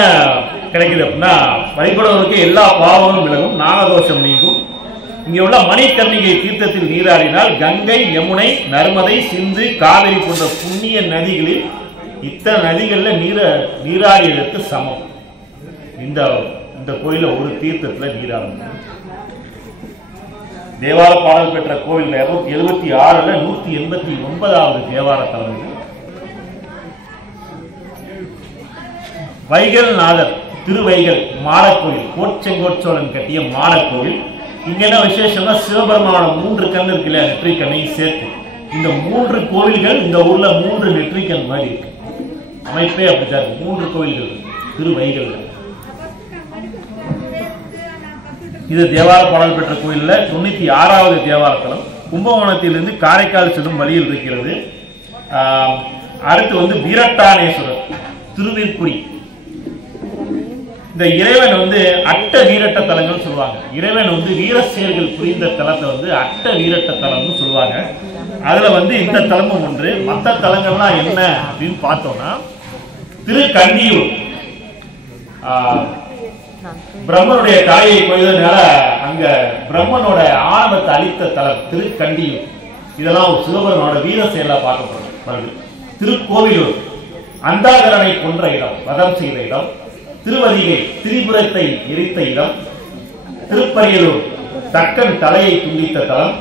கிடைக்குது அப்படின்னா, வழிபடுவதற்கு எல்லா பாவங்களும் விலகும், நாகதோஷம் நீங்கும். இங்க உள்ள மணிக்கர்ணிகை தீர்த்தத்தில் நீராடினால் கங்கை, யமுனை, நர்மதை, சிந்து, காவிரி போன்ற புண்ணிய நதிகளில் இத்தனை நதிகள்ல நீராடியதற்கு சமம். இந்த கோயில ஒரு தீர்த்தத்துல நீராடணும். தேவார பாடல் பெற்ற கோவில் 276ல 189வது தேவார தலம் இது. வைகல்நாதர் திருவைகல் மாடக்கோயில், கோச்செங்கோச்சோழன் கட்டிய மாடக்கோவில். இங்க என்ன விசேஷம்னா, சிவபெருமானோட 3 கண் இருக்கு இல்லையா, நெற்றிக்கண்ணையும் சேர்த்து இந்த 3 கோவில்கள் இந்த ஊர்ல 3 நெற்றிக்கண் மாதிரி இருக்கு. அமைப்பே அப்படித்தான் இருக்கு. 3 கோவில்கள் திருவைகல். இது தேவார பாடல் பெற்ற கோயில்ல 96வது தேவார தலம். கும்பகோணத்திலிருந்து காரைக்கால் செல்லும் வழியில் இருக்கிறது. அடுத்து வந்து வீரட்டானேஸ்வரர் திருவிற்குடி. இந்த இறைவன் வந்து அட்ட வீரட்ட தலங்கள் சொல்லுவாங்க. இறைவன் வந்து வீர செயல்கள் புரிந்த தலத்தை வந்து அட்ட வீரட்ட தலம்னு சொல்லுவாங்க. அதுல வந்து இந்த தலமும் ஒன்று. மற்ற தலங்கள்லாம் என்ன அப்படின்னு பார்த்தோம்னா, திருக்கண்டியூர் பிரம்மனுடைய தலையை கொய்தனால அங்க பிரம்மனோட ஆணவத்தை அழித்த தலம் திருக்கண்டியூர். இதெல்லாம் ஒரு சிவபெருமானோட வீர செயலா பார்க்கப்படுது. திருக்கோவிலூர் அந்தாகரனை கொன்ற இடம், வதம் செய்த இடம். திருவதிகை திரிபுரத்தை எரித்த இடம். திருப்பரியலூர் தக்கன் தலையை துண்டித்த தலம்.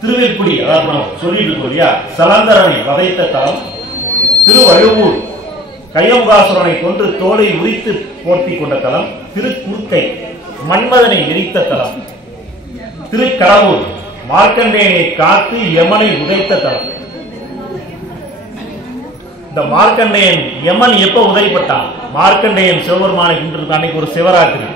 திருவிற்குடி அதாவது சொல்லிட்டு இருக்கோம் இல்லையா, சலந்தரனை வதைத்த தலம். திருவழுவூர் கையமுகாசுரனை கொன்று தோலை உரித்து போர்த்தி கொண்ட தலம். திருக்குறுக்கை மன்மதனை எரித்த தலம். திருக்கடவுர் மார்க்கண்டேயனை காத்து யமனை உதைத்த தலம். இந்த மார்க்கண்டேயன் யமன் எப்ப உதைப்பட்டான்? மார்க்கண்டேயன் சிவபெருமானை கொண்டிருக்க அன்னைக்கு ஒரு சிவராத்திரி,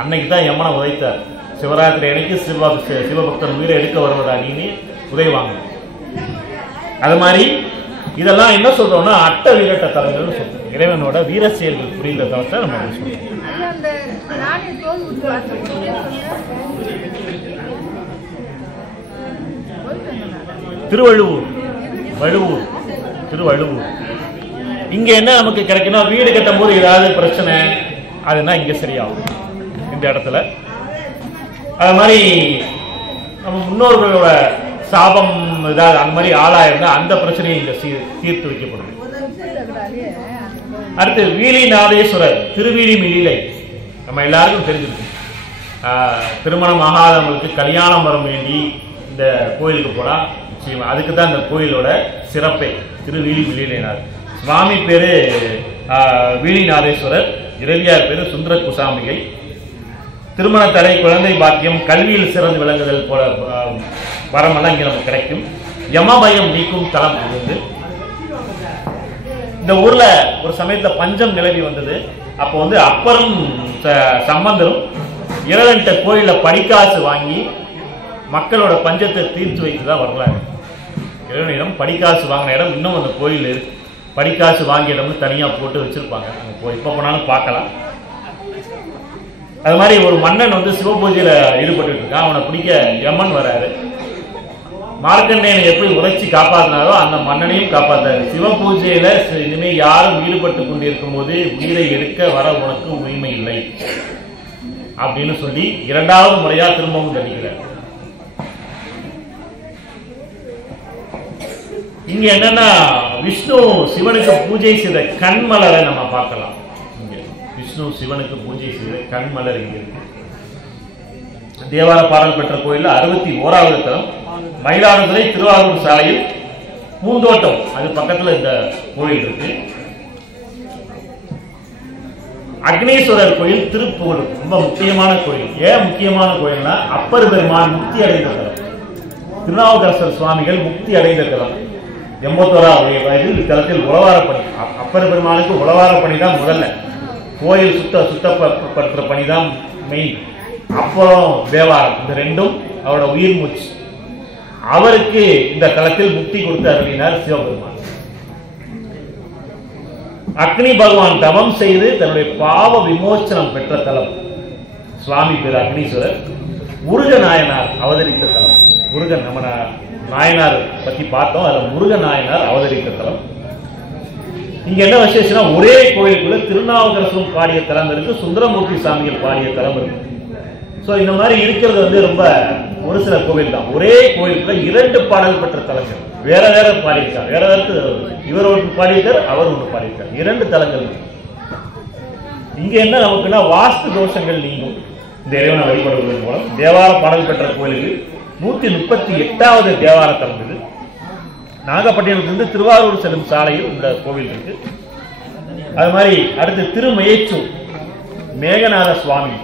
அன்னைக்கு தான் யமனை உதைத்தார். சிவராத்திரி அன்னைக்கு சிவபக்தன் உயிரை எடுக்க வருவதா நீ உதைவாங்க. அது மாதிரி இதெல்லாம் என்ன சொல்றோம்னா அட்ட வீரட்ட தலங்கள்னு சொல்றோம். இறைவனோட வீர செயல்கள் புரிந்த தலத்தை நம்ம சொல்றோம். திருவழுவூர் திருவழுவூர். இங்க என்ன நமக்கு கிடைக்கணும், வீடு கட்டும் போது ஏதாவது பிரச்சனை அதுனா இங்க சரியாகும் இந்த இடத்துல. அது மாதிரி நம்ம முன்னோர்களோட சாபம் ஏதாவது அந்த மாதிரி ஆளாயிருந்தா அந்த பிரச்சனையை இங்க தீர்த்து வைக்கப்படும். அடுத்து வீலிநாதேஸ்வரர் திருவீலி மிலிலை. நம்ம எல்லாருக்கும் தெரிஞ்சிருக்கு. திருமணம் ஆகாதவங்களுக்கு கல்யாணம் வர வேண்டி இந்த கோயிலுக்கு போனா நிச்சயமா அதுக்கு தான் இந்த கோயிலோட சிறப்பை. திருவீலி மிலிலைனார் சுவாமி பேரு வீலிநாதேஸ்வரர், இரவியார் பேரு சுந்தர குசாம்பிகை. திருமண தடை, குழந்தை பாக்கியம், கல்வியில் சிறந்து விளங்குதல் போல வரமெல்லாம் இங்க நமக்கு கிடைக்கும். யமபயம் நீக்கும் தலம் இது. இந்த ஊர்ல ஒரு சமயத்துல பஞ்சம் நிலவி வந்தது. அப்போ வந்து அப்பரும் சம்பந்தரும் இறைவன்கிட்ட கோயில படிக்காசு வாங்கி மக்களோட பஞ்சத்தை தீர்த்து வைத்துதான் வரலாறு. இறைவனிடம் படிக்காசு வாங்கின இடம் இன்னும் அந்த கோயில் இருக்கு. படிக்காசு வாங்கிய இடம்னு தனியா போட்டு வச்சிருப்பாங்க. இப்ப போனாலும் பார்க்கலாம். அது மாதிரி ஒரு மன்னன் வந்து சிவ பூஜையில ஈடுபட்டு இருக்கான். அவனை பிடிக்க யமன் வராரு. மார்க்கண்டேயனை எப்படி உரைச்சி காப்பாத்தினாரோ அந்த மன்னனையும் காப்பாத்தாரு. சிவ பூஜையில இனிமே யாரும் ஈடுபட்டு கொண்டிருக்கும் போது உயிரை எடுக்க வர உனக்கு உரிமை இல்லை அப்படின்னு சொல்லி 2வது முறையா திரும்பவும் தண்டிக்கிறார். இங்க என்னன்னா விஷ்ணு சிவனுக்கு பூஜை செய்த கண்மலரை நம்ம பார்க்கலாம். விஷ்ணு சிவனுக்கு பூஜை செய்த கண்மலர் இங்க இருக்கு. தேவார பாடல் பெற்ற கோயில் 61வது தலம். மயிலாடுதுறை திருவாரூர் சாலையில் பூந்தோட்டம் அது பக்கத்துல இந்த கோயில் இருக்கு. அக்னீஸ்வரர் கோயில் திருப்புகழ் ரொம்ப முக்கியமான கோயில். ஏன் முக்கியமான கோயில்னா அப்பர் பெருமான் முக்தி அடைந்த தலம். திருநாவுக்கரசர் சுவாமிகள் முக்தி அடைந்த தலம். 81வது வயதில் இத்தலத்தில் உழவார பணி. அப்பர் பெருமானுக்கு உழவார பணி தான் முதல்ல. கோயில் சுத்தப்படுத்துற பணி தான் மெயின். அப்புறம் தேவாரம், இந்த ரெண்டும் அவரோட உயிர் மூச்சு. அவருக்கு இந்த தலத்தில் முக்தி கொடுத்து அருளினார் சிவபெருமான். அக்னி பகவான் தவம் செய்து தன்னுடைய பாவ விமோச்சனம் பெற்ற தலம் சுவாமி பேர் அக்னீஸ்வரர். முருக நாயனார் அவதரித்த தலம். முருகன் நம்ம நாயனார் பத்தி பார்த்தோம். அதுல முருக நாயனார் அவதரித்த தலம். இங்க என்ன விசேஷம்னா, ஒரே கோயிலுக்குள்ள திருநாவுக்கரசரும் பாடிய தலம் இருக்கு, சுந்தரமூர்த்தி சாமிகள் பாடிய தலம் இருக்கு. சோ இந்த மாதிரி இருக்கிறது ரொம்ப ஒரு சில கோவில் தான். ஒரே கோயிலுக்குள்ள 2 பாடல் பெற்ற தலங்கள் வேற வேற பாடியிருக்கார். வேற இவர் ஒன்று பாடியிருக்கார், அவர் ஒன்று பாடியிருக்கார். 2 தலங்கள். இங்க என்ன நமக்குன்னா, வாஸ்து தோஷங்கள் நீங்கும் இந்த இறைவனை வழிபடுவதன் மூலம். தேவார பாடல் பெற்ற கோயிலுக்கு 138வது தேவார தலம் இது. நாகப்பட்டினத்திலிருந்து திருவாரூர் செல்லும் சாலையில் இந்த கோவில் இருக்கு. அது மாதிரி அடுத்து திருமயச்சூர் மேகநாத சுவாமி.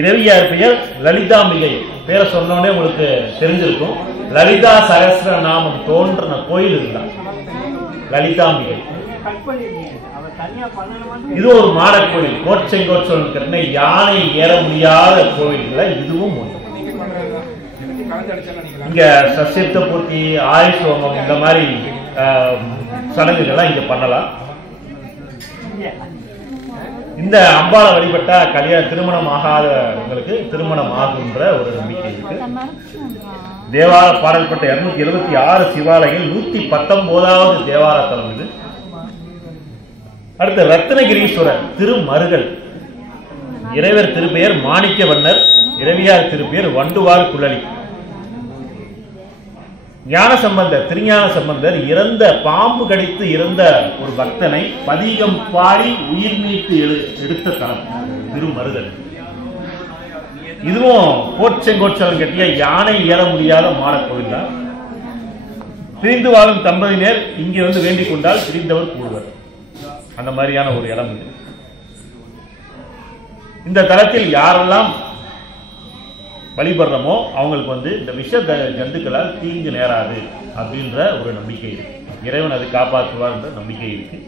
இரவியார் பெயர் லலிதாம்பிகை. பேரை சொன்னோடனே உங்களுக்கு தெரிஞ்சிருக்கும். லலிதா சகஸ்ர நாமம் தோன்றின கோயில் இதுதான் லலிதாம்பிகை. இது ஒரு மாட கோயில். கோச்செங்கோச்சல் யானை ஏற முடியாத கோயில்களை இதுவும் ஒன்று. இங்க சசித்த பூர்த்தி, ஆயுஷ் ஹோமம், இந்த மாதிரி சடங்குகள்லாம் இங்க பண்ணலாம். இந்த அம்பாளை வழிபட்டா திருமணம் ஆகாதவங்களுக்கு திருமணம் ஆகுன்ற ஒரு நம்பிக்கை இருக்கு. தேவார பாடல் பெற்ற 276 சிவாலயங்கள் 119வது தேவார தலம் இது. அடுத்து ரத்னகிரீஸ்வரர் திருமருகல். இறைவர் திருப்பெயர் மாணிக்கவண்ணர், இரவியார் திருப்பெயர் வண்டுவார் குழலி. ஞான சம்பந்தர், திருஞான சம்பந்தர் இறந்த பாம்பு கடித்து இறந்த ஒரு பக்தனை பதிகம் பாடி உயிர் மீட்டு எடுத்த தலம் திருமருகல். இதுவும் கோச்செங்கோச்சல் கட்டிய யானை ஏற முடியாத மாட கோவில் தான். பிரிந்து வாழும் தம்பதியினர் இங்கே வந்து வேண்டிக் கொண்டால் பிரிந்தவர் கூடுவர். அந்த மாதிரியான ஒரு இடம் இது. இந்த தலத்தில் யாரெல்லாம் வழிபடுறோமோ அவங்களுக்கு இந்த விஷ ஜந்துக்களால் தீங்கு நேராது அப்படின்ற ஒரு நம்பிக்கை இருக்கு. இறைவன் அதை காப்பாற்றுவார் என்ற நம்பிக்கை இருக்கு.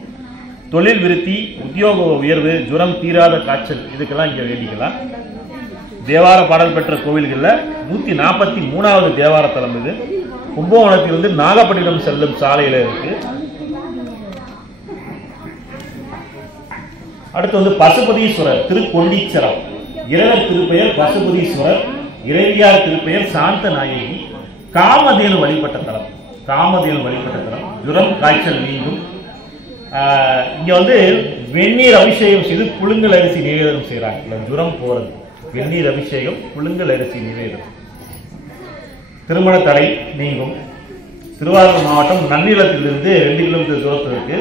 தொழில் விருத்தி, உத்தியோக உயர்வு, ஜுரம் தீராத காய்ச்சல், இதுக்கெல்லாம் இங்க வேண்டிக்கலாம். தேவார பாடல் பெற்ற கோவில்கள்ல 143வது தேவார தலம் இது. கும்பகோணத்திலிருந்து நாகப்பட்டினம் செல்லும் சாலையில இருக்கு. அடுத்து பசுபதீஸ்வரர் திருக்கொண்டீச்சரம். இறைவர் திருப்பெயர் பசுபதீஸ்வரர், இறைவியார் திருப்பெயர் சாந்த நாயகி. காமதேனு வழிபட்ட தலம். காமதேனு வழிபட்ட தலம். ஜுரம் காய்ச்சல் நீங்கும். இங்க வெந்நீர் அபிஷேகம் செய்து புழுங்கல் அரிசி நிவேதனம் செய்யறாங்க. ஜுரம் போறது. வெந்நீர் அபிஷேகம், புழுங்கல் அரிசி நிவேதனம். திருமண தடை நீங்கும். திருவாரூர் மாவட்டம் நன்னிலத்திலிருந்து 2 கிலோமீட்டர் தூரத்தில் இருக்கு.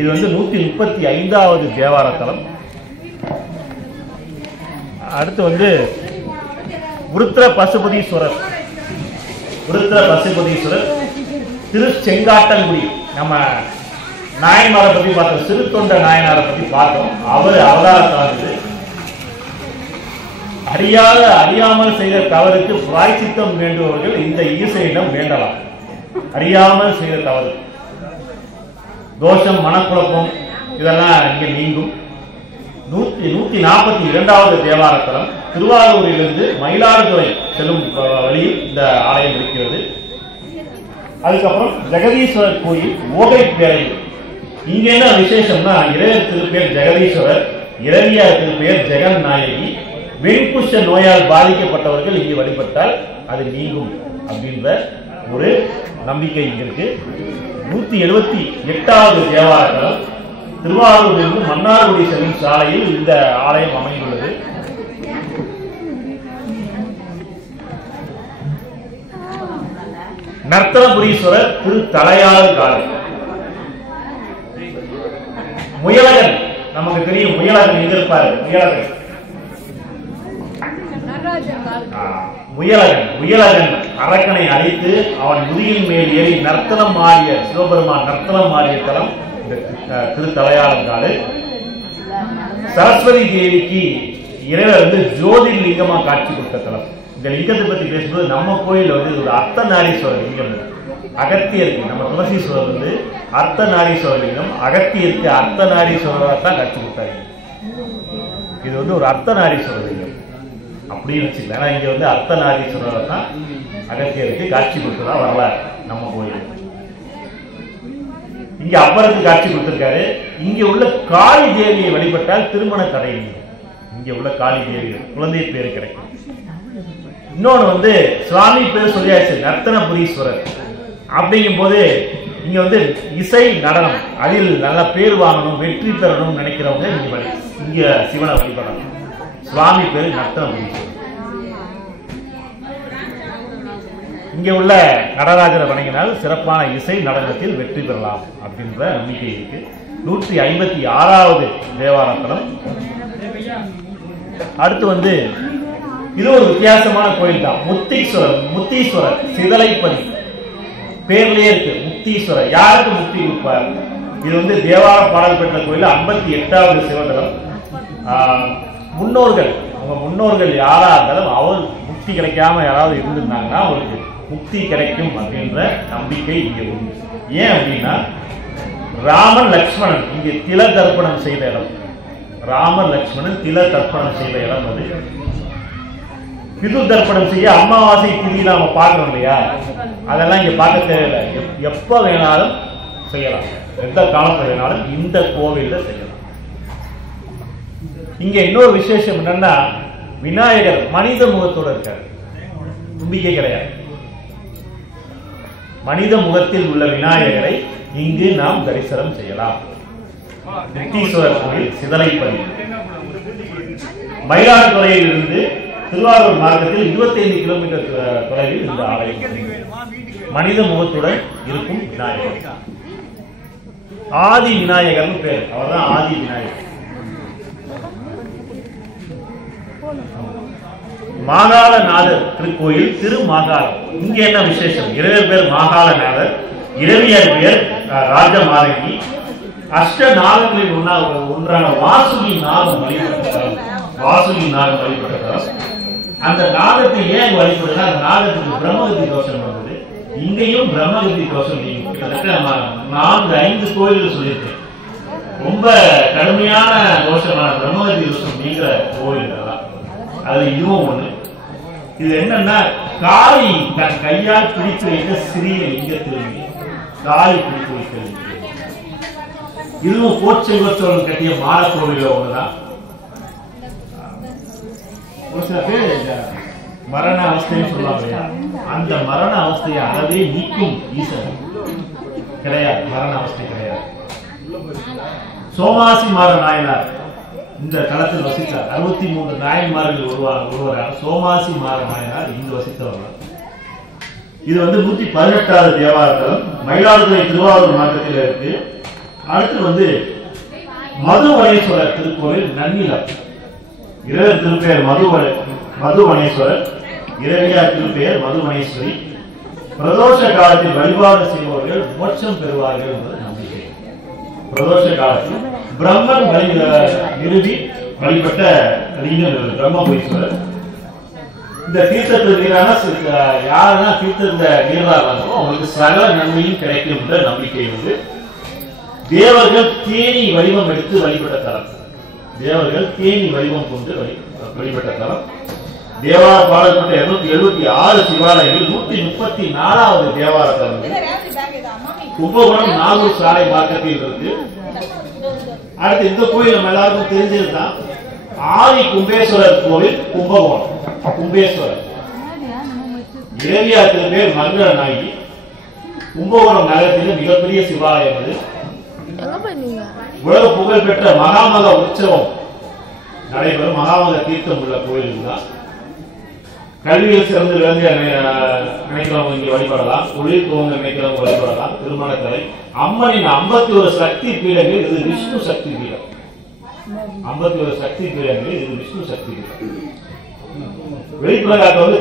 இது 135வது தேவார தலம். அடுத்து உருத்திர பசுபதீஸ்வரர். உருத்திர பசுபதீஸ்வரர் திருச்செங்காட்டங்குடி. நம்ம நாயன்மாரை பத்தி பார்த்தோம், சிறு தொண்ட நாயனாரை பத்தி பார்த்தோம். அவர் அவதாரத்தானது. அறியாமல் செய்த தவறுக்கு பிராய்ச்சித்தம் வேண்டுபவர்கள் இந்த ஈசையிடம் வேண்டலாம். அறியாமல் செய்த தவறு, தோஷம், மனக்குழப்பம் இதெல்லாம் இங்க நீங்கும். 142வது தேவார தலம். திருவாரூரிலிருந்து மயிலாடுதுறை செல்லும் வழியில் இந்த ஆலயம் இருக்கிறது. அதுக்கப்புறம் ஜெகதீஸ்வரர் கோயில் ஓகைப்பேரை. இங்க என்ன விசேஷம்னா, இறைவர் திருப்பெயர் ஜெகதீஸ்வரர், இரவியார் திருப்பெயர் ஜெகன் நாயகி. வெண்குஷ்ட நோயால் பாதிக்கப்பட்டவர்கள் இங்கே வழிபட்டால் அது நீங்கும் அப்படின்ற ஒரு நம்பிக்கை இங்க இருக்கு. 178வது தேவார தலம். திருவாரூரிலிருந்து மன்னார்குடி செல்லும் சாலையில் இந்த ஆலயம் அமைந்துள்ளது. நர்த்தனபுரீஸ்வரர் திரு தலையாளர் காலை. முயலகன், நமக்கு தெரியும் முயலகன் எதிர்ப்பாரு. முயலகன் அரக்கனை அழித்து அவன் முதுகின் மேல் ஏறி நர்த்தனம் ஆடிய சிவபெருமான் நர்த்தனம் ஆடிய தலம் திரு தலையாளங்காடு. சரஸ்வதி தேவிக்கு இறைவர் ஜோதிர்லிங்கமா காட்சி கொடுத்த தலம். இந்த லிங்கத்தை பத்தி பேசும்போது நம்ம கோயில் ஒரு அர்த்தநாரீஸ்வரர் லிங்கம் அகத்தியருக்கு, நம்ம துளசீஸ்வரர் அர்த்தநாரீஸ்வரர் லிங்கம், அகத்தியருக்கு அர்த்தநாரீஸ்வரராக தான் காட்சி கொடுத்தாங்க. இது ஒரு அர்த்தநாரீஸ்வரர் லிங்கம். அப்படின்னு வச்சுக்கல. ஏன்னா இங்க வந்து அர்த்தநாரீஸ்வரர் தான் அகத்தியருக்கு காட்சி கொடுத்ததா வரலாறு நம்ம கோயில். இங்க அப்பருக்கு காட்சி கொடுத்திருக்காரு. இங்க உள்ள காளி தேவியை வழிபட்டால் திருமண தடை. இங்க உள்ள காளி தேவி குழந்தை பேரு கிடைக்கும். இன்னொன்னு வந்து சுவாமி பேர் சொல்லியாச்சு, நர்த்தனபுரீஸ்வரர். அப்படிங்கும் போது இங்க வந்து இசை நடனம் அதில் நல்ல பேர் வாங்கணும், வெற்றி பெறணும் நினைக்கிறவங்க இங்க சிவனை வழிபடணும். சுவாமி பேரு நர்த்தனபுரீஸ்வரர். இங்க உள்ள நடராஜரை வணங்கினால் சிறப்பான இசை நடனத்தில் வெற்றி பெறலாம் அப்படின்ற நம்பிக்கை இருக்கு. 156வது தேவாரத்தலம். அடுத்து வந்து இது ஒரு வித்தியாசமான கோயில் தான், முத்தீஸ்வரர் சிதலைப்பதி பேர்லயே இருக்கு. முத்தீஸ்வரர் யாருக்கு முக்தி கொடுப்பார்? இது வந்து தேவார பாடல் பெற்ற கோயில். 58வது சிவதலம். முன்னோர்கள், உங்க முன்னோர்கள் யாரா இருந்தாலும் அவர் முக்தி கிடைக்காம யாராவது இருந்திருந்தாங்கன்னா அவருக்கு முக்தி கிடைக்கும் அப்படின்ற நம்பிக்கை இங்க உண்டு. ஏன் அப்படின்னா ராமன் லக்ஷ்மணன் இங்கே தில தர்ப்பணம் செய்த இடம். ராமர் லக்ஷ்மணன் தில தர்ப்பணம் செய்த இடம் அது. பிது தர்ப்பணம் செய்ய அமாவாசை திதி நாம பார்க்கணும் இல்லையா, அதெல்லாம் இங்க பார்க்க தேவையில்லை. எப்ப வேணாலும் செய்யலாம், எந்த காலத்துல வேணாலும் இந்த கோவில்ல செய்யலாம். இங்க இன்னொரு விசேஷம் என்னன்னா விநாயகர் மனித முகத்தோட இருக்காரு, தும்பிக்கை கிடையாது. மனித முகத்தில் உள்ள விநாயகரை இங்கு நாம் தரிசனம் செய்யலாம். முத்தீஸ்வரர் கோயில் சிதலைப்பதி. மயிலாடுதுறையில் இருந்து திருவாரூர் மார்க்கத்தில் 25 கிலோமீட்டர் தொலைவில் இந்த ஆலயம். மனித முகத்துடன் இருக்கும் விநாயகர் ஆதி விநாயகர் பேர், அவர்தான் ஆதி விநாயகர். மாகாளநாதர் திருக்கோயில் திருமாகாளம். இங்க என்ன விசேஷம்? 20 பேர் மாகாளநாதர், இரவியர் பேர் ராஜமாதங்கி. அஷ்ட நாகங்களில் ஒன்றான வாசுகி நாகம் வழிபட்டார். வாசுகி நாகம் வழிபட்டார். அந்த நாகத்தை ஏன் வழிபடுறா? அந்த நாகத்துக்கு பிரம்மகத்தி தோஷம் வந்தது. இங்கேயும் பிரம்மகத்தி தோஷம் நீங்க கிட்டத்தட்ட 4-5 கோயில்கள் சொல்லியிருக்கேன். ரொம்ப கடுமையான தோஷமான பிரம்மகத்தி தோஷம் நீங்கிற கோயில் தான். அது இதுவும் ஒண்ணு. இது என்னன்னா காளி தன் கையால் பிடித்து வைத்த சிறிய லிங்கத்தில் காளி பிடித்து வைத்த லிங்கம். இதுவும் கோச்செல்வச்சோழன் கட்டிய மாட கோவில் ஒண்ணுதான். ஒரு சில பேர் மரண அவஸ்தைன்னு சொல்லுவாங்க, அந்த மரண அவஸ்தையை அறவே நீக்கும் ஈசன் கிடையாது. மரண அவஸ்தை கிடையாது. சோமாசி மாற நாயனார் இந்த தளத்தில் வசித்தார். 63 நாயன்மார்கள் ஒருவராக சோமாசி மாற நாயனார் இங்கு வசித்தவர். இது வந்து 118வது தேவாரத்தலம். மயிலாடுதுறை திருவாரூர் மாவட்டத்தில் இருக்கு. அடுத்து வந்து மதுவனேஸ்வரர் திருக்கோவில் நன்னிலம். இரவு திருப்பெயர் மதுவனேஸ்வரர், இரவியார் திருப்பெயர் மதுவனேஸ்வரி. பிரதோஷ காலத்தில் வழிபாடு செய்பவர்கள் மோட்சம் பெறுவார்கள் என்பது நம்பிக்கை. பிரதோஷ காலத்தில் பிரம்மன் நிறுவி வழிபட்ட லிங்கம் பிரம்மபுரீஸ்வரர். இந்த தீர்த்தத்தில் நீரான யாரெல்லாம் தீர்த்தத்தை நீராடுறாங்களோ அவங்களுக்கு சகல நன்மையும் கிடைக்கும் என்ற நம்பிக்கை உண்டு. தேவர்கள் தேனி வடிவம் எடுத்து வழிபட்ட தலம். தேவர்கள் தேனி வடிவம் கொண்டு வழிபட்ட தலம். தேவார பாடல்பட்ட 276 சிவாலயங்கள். 134வது தேவார தலம் கும்பகோணம் நாகூர் சாலை மார்க்கத்தில் இருக்கு. அடுத்து இந்த கோயில் நம்ம எல்லாருக்கும் தெரிஞ்சதுதான் ஆதி கும்பேஸ்வரர் கோவில் கும்பகோணம். கும்பேஸ்வரர் இரவியார் திருப்பெயர் மங்கள நாயகி. கும்பகோணம் நகரத்தில் மிகப்பெரிய சிவாலயம் அது. உலக புகழ் பெற்ற மகாமக உற்சவம் நடைபெறும் மகாமக தீர்த்தம் உள்ள கோயில் தான். கல்வியில் சிறந்து நினைக்கிறவங்க இங்கே வழிபடலாம். தொழில் துவங்க நினைக்கிறவங்க வழிபடலாம். திருமணக்கலை அம்மனின் 51 சக்தி பீடங்கள். இது விஷ்ணு சக்தி பீடம். 51 சக்தி பீடங்கள். இது விஷ்ணு சக்தி பீடம். வெளிப்புறக்காக வந்து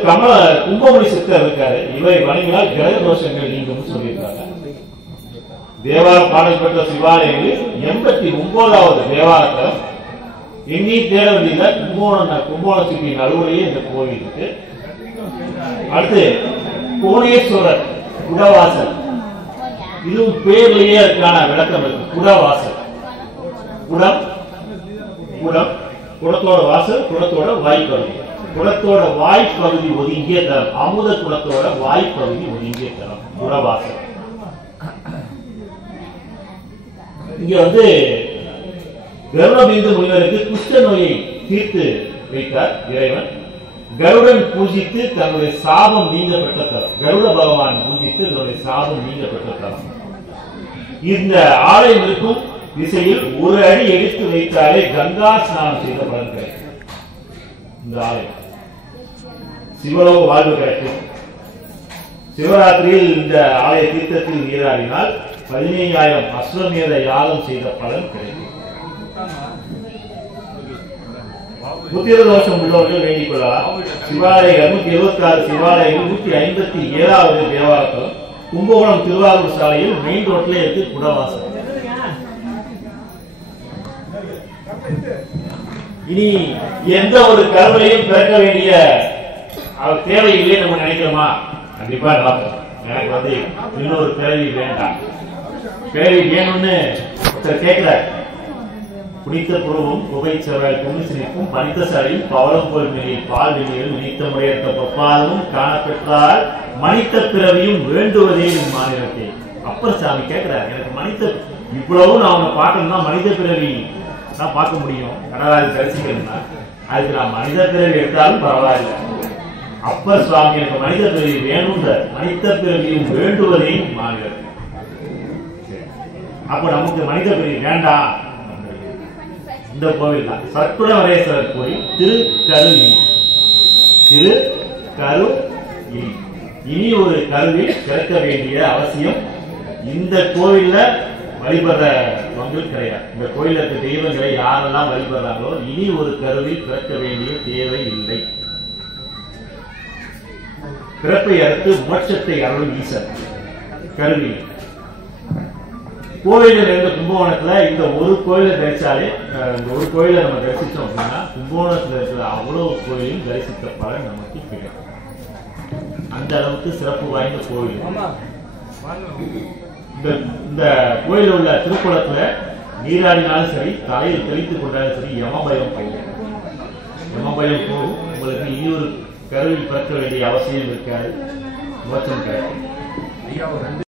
கும்பமணி சித்தர் இருக்காரு. இவரை வணங்கினால் கிரக தோஷங்கள் நீங்கும் சொல்லியிருக்காங்க. தேவார பாடல் பெற்ற சிவாலயங்களில் 89வது தேவாரத்தலம். எண்ணி தேடவில்லை. கும்போணத்துக்கு நடுவுலேயே இந்த கோவில் இருக்கு. அடுத்து கோணேஸ்வரர் குடவாசல். இதுவும் பேர்லயே அதுக்கான விளக்கம் இருக்கு. குடவாசல், குடம், குடத்தோட வாசல், குடத்தோட வாய்க்கொலை. குளத்தோட வாய்ப்பகுதி ஒதுங்கிய தரம், அமுத குளத்தோட வாய்ப்பகுதி ஒதுங்கிய தரம் குடவாசல். இங்க கருடபிந்து முனிவருக்கு குஷ்ட நோயை தீர்த்து வைத்தார் இறைவன். கருடன் பூஜித்து தன்னுடைய சாபம் நீங்க பெற்ற தரம், கருட பகவான் பூஜித்து தன்னுடைய சாபம் நீங்க பெற்ற தரம். இந்த ஆலயம் இருக்கும் திசையில் ஒரு அடி எடுத்து வைத்தாலே கங்கா ஸ்நானம் செய்த பலன் கிடைக்கும். இந்த ஆலயம் சிவலோக வாழ்வு கிடைக்கும். சிவராத்திரியில் இந்த ஆலய தீர்த்தத்தில் நீராடினால் 15,000 அஸ்வமேத யாகம் செய்த பலன் கிடைக்கும். புத்திர தோஷம் உள்ளவர்கள் வேண்டிக் கொள்ளலாம். சிவாலயம் 276 சிவாலயம் 157வது தேவாலயம் கும்பகோணம் திருவாரூர் சாலையில் மெயின் ரோட்ல இருக்கு குடவாசல். இனி எந்த ஒரு கருவையும் பிறக்க வேண்டிய தேவையில்லை நம்ம நினைக்கிறோமா? கண்டிப்பா நடக்கும். எனக்கு இன்னொரு பிறவி வேண்டாம், பிறவி வேணும்னு ஒருத்தர் கேட்கிறார். குடித்த புருவும் புகை செவ்வாய் பொண்ணு சிரிப்பும் பனித்த சாலையும் பவளம் போல் மேலில் பால் வெளியில் நினைத்த முறையற்ற பப்பாலும் காணப்பெற்றால் மனித பிறவியும் வேண்டுவதே மாநிலத்தை. அப்பர் சாமி கேட்கிறார், எனக்கு மனித இவ்வளவு நான் அவனை பார்க்கணும்னா மனித பிறவி தான் பார்க்க முடியும், கடவுளாக தரிசிக்கணும்னா அதுக்கு நான் மனித பிறவி எடுத்தாலும் பரவாயில்லை. அப்பர் சுவாமி எனக்கு மனித பிறவி வேணும்ன்ற மனித பிறவியும் வேண்டுவதே மாநிலத்தை. அப்ப நமக்கு மனித பிறவி வேண்டாம். இந்த கோவில் தான் சர்க்குடவரேஸ்வரர் கோயில் திருக்கருவி. இனி ஒரு கருவில் பிறக்க வேண்டிய அவசியம் இந்த கோவில்ல வழிபடுறவங்க கிடையாது. இந்த கோயில இருக்க தெய்வங்களை யாரெல்லாம் வழிபடுறாங்களோ இனி ஒரு கருவில் பிறக்க வேண்டிய தேவை இல்லை. பிறப்பை அடுத்து மோட்சத்தை அருளும் ஈசன் கருவி. கோயிலில் இருந்த கும்பகோணத்துல இந்த ஒரு கோயிலை தரிசாலே, இந்த ஒரு கோயிலை நம்ம தரிசிச்சோம் அப்படின்னா கும்பகோணத்துல இருக்கிற அவ்வளவு கோயிலையும் தரிசித்த பலன் நமக்கு கிடைக்கும். அந்த அளவுக்கு சிறப்பு வாய்ந்த கோயில். இந்த கோயில் உள்ள திருக்குளத்துல நீராடினாலும் சரி, தலையில் தெளித்துக் கொண்டாலும் சரி, யமபயம் போகும். யமபயம் போகும். உங்களுக்கு இனி ஒரு கருவில் பிறக்க வேண்டிய அவசியம் இருக்காது, மோட்சம் கிடைக்கும்.